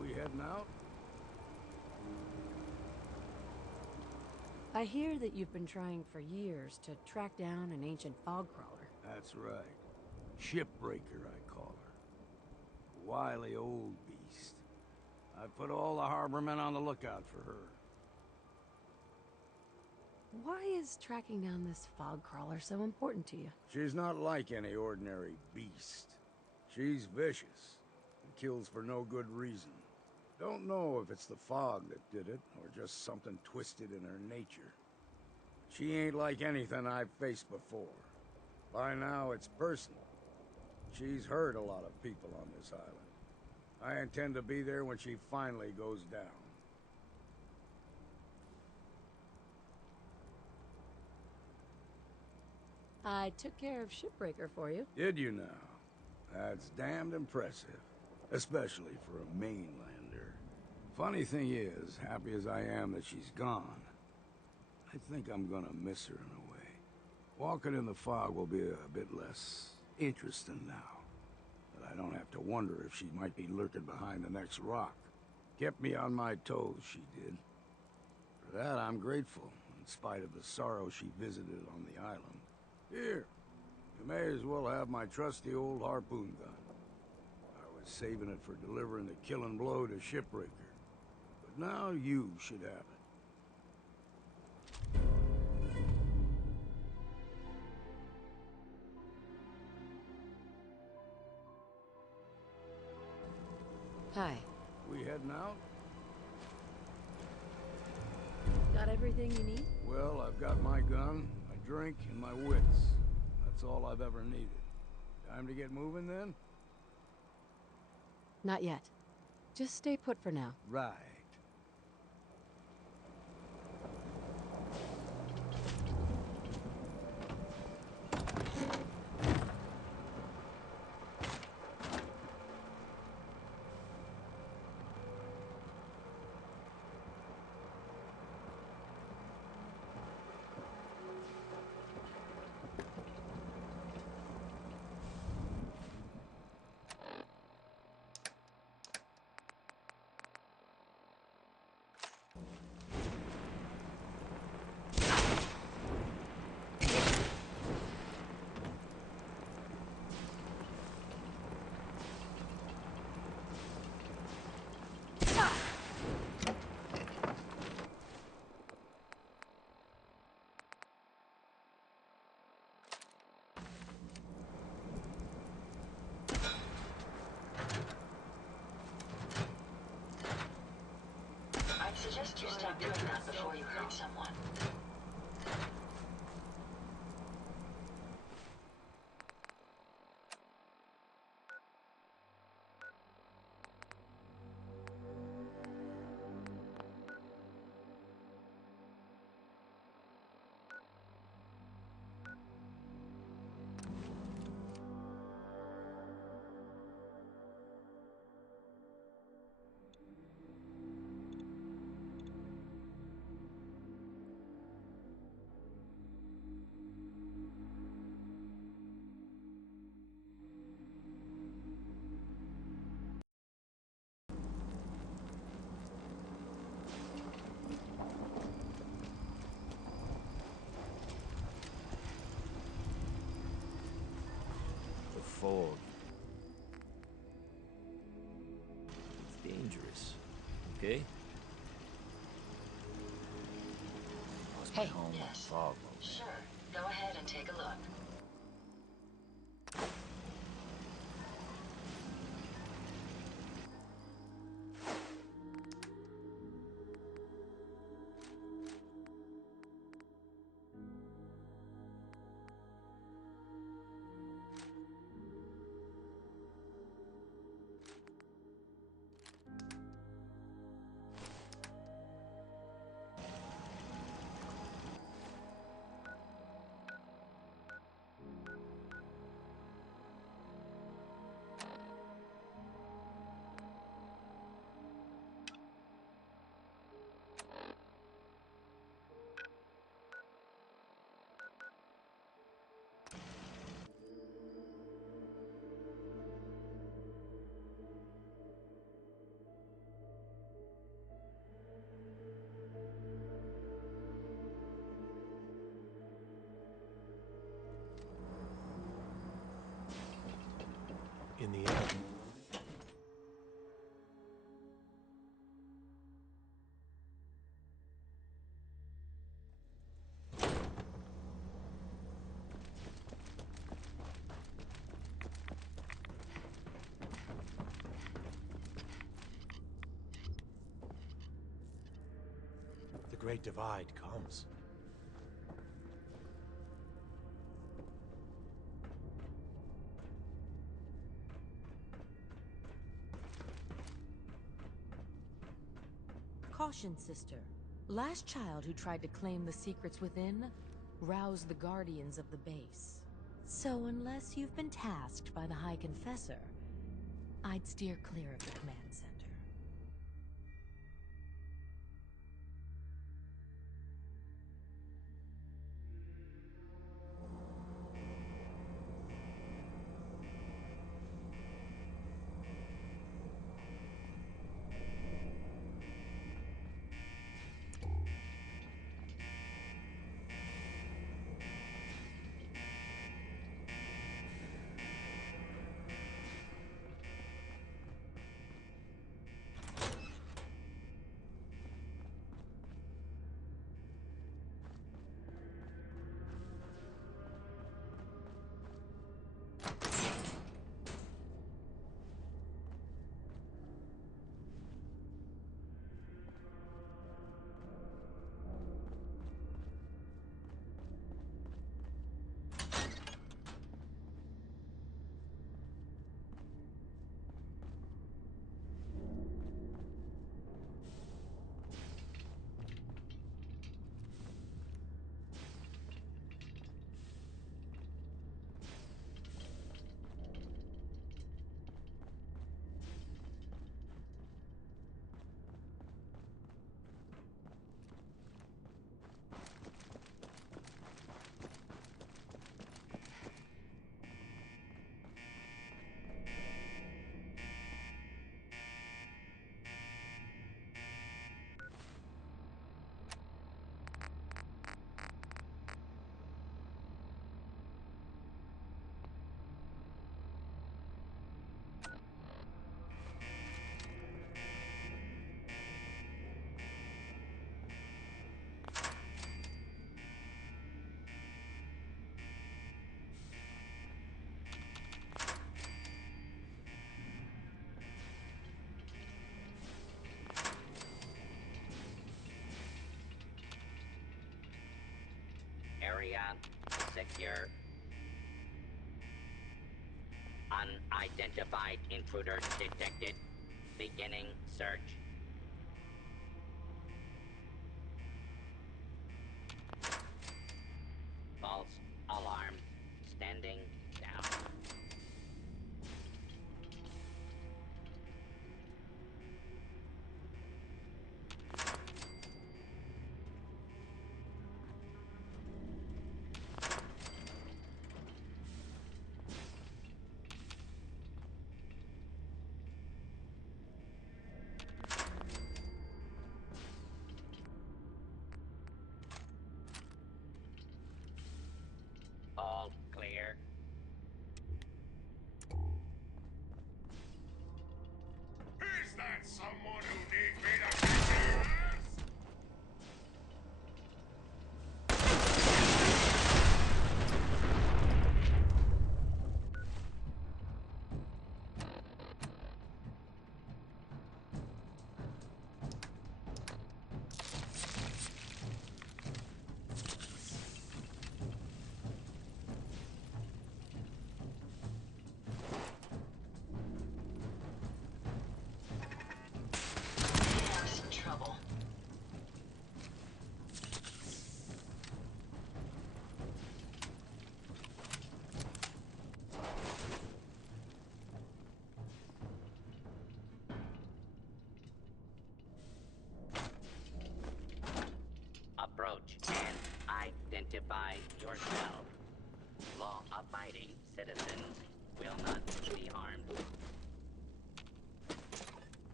We heading out? I hear that you've been trying for years to track down an ancient fog crawler. That's right. Shipbreaker, I call her. Wily old beast. I put all the harbormen on the lookout for her. Why is tracking down this fog crawler so important to you? She's not like any ordinary beast. She's vicious and kills for no good reason. Don't know if it's the fog that did it or just something twisted in her nature. She ain't like anything I've faced before. By now, it's personal. She's hurt a lot of people on this island. I intend to be there when she finally goes down. I took care of Shipbreaker for you. Did you now? That's damned impressive. Especially for a mainlander. Funny thing is, happy as I am that she's gone, I think I'm gonna miss her in a way. Walking in the fog will be a bit less interesting now. But I don't have to wonder if she might be lurking behind the next rock. Kept me on my toes, she did. For that, I'm grateful, in spite of the sorrow she visited on the island. Here, you may as well have my trusty old harpoon gun. I was saving it for delivering the killing blow to Shipbreaker. But now you should have it. Hi. We heading out? Got everything you need? Well, I've got my gun, my drink, and my wits. That's all I've ever needed. Time to get moving, then? Not yet. Just stay put for now. Right. I'd suggest you stop doing that before you hurt someone. Fog. It's dangerous. Okay? Lost my home in fog, old man. Sure. Go ahead and take a look. Great Divide comes. Caution, sister. Last child who tried to claim the secrets within roused the guardians of the base. So unless you've been tasked by the High Confessor, I'd steer clear of the command center. Area secure. Unidentified intruder detected. Beginning search. False alarm. Standing down. All clear. Is that someone who needs me to kick their ass? Some trouble. Approach and identify yourself. Law-abiding citizens will not be harmed.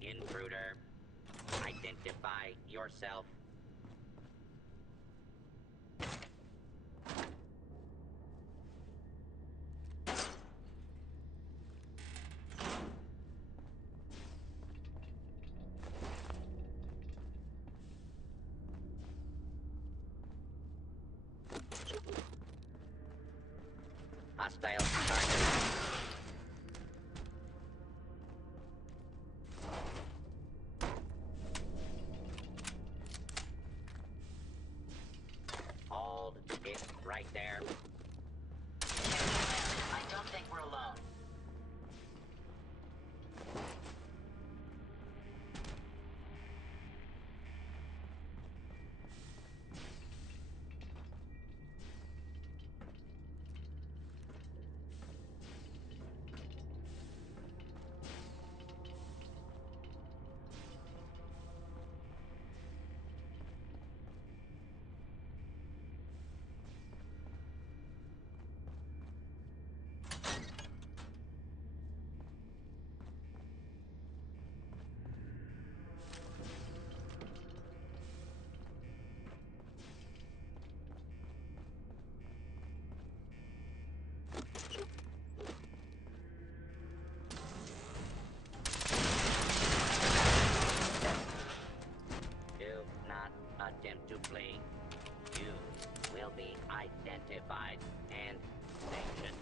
Intruder, identify yourself. Hostile target. quickly, you will be identified and sanctioned.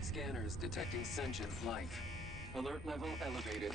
Scanners detecting sentient life. Alert level elevated.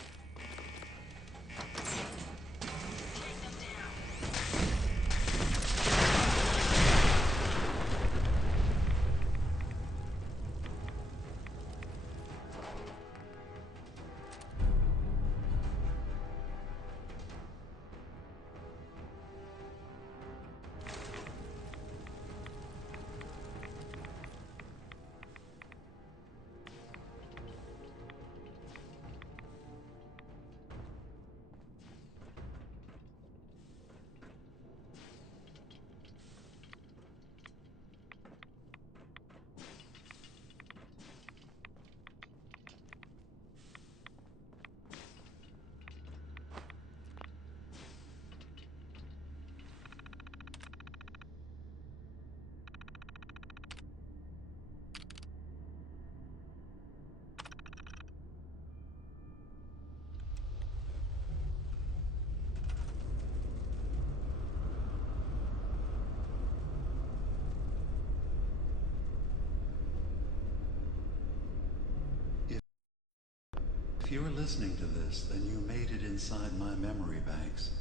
If you're listening to this, then you made it inside my memory banks.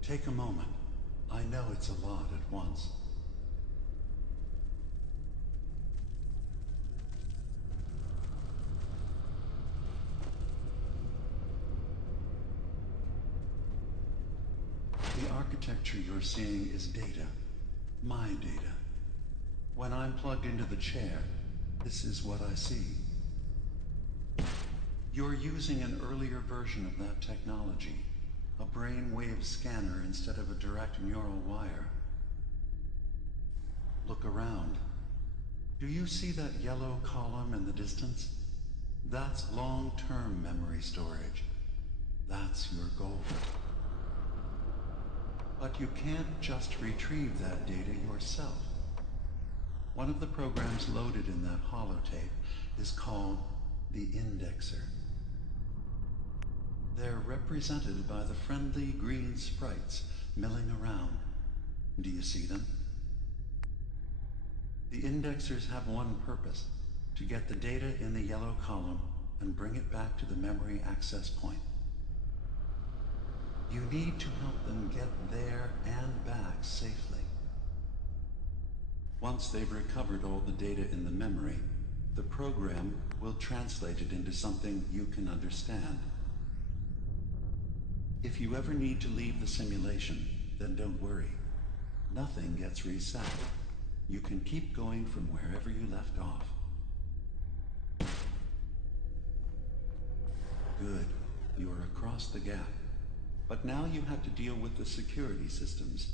Take a moment. I know it's a lot at once. The architecture you're seeing is data. My data. When I'm plugged into the chair, this is what I see. You're using an earlier version of that technology, a brainwave scanner instead of a direct neural wire. Look around. Do you see that yellow column in the distance? That's long-term memory storage. That's your goal. But you can't just retrieve that data yourself. One of the programs loaded in that holotape is called the indexer. They're represented by the friendly green sprites milling around. Do you see them? The indexers have one purpose: to get the data in the yellow column and bring it back to the memory access point. You need to help them get there and back safely. Once they've recovered all the data in the memory, the program will translate it into something you can understand. If you ever need to leave the simulation, then don't worry. Nothing gets reset. You can keep going from wherever you left off. Good. You're across the gap. But now you have to deal with the security systems.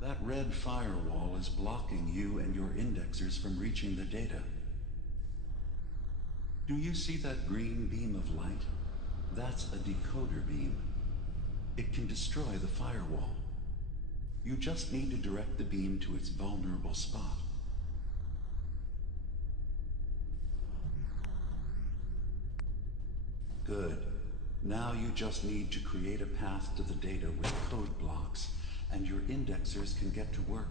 That red firewall is blocking you and your indexers from reaching the data. Do you see that green beam of light? That's a decoder beam. It can destroy the firewall. You just need to direct the beam to its vulnerable spot. Good. Now you just need to create a path to the data with code blocks, and your indexers can get to work.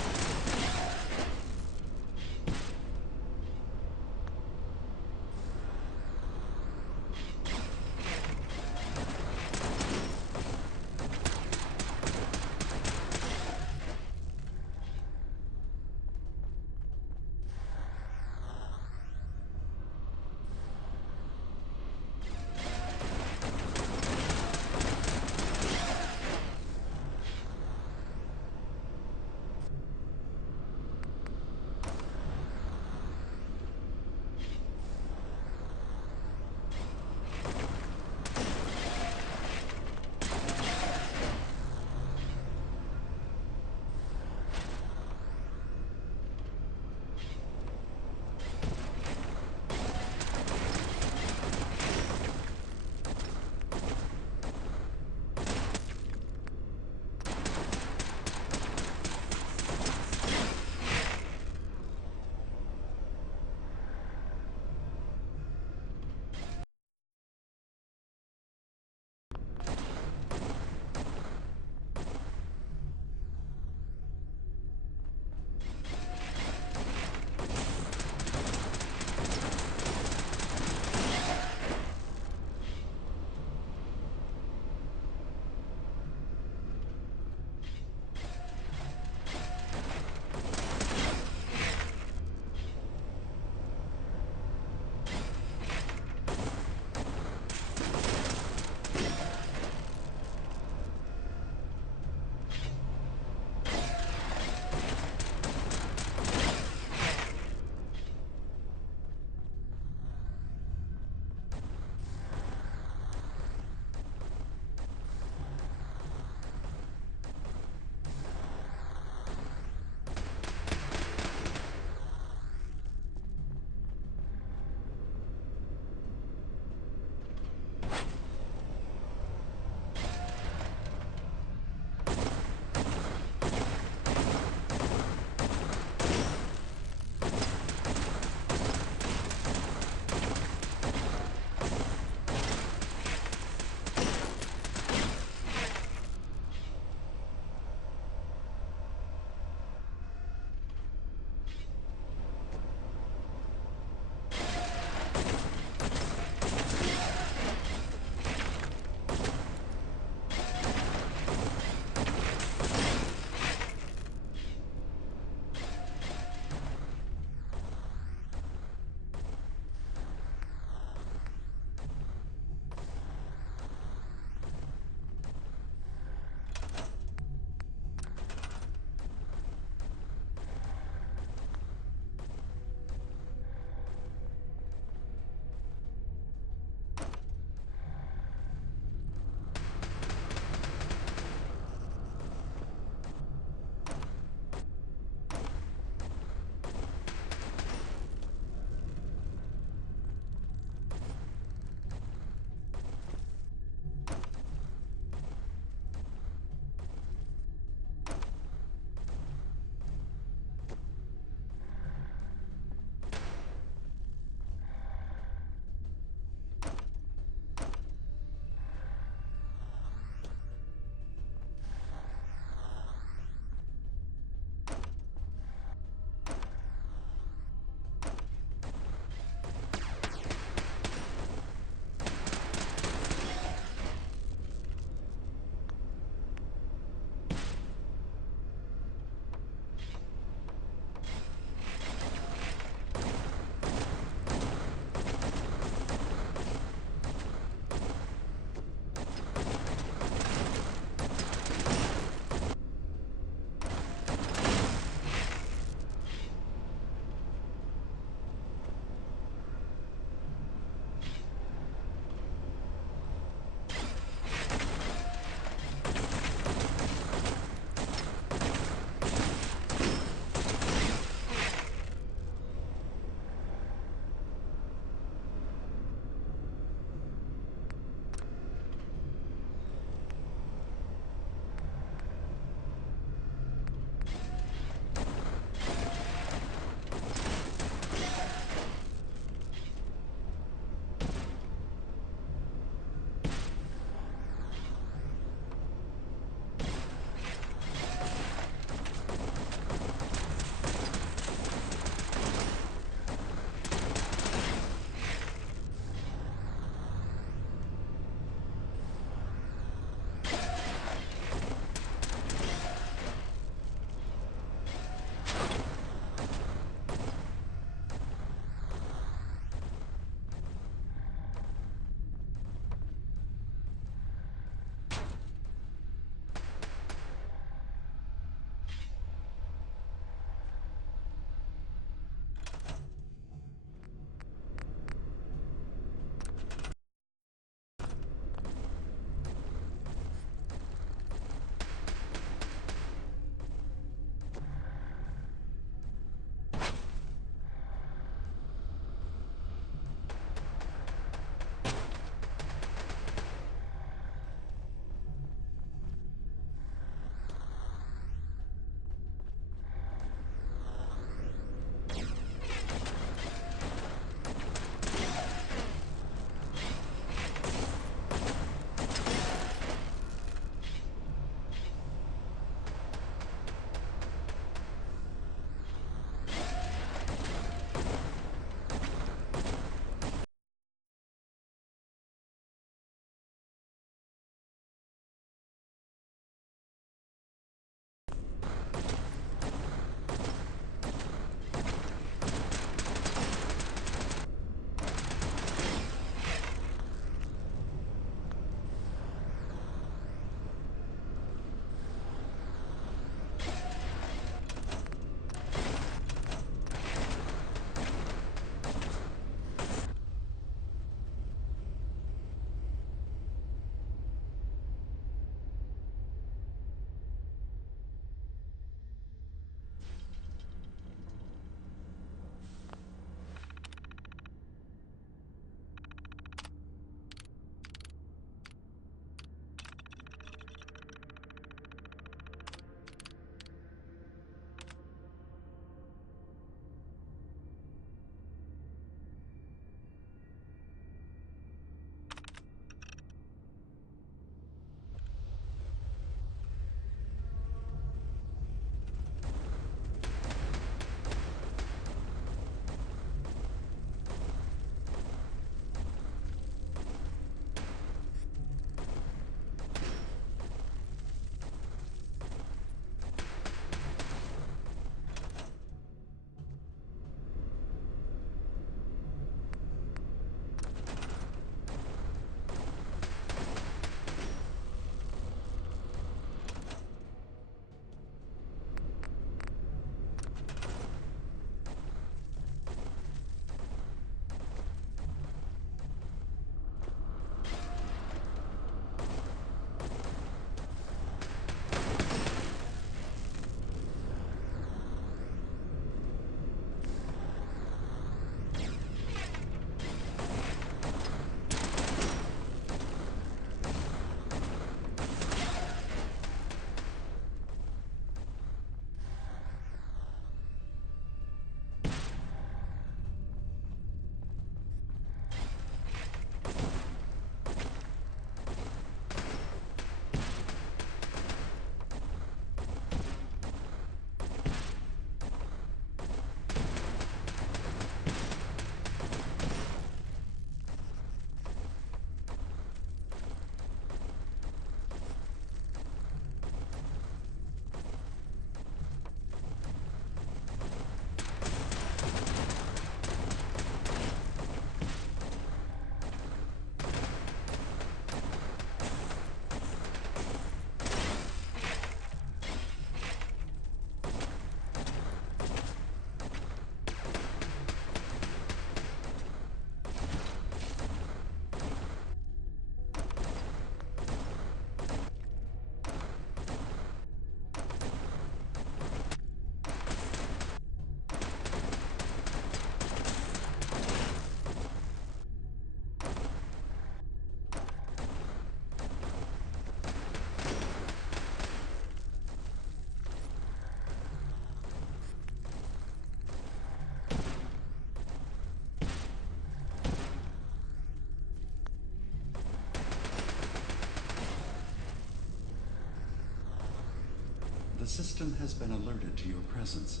The system has been alerted to your presence.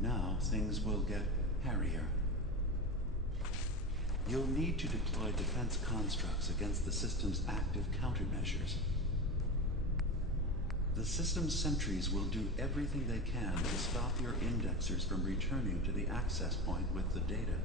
Now things will get hairier. You'll need to deploy defense constructs against the system's active countermeasures. The system's sentries will do everything they can to stop your indexers from returning to the access point with the data.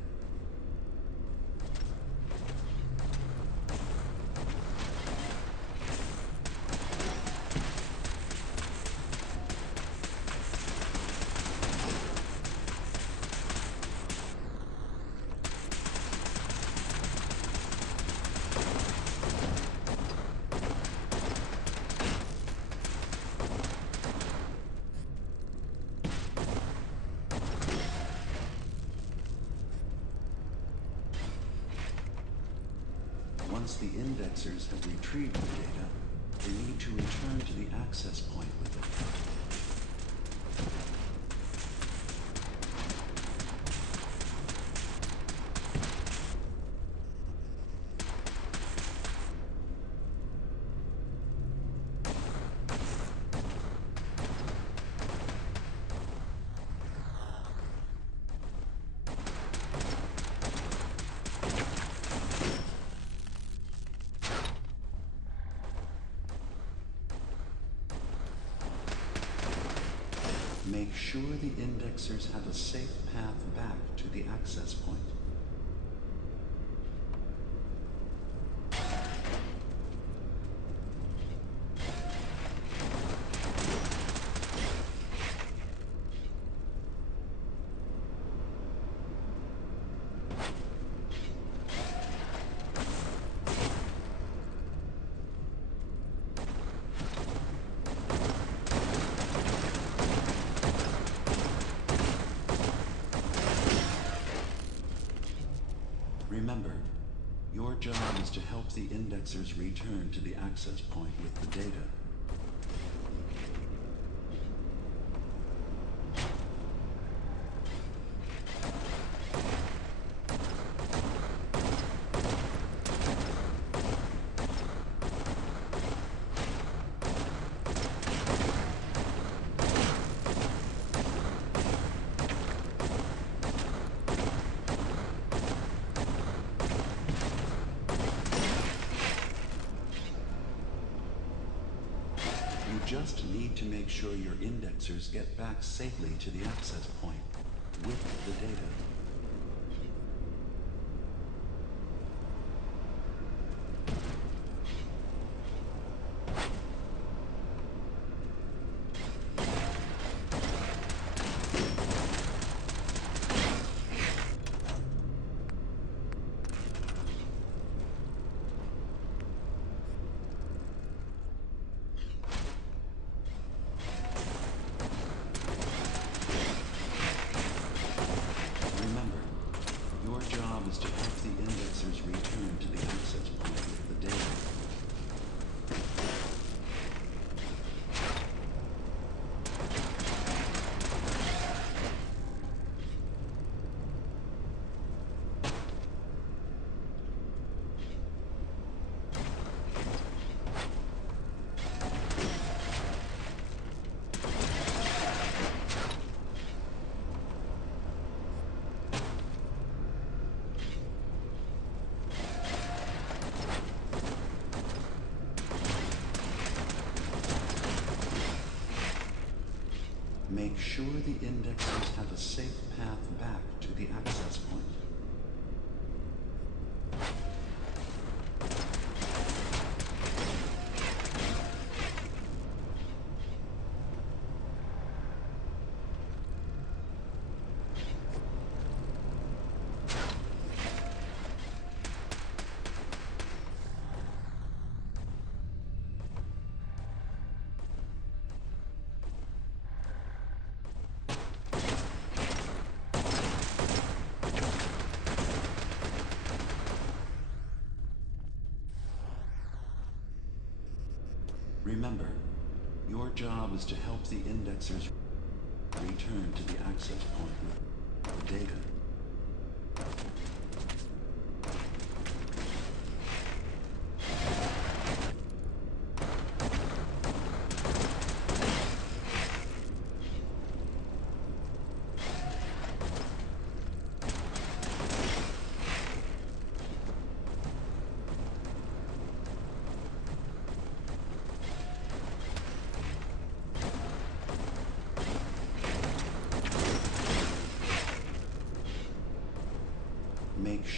Once the indexers have retrieved the data, they need to return to the access point with it. Make sure the indexers have a safe path back to the access point. Remember, your job is to help the indexers return to the access point with the data. You just need to make sure your indexers get back safely to the access point with the data. Make sure the indexers have a safe path back to the access point. Remember, your job is to help the indexers return to the access point with the data.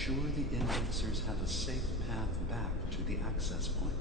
sure the indexers have a safe path back to the access point.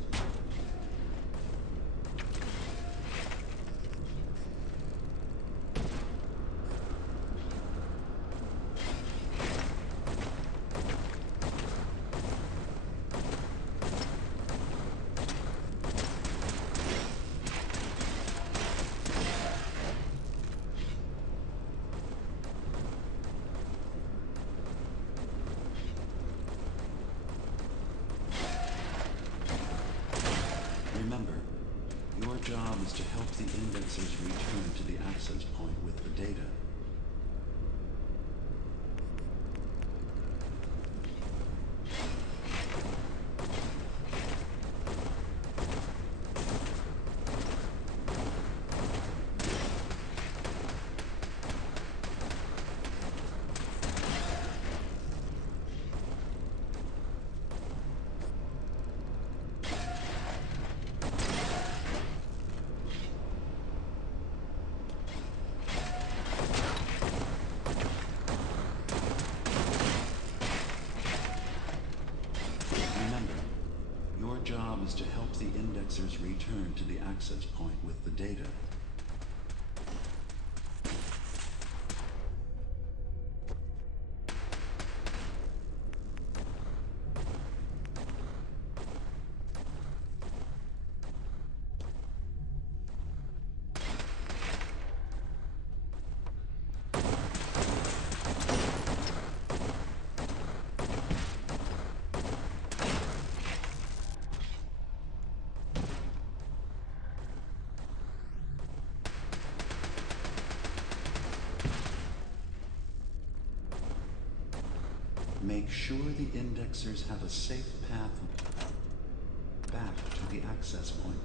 Remember, your job is to help the indexers return to the access point with the data. Your job is to help the indexers return to the access point with the data. Make sure the indexers have a safe path back to the access point.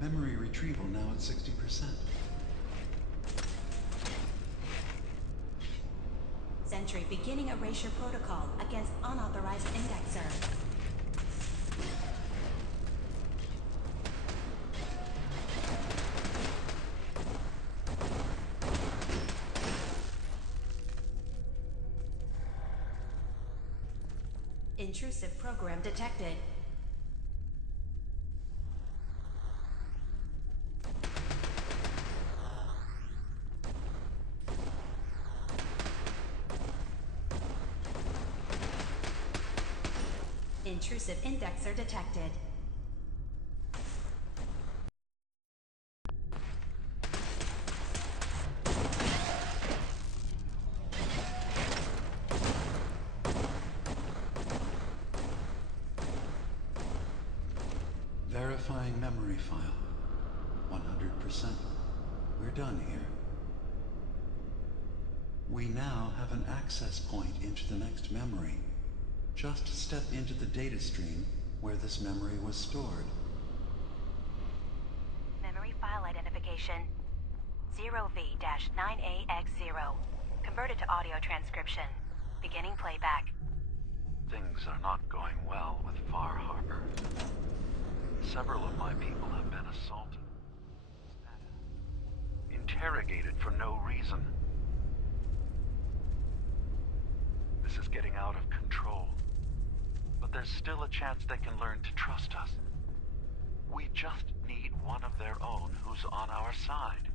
Memory retrieval now at 60%. Sentry beginning erasure protocol against unauthorized indexer. Intrusive program detected. Intrusive indexer detected. Verifying memory file. 100%. We're done here. We now have an access point into the next memory. Just step into the data stream where this memory was stored. Memory file identification 0V-9AX0. Converted to audio transcription. Beginning playback. Things are not going well with Far Harbor. Several of my people have been assaulted. Interrogated for no reason. This is getting out of control. But there's still a chance they can learn to trust us. We just need one of their own who's on our side.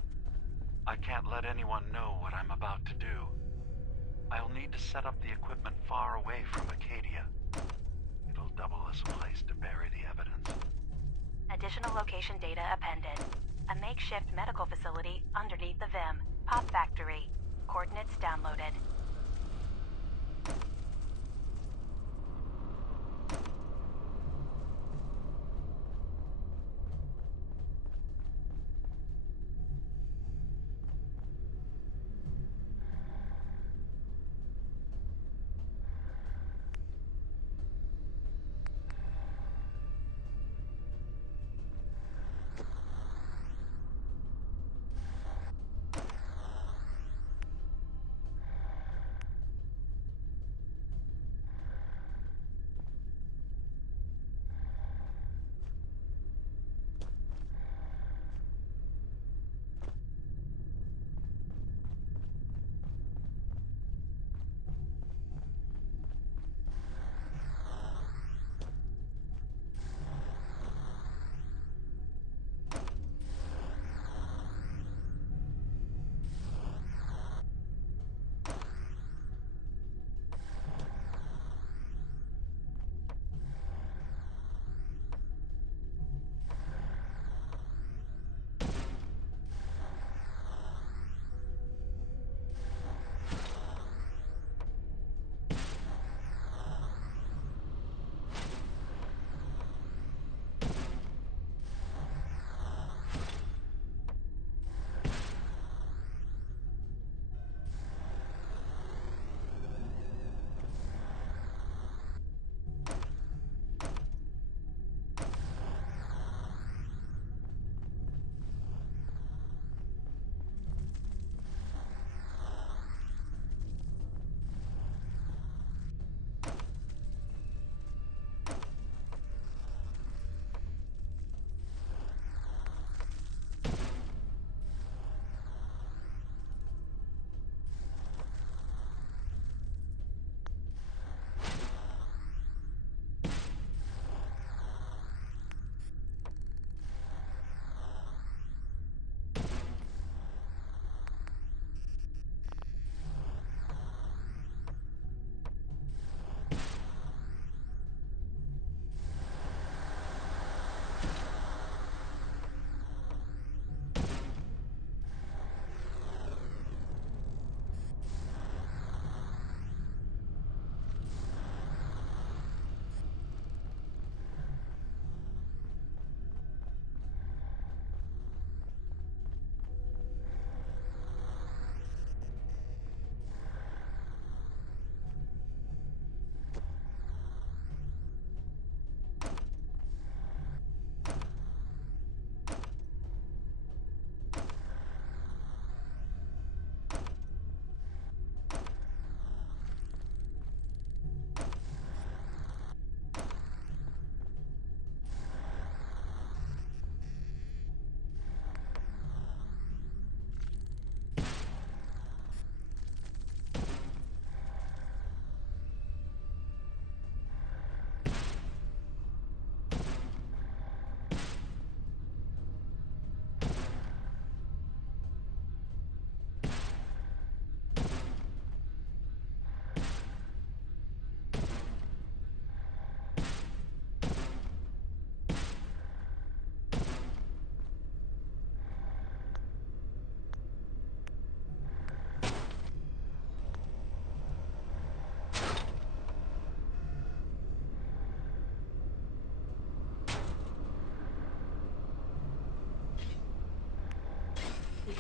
I can't let anyone know what I'm about to do. I'll need to set up the equipment far away from Acadia. It'll double as a place to bury the evidence. Additional location data appended. A makeshift medical facility underneath the VIM. Pop factory. Coordinates downloaded.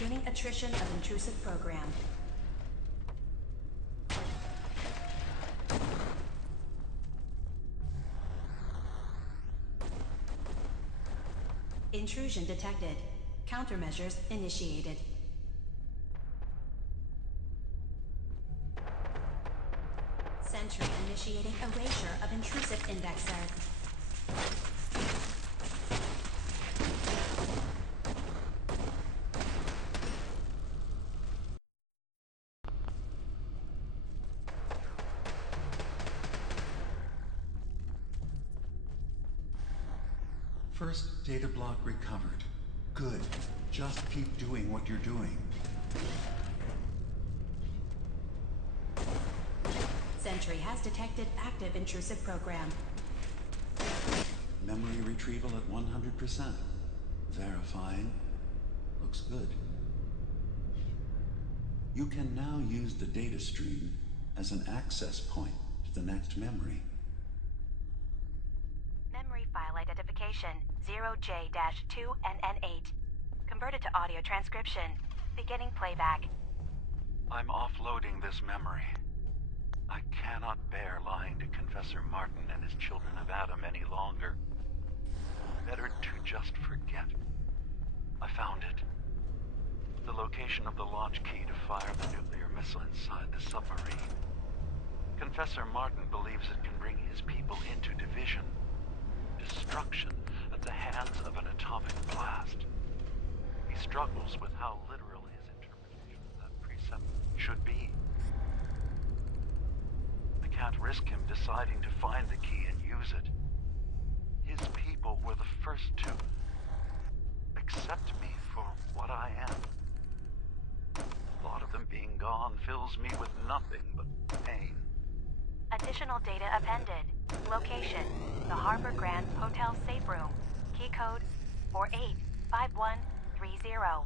Beginning attrition of intrusive program. Intrusion detected. Countermeasures initiated. Sentry initiating erasure of intrusive indexes. First data block recovered. Good. Just keep doing what you're doing. Sentry has detected active intrusive program. Memory retrieval at 100%. Verifying. Looks good. You can now use the data stream as an access point to the next memory. Memory file identification 0J-2NN8. Converted to audio transcription. Beginning playback. I'm offloading this memory. I cannot bear lying to Confessor Martin and his children of Adam any longer. Better to just forget. I found it. The location of the launch key to fire the nuclear missile inside the submarine. Confessor Martin believes it can bring his people into division. Destruction at the hands of an atomic blast. He struggles with how literal his interpretation of that precept should be. I can't risk him deciding to find the key and use it. His people were the first to accept me for what I am. The thought of them being gone fills me with nothing but pain. Additional data appended. Location: the Harbor Grand Hotel safe room. Key code 485130.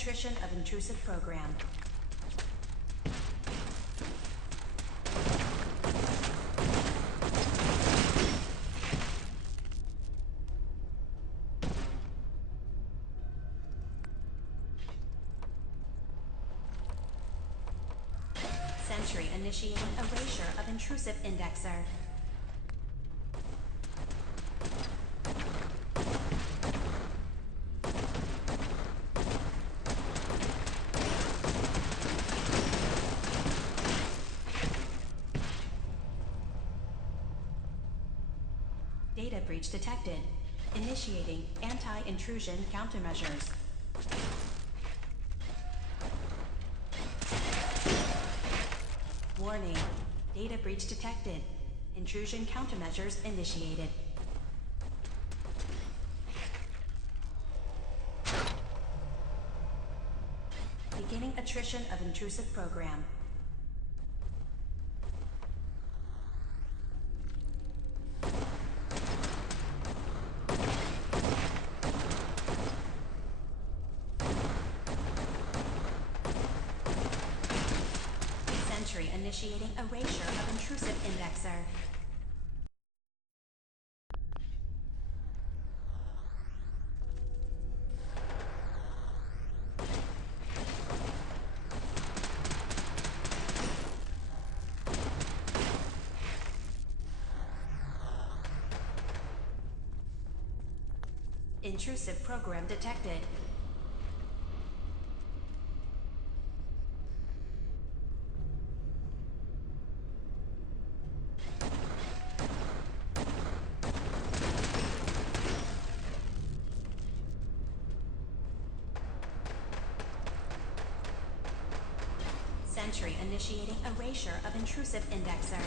attrition of intrusive program. Sentry initiating erasure of intrusive indexer. Data breach detected. Initiating anti-intrusion countermeasures. Warning. Data breach detected. Intrusion countermeasures initiated. Beginning attrition of intrusive program. Initiating erasure of intrusive indexer. Intrusive program detected. Sentry initiating erasure of intrusive indexer.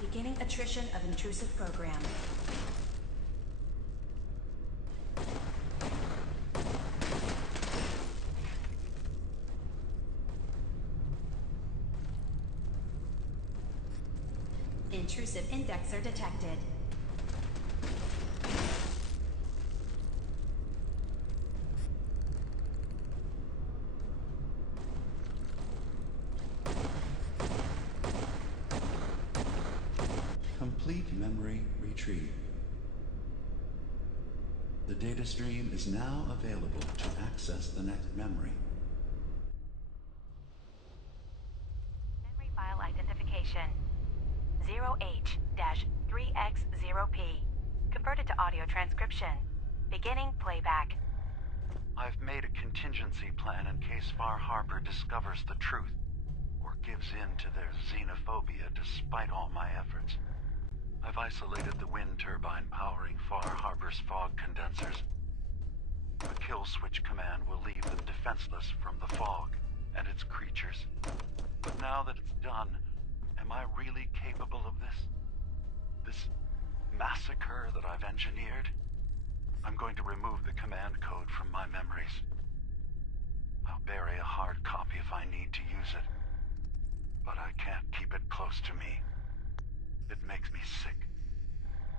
Beginning attrition of intrusive program. Intrusive indexer detected. Complete memory retrieved. The data stream is now available to access the next memory. Memory file identification 0H-3X0P. Converted to audio transcription. Beginning playback. I've made a contingency plan in case Far Harbor discovers the truth, or gives in to their xenophobia despite all my efforts. I've isolated the wind turbine powering Far Harbor's fog condensers. A kill switch command will leave them defenseless from the fog and its creatures. But now that it's done, am I really capable of this? This massacre that I've engineered? I'm going to remove the command code from my memories. I'll bury a hard copy if I need to use it. But I can't keep it close to me. It makes me sick.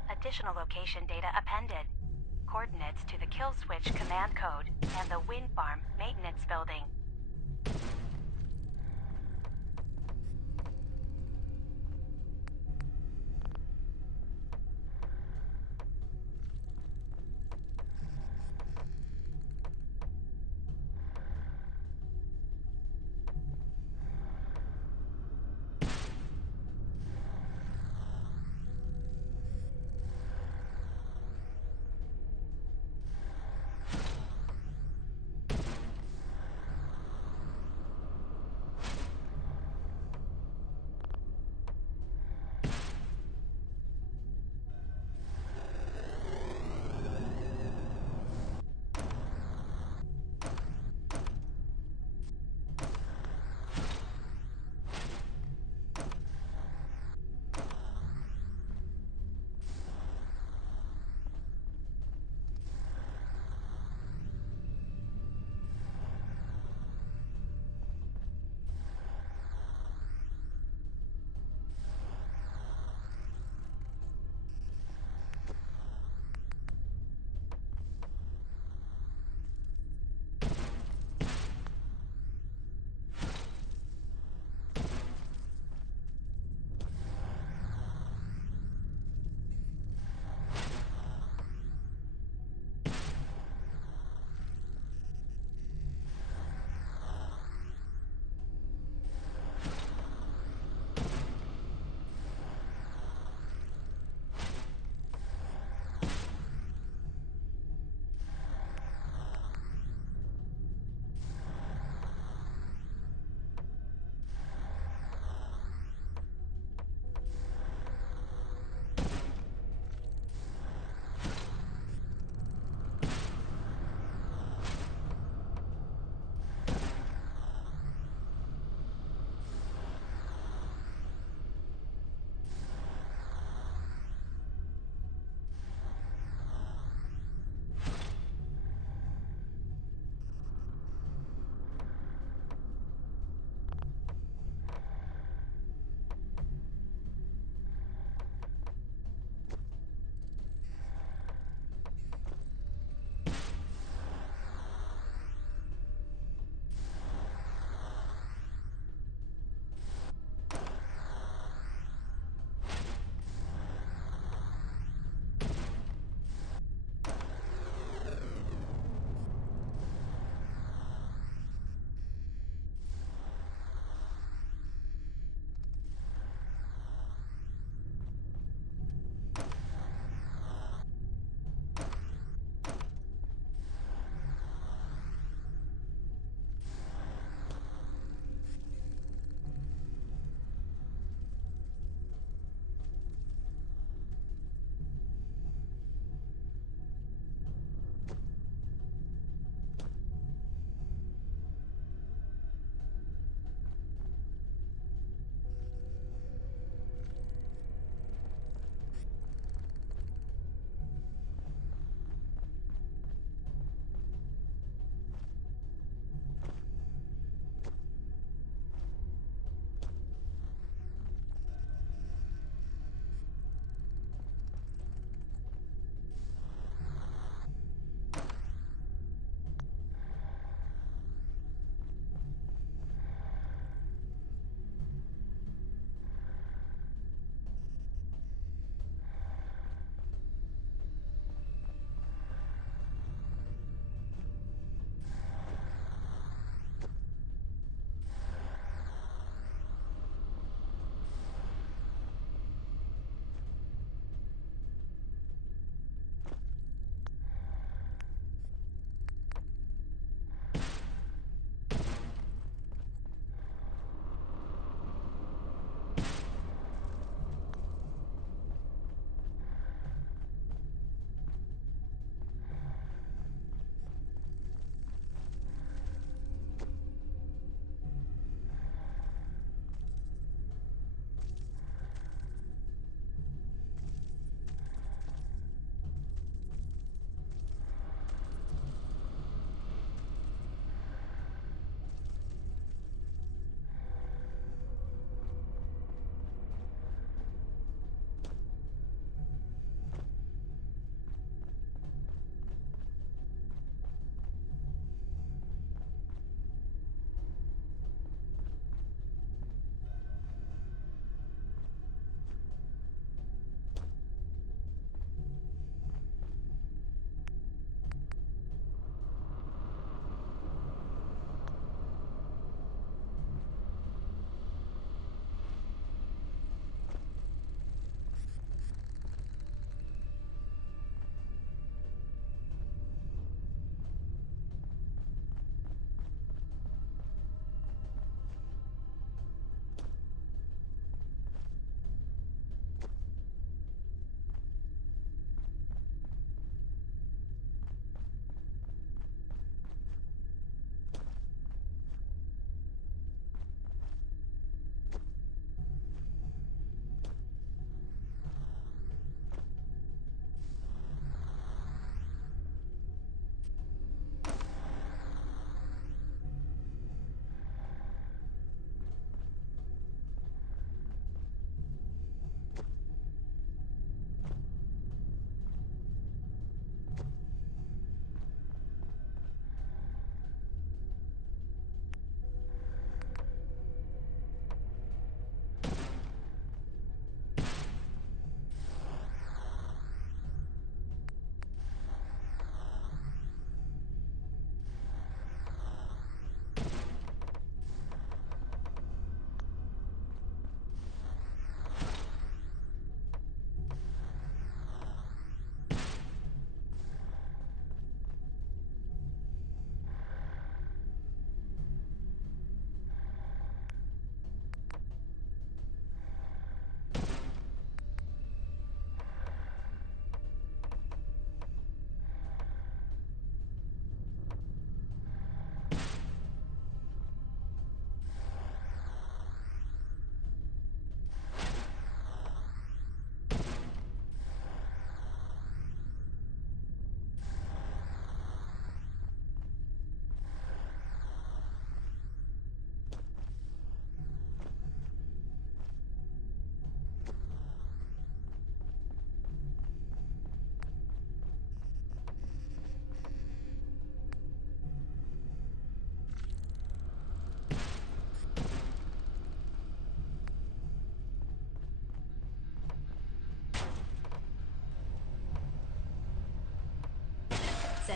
Additional location data appended. Coordinates to the kill switch command code and the wind farm maintenance building.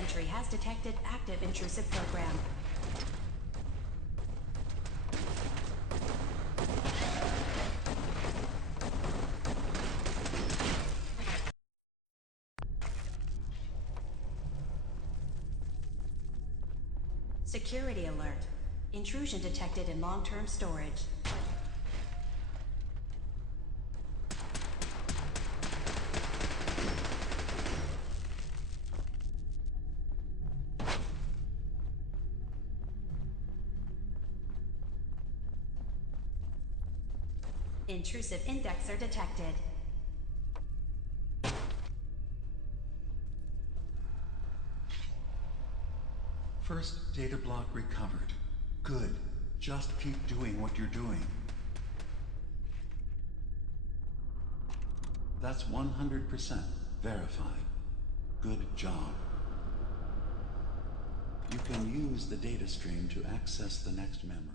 Sentry has detected active intrusive program. Security alert. Intrusion detected in long-term storage. Intrusive indexer detected. First data block recovered. Good. Just keep doing what you're doing. That's 100% verified. Good job. You can use the data stream to access the next memory.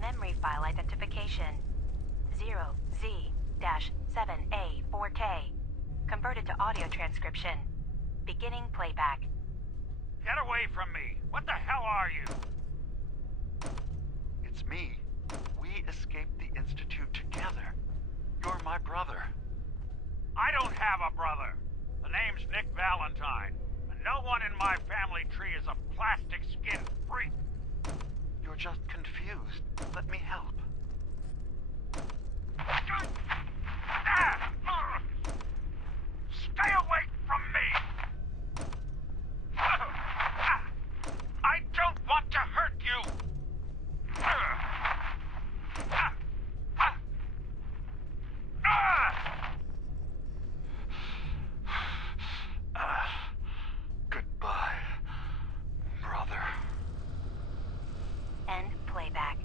Memory file identification 0Z-7A4K. Converted to audio transcription. Beginning playback. Get away from me! What the hell are you? It's me. We escaped the Institute together. You're my brother. I don't have a brother. The name's Nick Valentine, and no one in my family tree is a plastic skin freak. You're just confused. Let me help. Stay away from me! I don't want to hurt you! Goodbye, brother. End playback.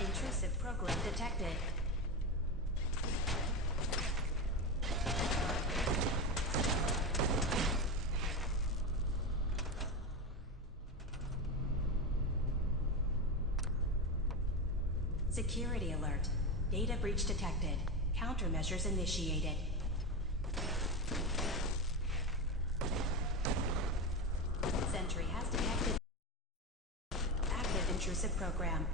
Intrusive program detected. Security alert. Data breach detected. Countermeasures initiated. Sentry has detected active intrusive program.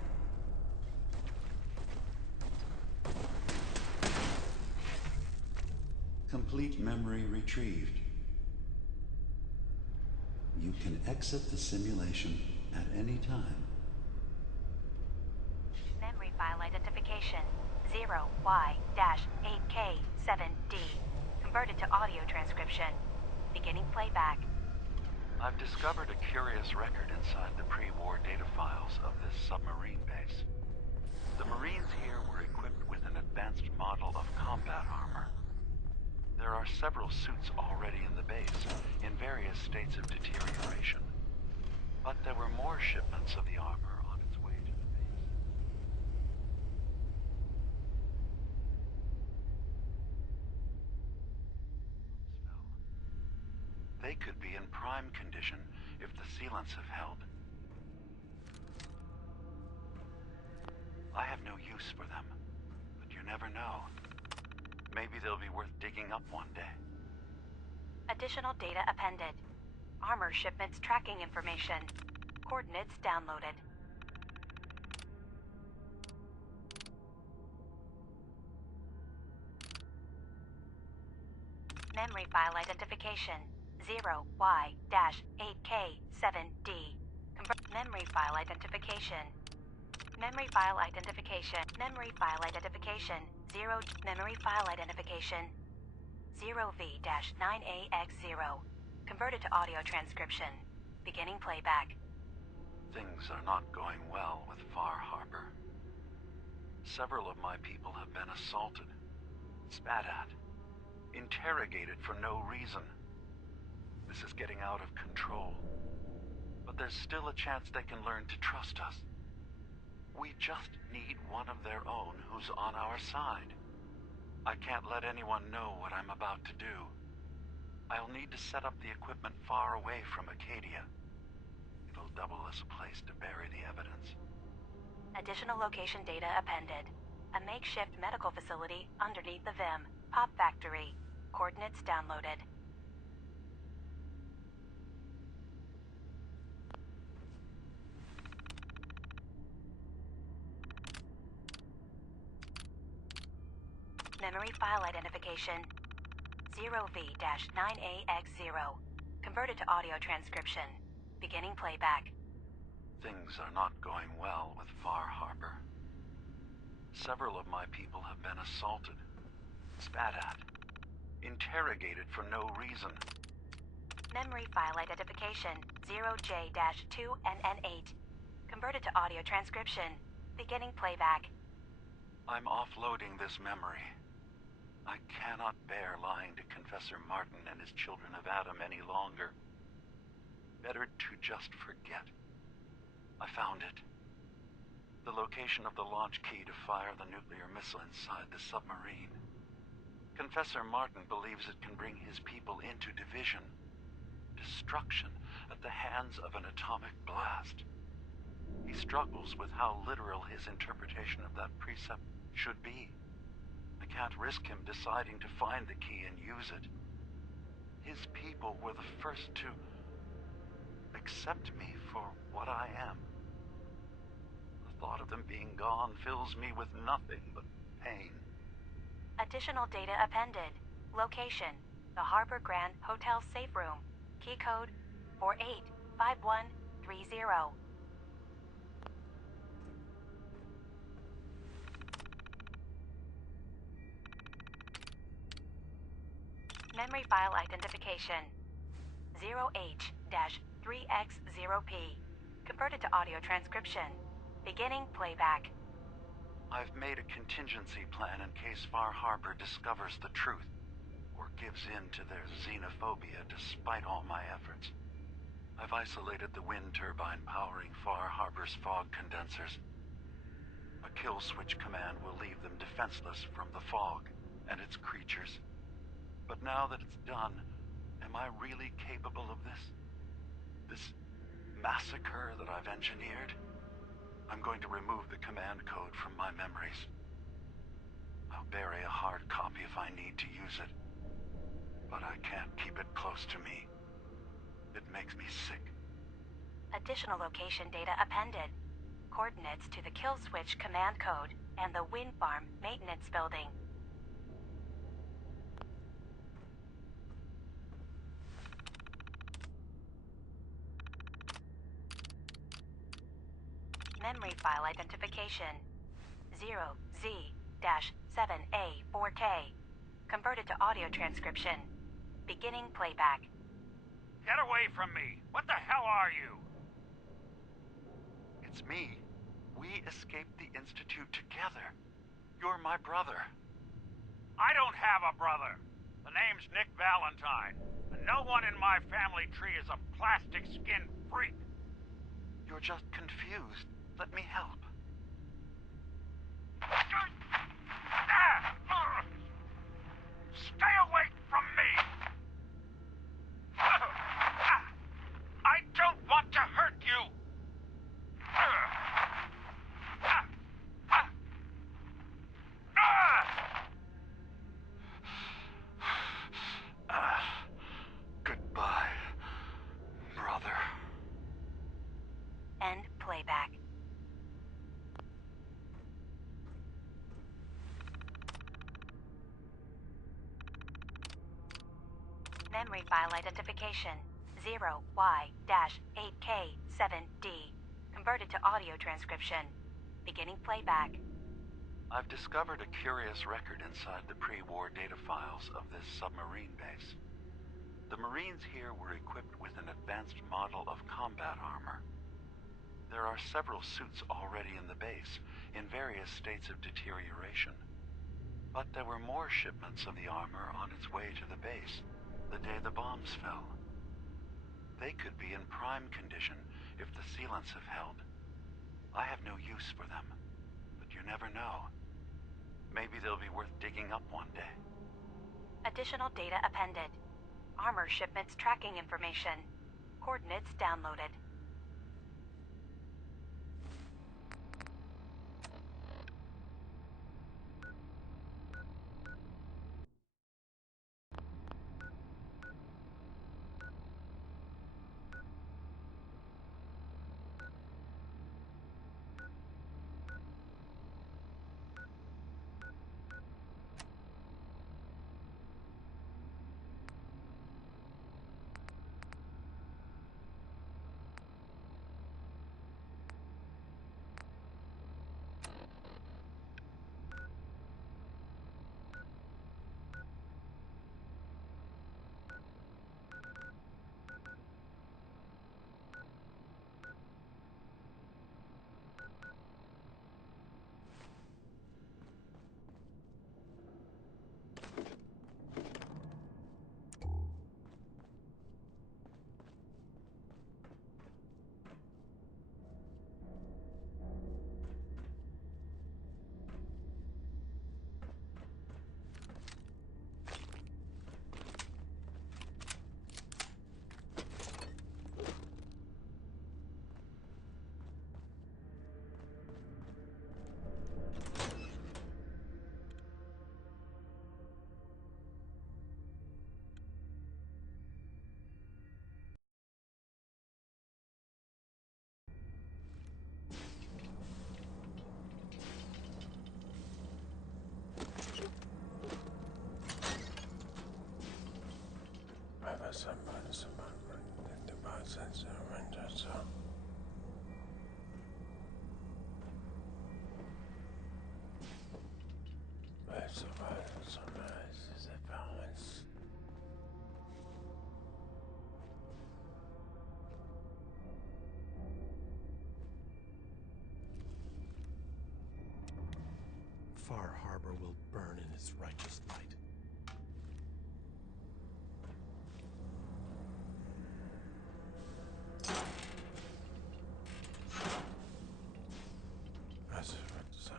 Complete memory retrieved. You can exit the simulation at any time. Memory file identification 0Y-8K7D. Converted to audio transcription. Beginning playback. I've discovered a curious record inside the pre-war data files of this submarine base. The Marines here were equipped with an advanced model of combat armor. There are several suits already in the base, in various states of deterioration. But there were more shipments of the armor on its way to the base. They could be in prime condition if the sealants have held. I have no use for them, but you never know. Maybe they'll be worth digging up one day. Additional data appended. Armor shipments tracking information. Coordinates downloaded. Memory file identification 0Y-8K7D. Memory file identification. Memory file identification. Memory file identification 0. Memory file identification 0V-9AX0. Converted to audio transcription. Beginning playback. Things are not going well with Far Harbor. Several of my people have been assaulted, spat at, interrogated for no reason. This is getting out of control. But there's still a chance they can learn to trust us. We just need one of their own who's on our side. I can't let anyone know what I'm about to do. I'll need to set up the equipment far away from Acadia. It'll double as a place to bury the evidence. Additional location data appended. A makeshift medical facility underneath the VIM. Pop factory. Coordinates downloaded. Memory file identification 0V-9AX0. Converted to audio transcription. Beginning playback. Things are not going well with Far Harbor. Several of my people have been assaulted, spat at, interrogated for no reason. Memory file identification 0J-2NN8. Converted to audio transcription. Beginning playback. I'm offloading this memory. I cannot bear lying to Confessor Martin and his children of Adam any longer. Better to just forget. I found it. The location of the launch key to fire the nuclear missile inside the submarine. Confessor Martin believes it can bring his people into division, destruction at the hands of an atomic blast. He struggles with how literal his interpretation of that precept should be. I can't risk him deciding to find the key and use it. His people were the first to accept me for what I am. The thought of them being gone fills me with nothing but pain. Additional data appended. Location: the Harbor Grand Hotel safe room. Key code 485130. Memory file identification 0H-3X0P. Converted to audio transcription. Beginning playback. I've made a contingency plan in case Far Harbor discovers the truth, or gives in to their xenophobia despite all my efforts. I've isolated the wind turbine powering Far Harbor's fog condensers. A kill switch command will leave them defenseless from the fog and its creatures. But now that it's done, am I really capable of this? This massacre that I've engineered? I'm going to remove the command code from my memories. I'll bury a hard copy if I need to use it. But I can't keep it close to me. It makes me sick. Additional location data appended. Coordinates to the kill switch command code and the wind farm maintenance building. Memory file identification 0Z-7A4K. Converted to audio transcription. Beginning playback. Get away from me! What the hell are you? It's me. We escaped the Institute together. You're my brother. I don't have a brother. The name's Nick Valentine, and no one in my family tree is a plastic-skinned freak. You're just confused. Let me help. Stay away from me! I don't want to hurt you! Goodbye, brother. End playback. Memory file identification 0Y-8K7D. Converted to audio transcription. Beginning playback. I've discovered a curious record inside the pre-war data files of this submarine base. The Marines here were equipped with an advanced model of combat armor. There are several suits already in the base, in various states of deterioration. But there were more shipments of the armor on its way to the base the day the bombs fell. They could be in prime condition if the sealants have held. I have no use for them, but you never know. Maybe they'll be worth digging up one day. Additional data appended. Armor shipments tracking information. Coordinates downloaded. Far Harbor will burn in its righteous light. As if it's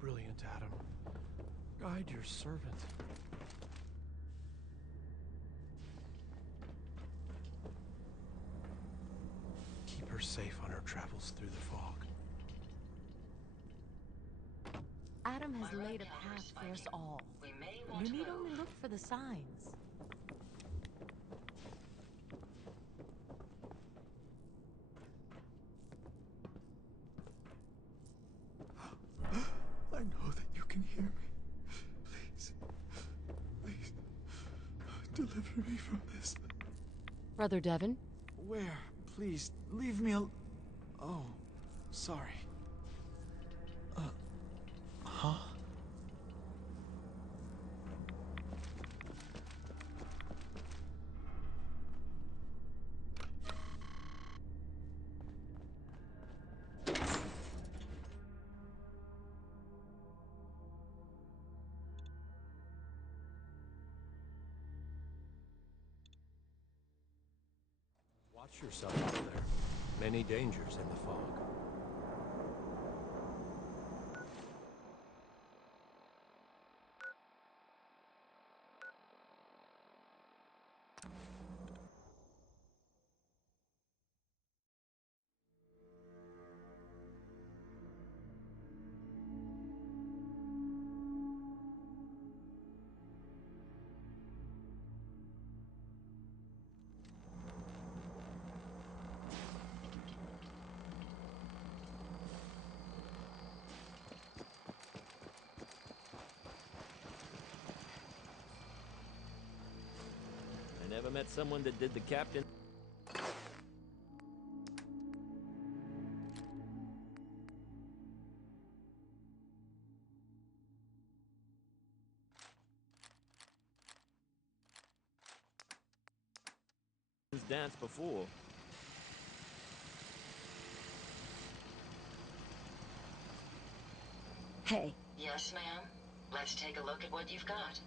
Brilliant, Adam. Guide your servant. Keep her safe on her travels through the fog. Adam has laid a path for us all. You need only look for the signs. I know that you can hear me. Please, please, deliver me from this. Brother Devon? Where? Please, leave me Oh, sorry. Huh? Watch yourself out there. Many dangers in the fog. Never met someone that did the captain. Dance before. Hey. Yes, ma'am. Let's take a look at what you've got.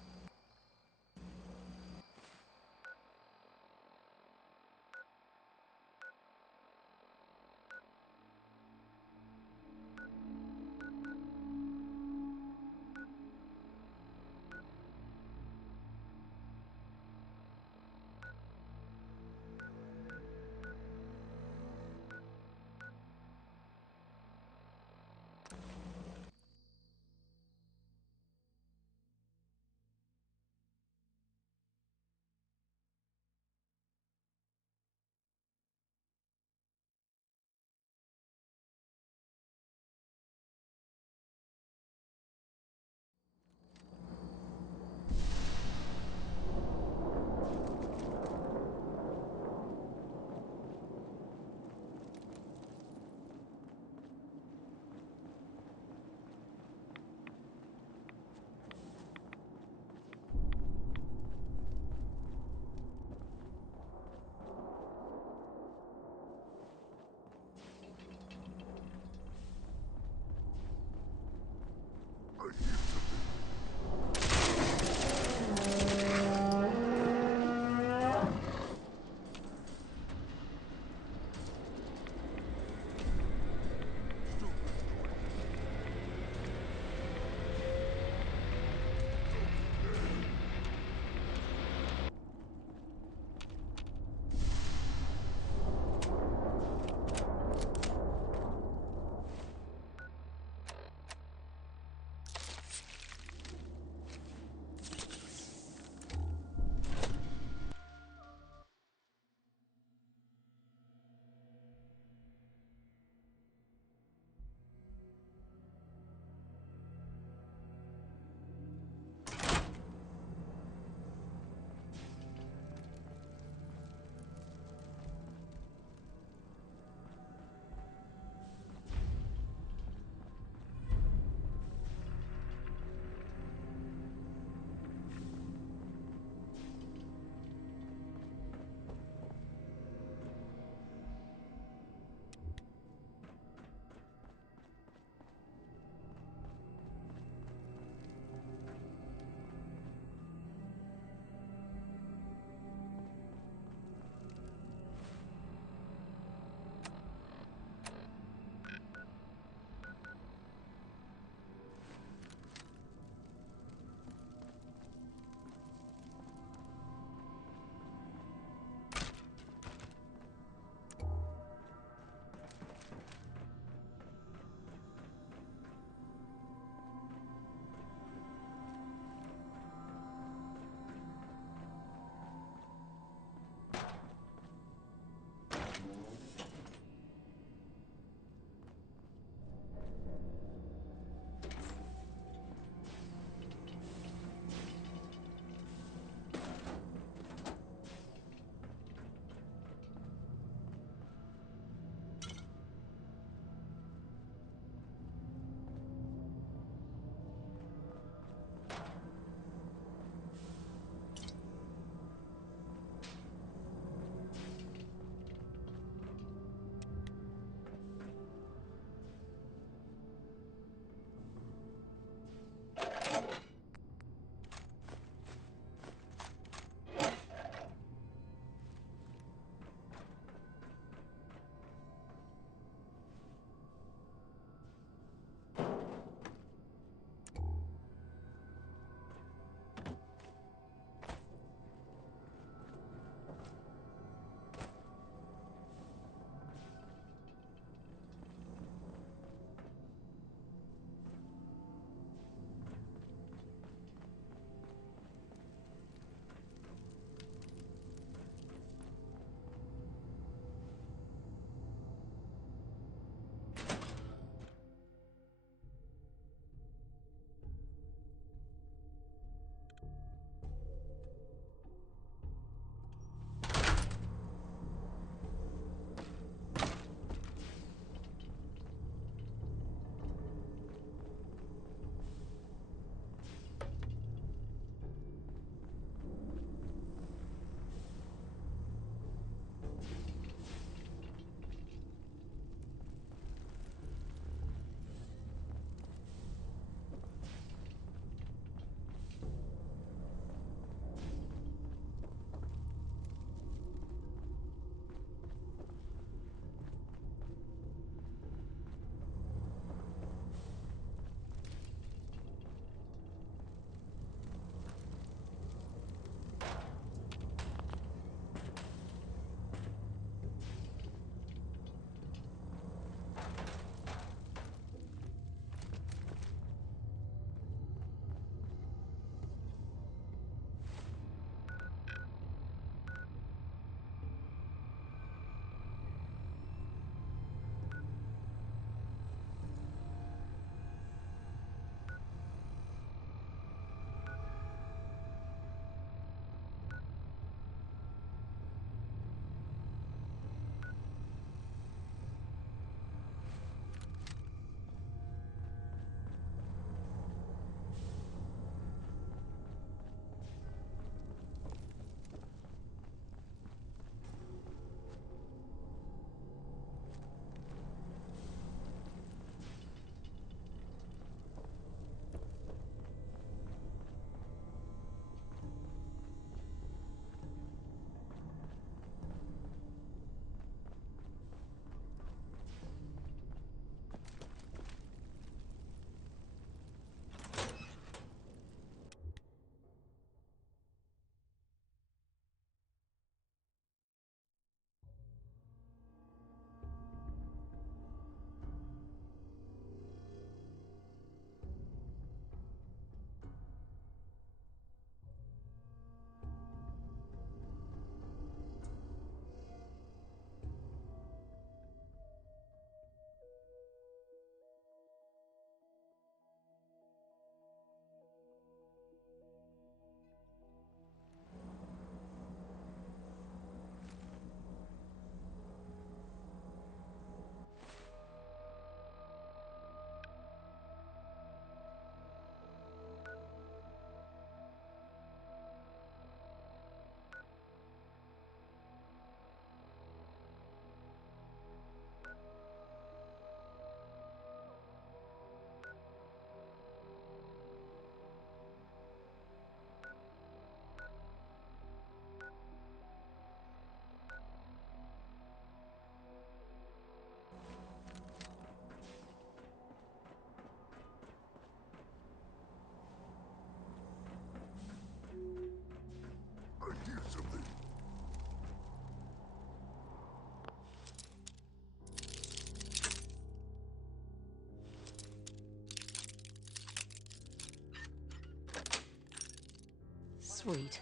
Sweet.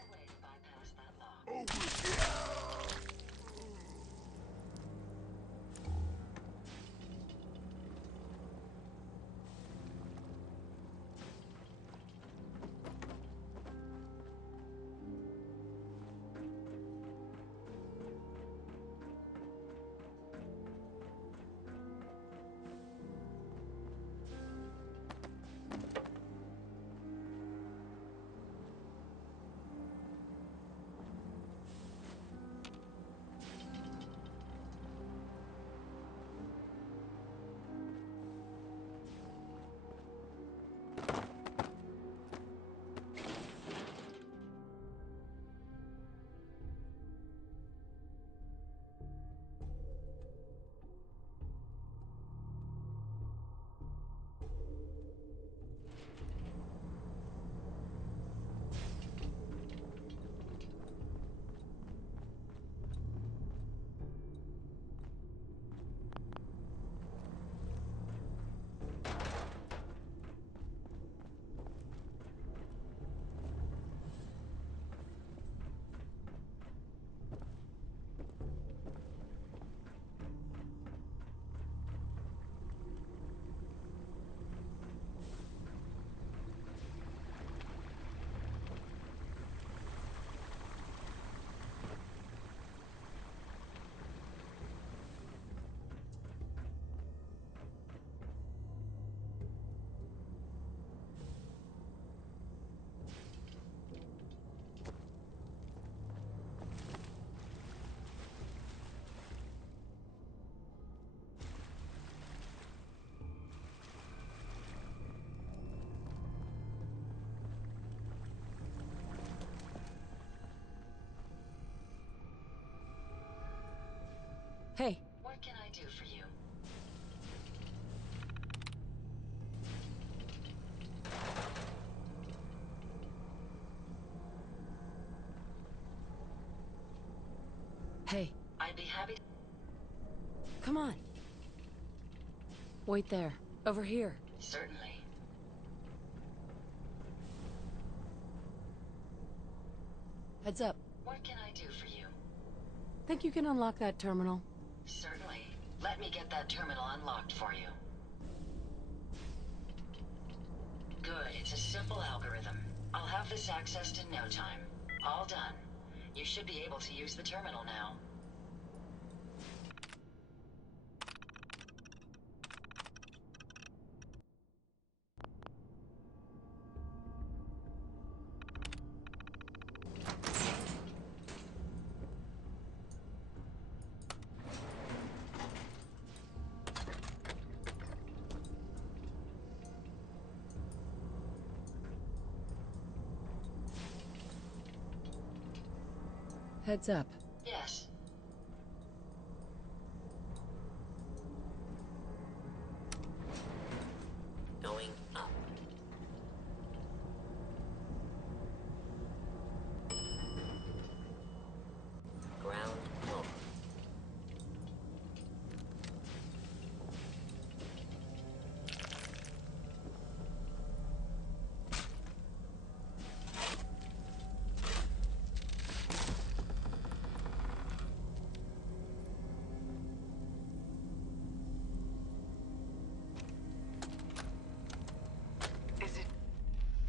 Hey. What can I do for you? Hey. I'd be happy. Come on. Wait there. Over here. Certainly. Heads up. What can I do for you? Think you can unlock that terminal? Certainly. Let me get that terminal unlocked for you. Good, it's a simple algorithm. I'll have this accessed in no time. All done. You should be able to use the terminal now. Heads up. Yes. Going up. Ground floor.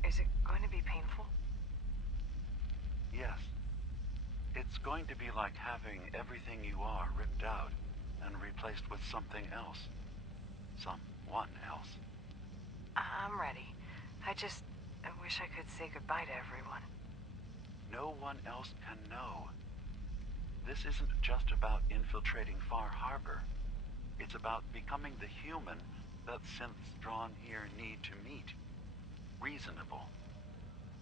Is it going to be painful? Yes. It's going to be like having everything you are ripped out and replaced with something else. Someone else. I'm ready. I wish I could say goodbye to everyone. No one else can know. This isn't just about infiltrating Far Harbor. It's about becoming the human that synths drawn here need to meet. Reasonable.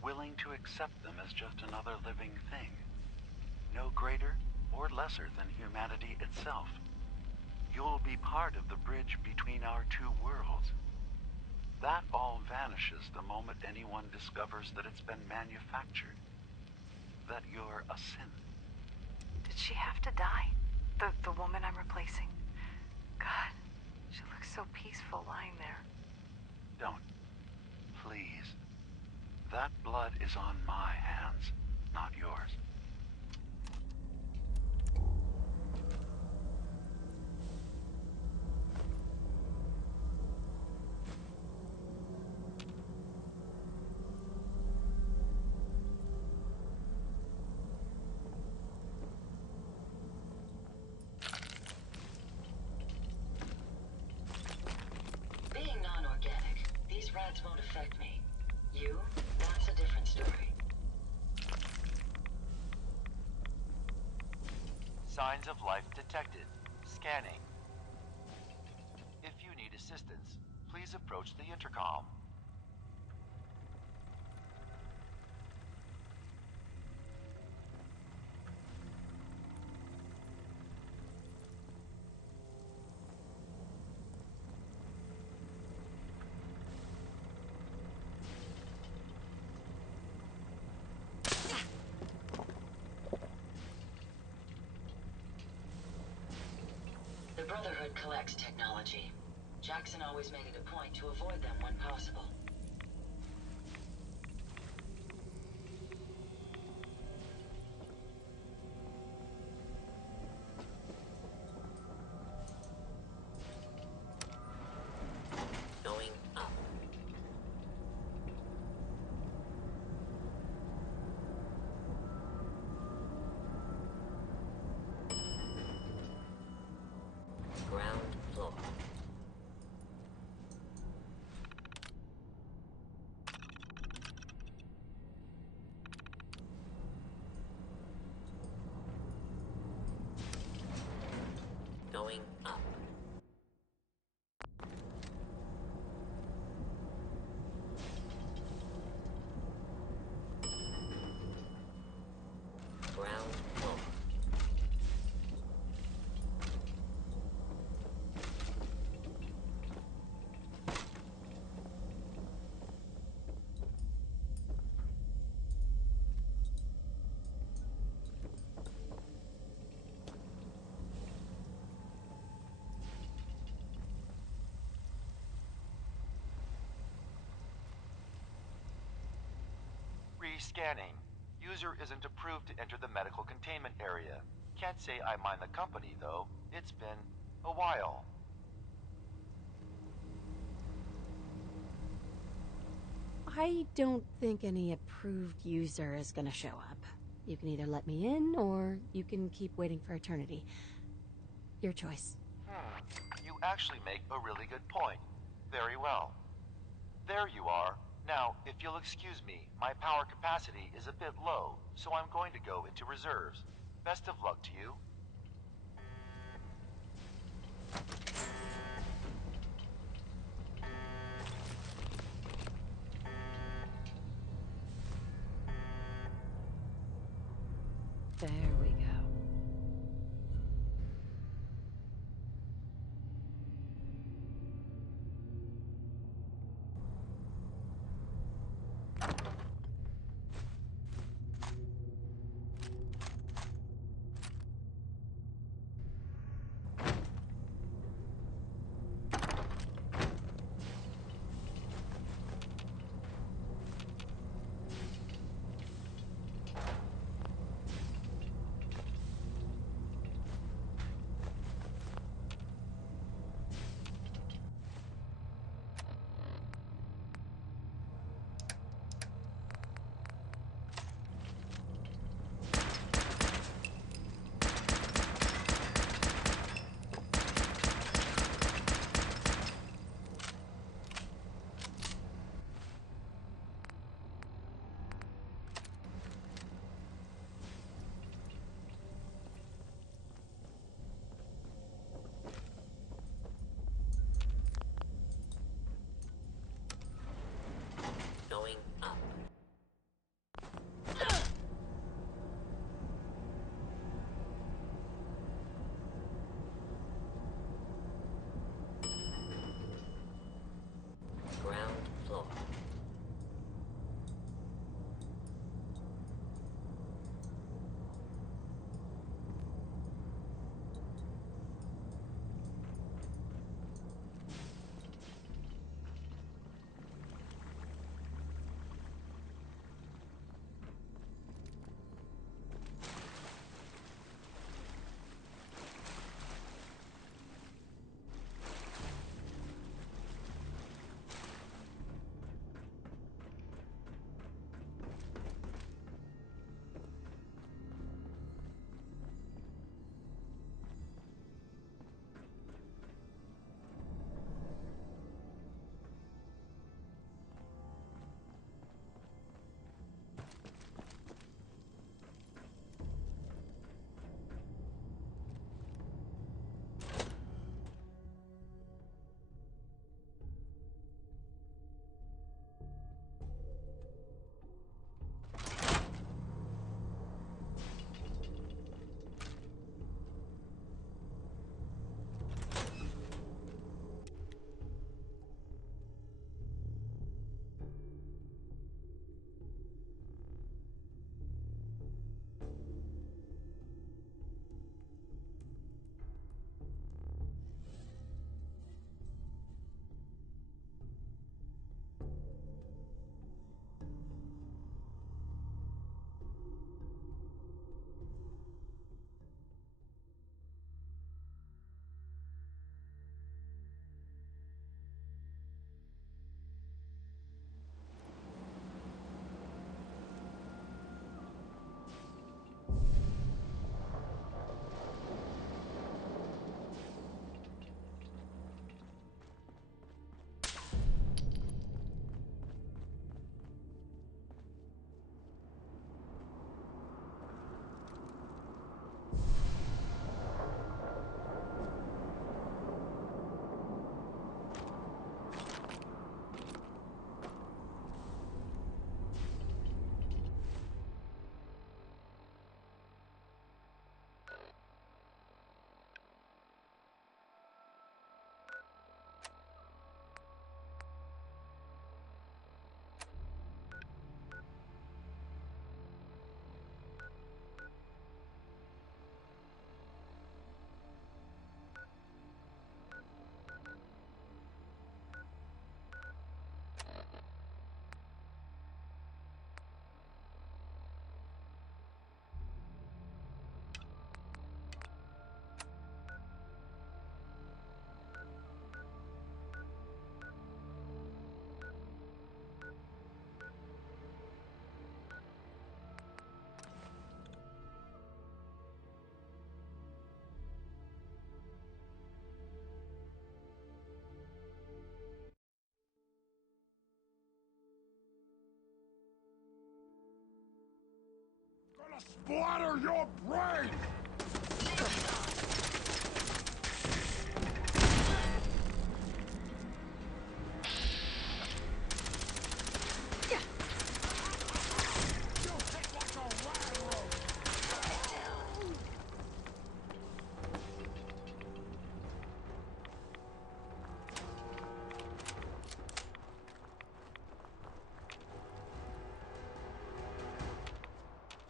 Willing to accept them as just another living thing. No greater or lesser than humanity itself. You'll be part of the bridge between our two worlds. That all vanishes the moment anyone discovers that it's been manufactured. That you're a synth. Did she have to die? The woman I'm replacing? God, she looks so peaceful lying there. Don't. Please. That blood is on my hands, not yours. Being non-organic, these rats won't affect me. You? That's a different story. Signs of life detected. Scanning. If you need assistance, please approach the intercom. The Brotherhood collects technology. Jackson always made it a point to avoid them when possible. Going up. Ground floor. Going up. Ground floor. Re-scanning. User isn't approved to enter the medical containment area. Can't say I mind the company, though. It's been a while. I don't think any approved user is gonna show up. You can either let me in, or you can keep waiting for eternity. Your choice. You actually make a really good point. Very well. There you are. Now, if you'll excuse me, my power capacity is a bit low, so I'm going to go into reserves. Best of luck to you. There we go. splatter your brain!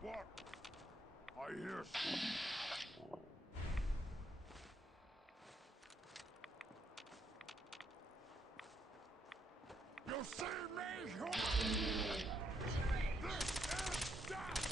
What? I hear You see me, human? This is death!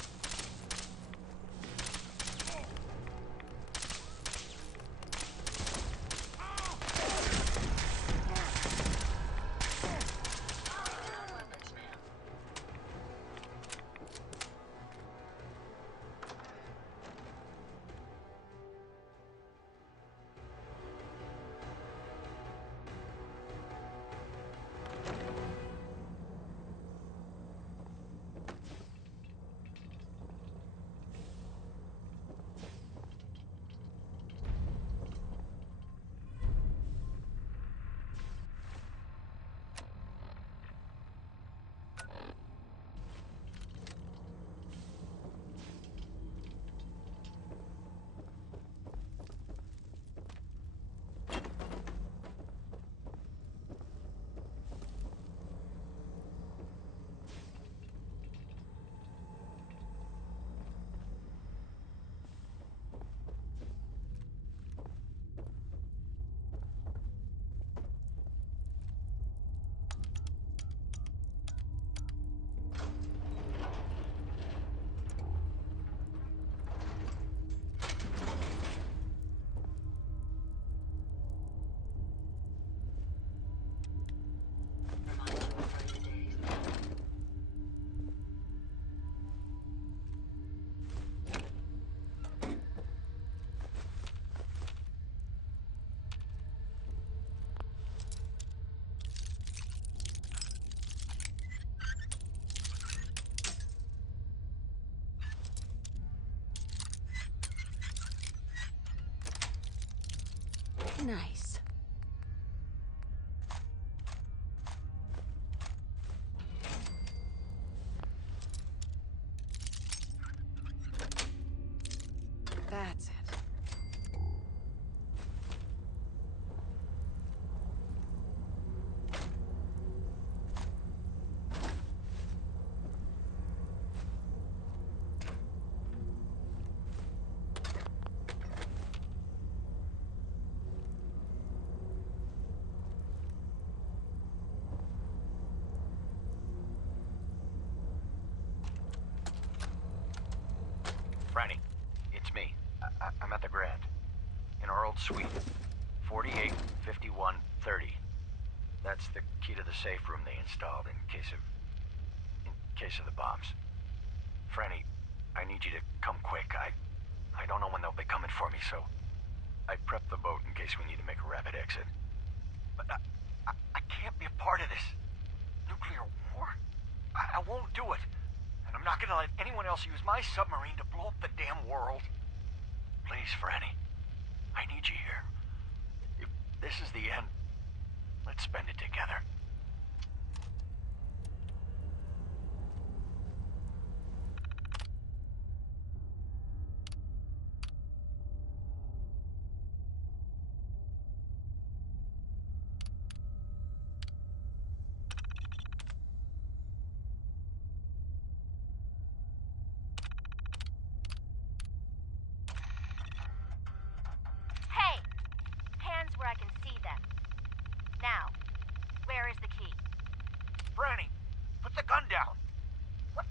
Nice. That's it. Franny, it's me. I'm at the Grand. In our old suite. 485130. That's the key to the safe room they installed in case of the bombs. Franny, I need you to come quick. I don't know when they'll be coming for me, so I prepped the boat in case we need to make a rapid exit. But I can't be a part of this. Nuclear war? I won't do it. And I'm not gonna let anyone else use my submarine to blow up the damn world. Please, Franny. I need you here. If this is the end, let's spend it together. Hey! Hands where I can see them. Now, where is the key? Franny, put the gun down. What?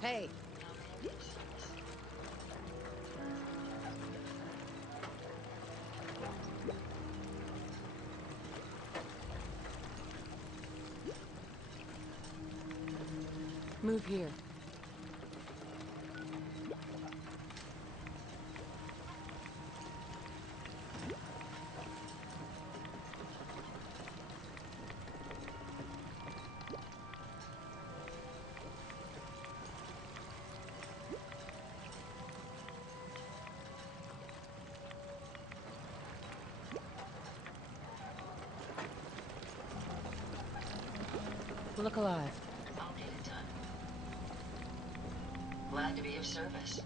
Hey. Move here. Look alive. I'll get it done. Glad to be of service.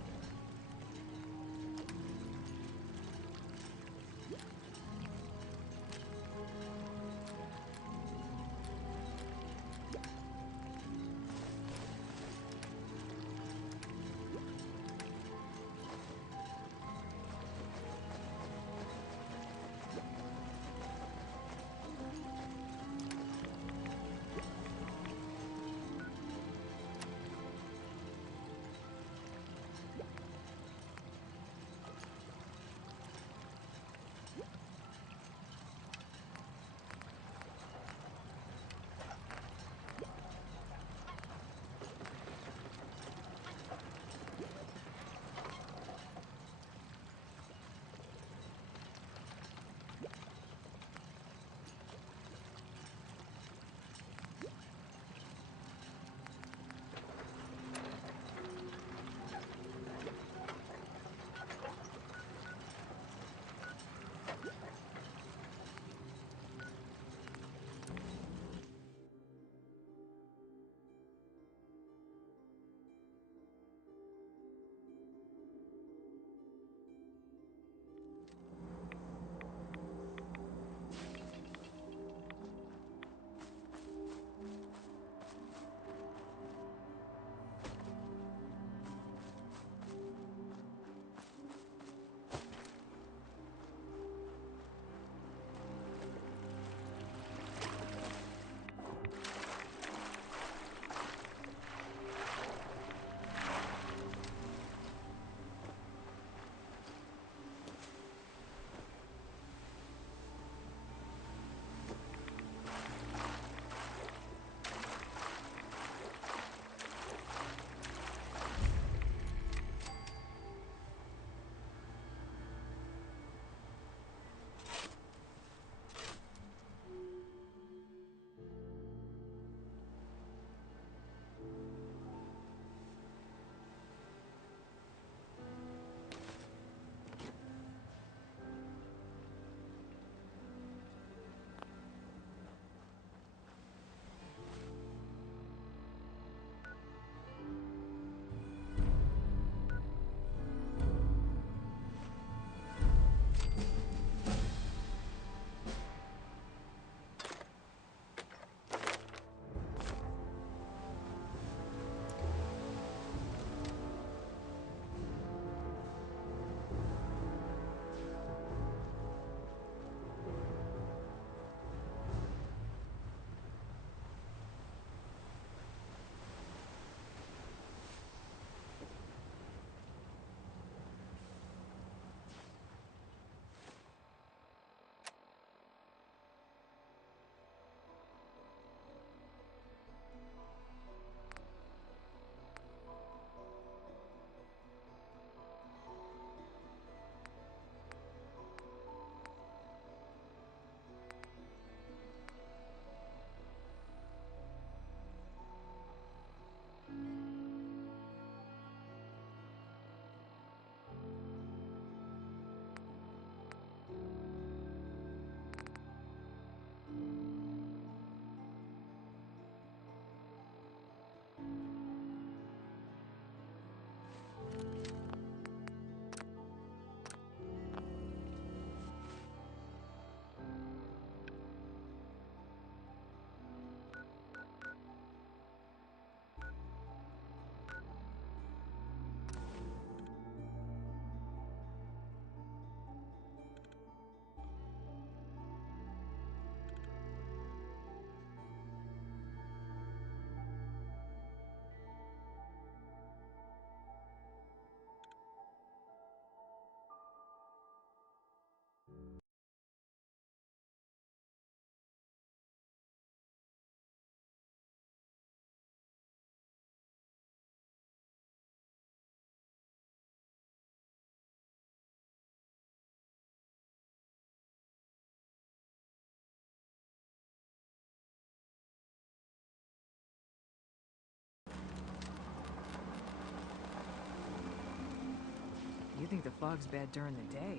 think the fog's bad during the day.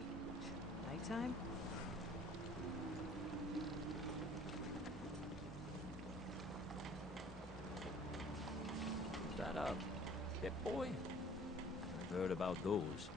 Nighttime? Is that a Pip Boy? I've heard about those.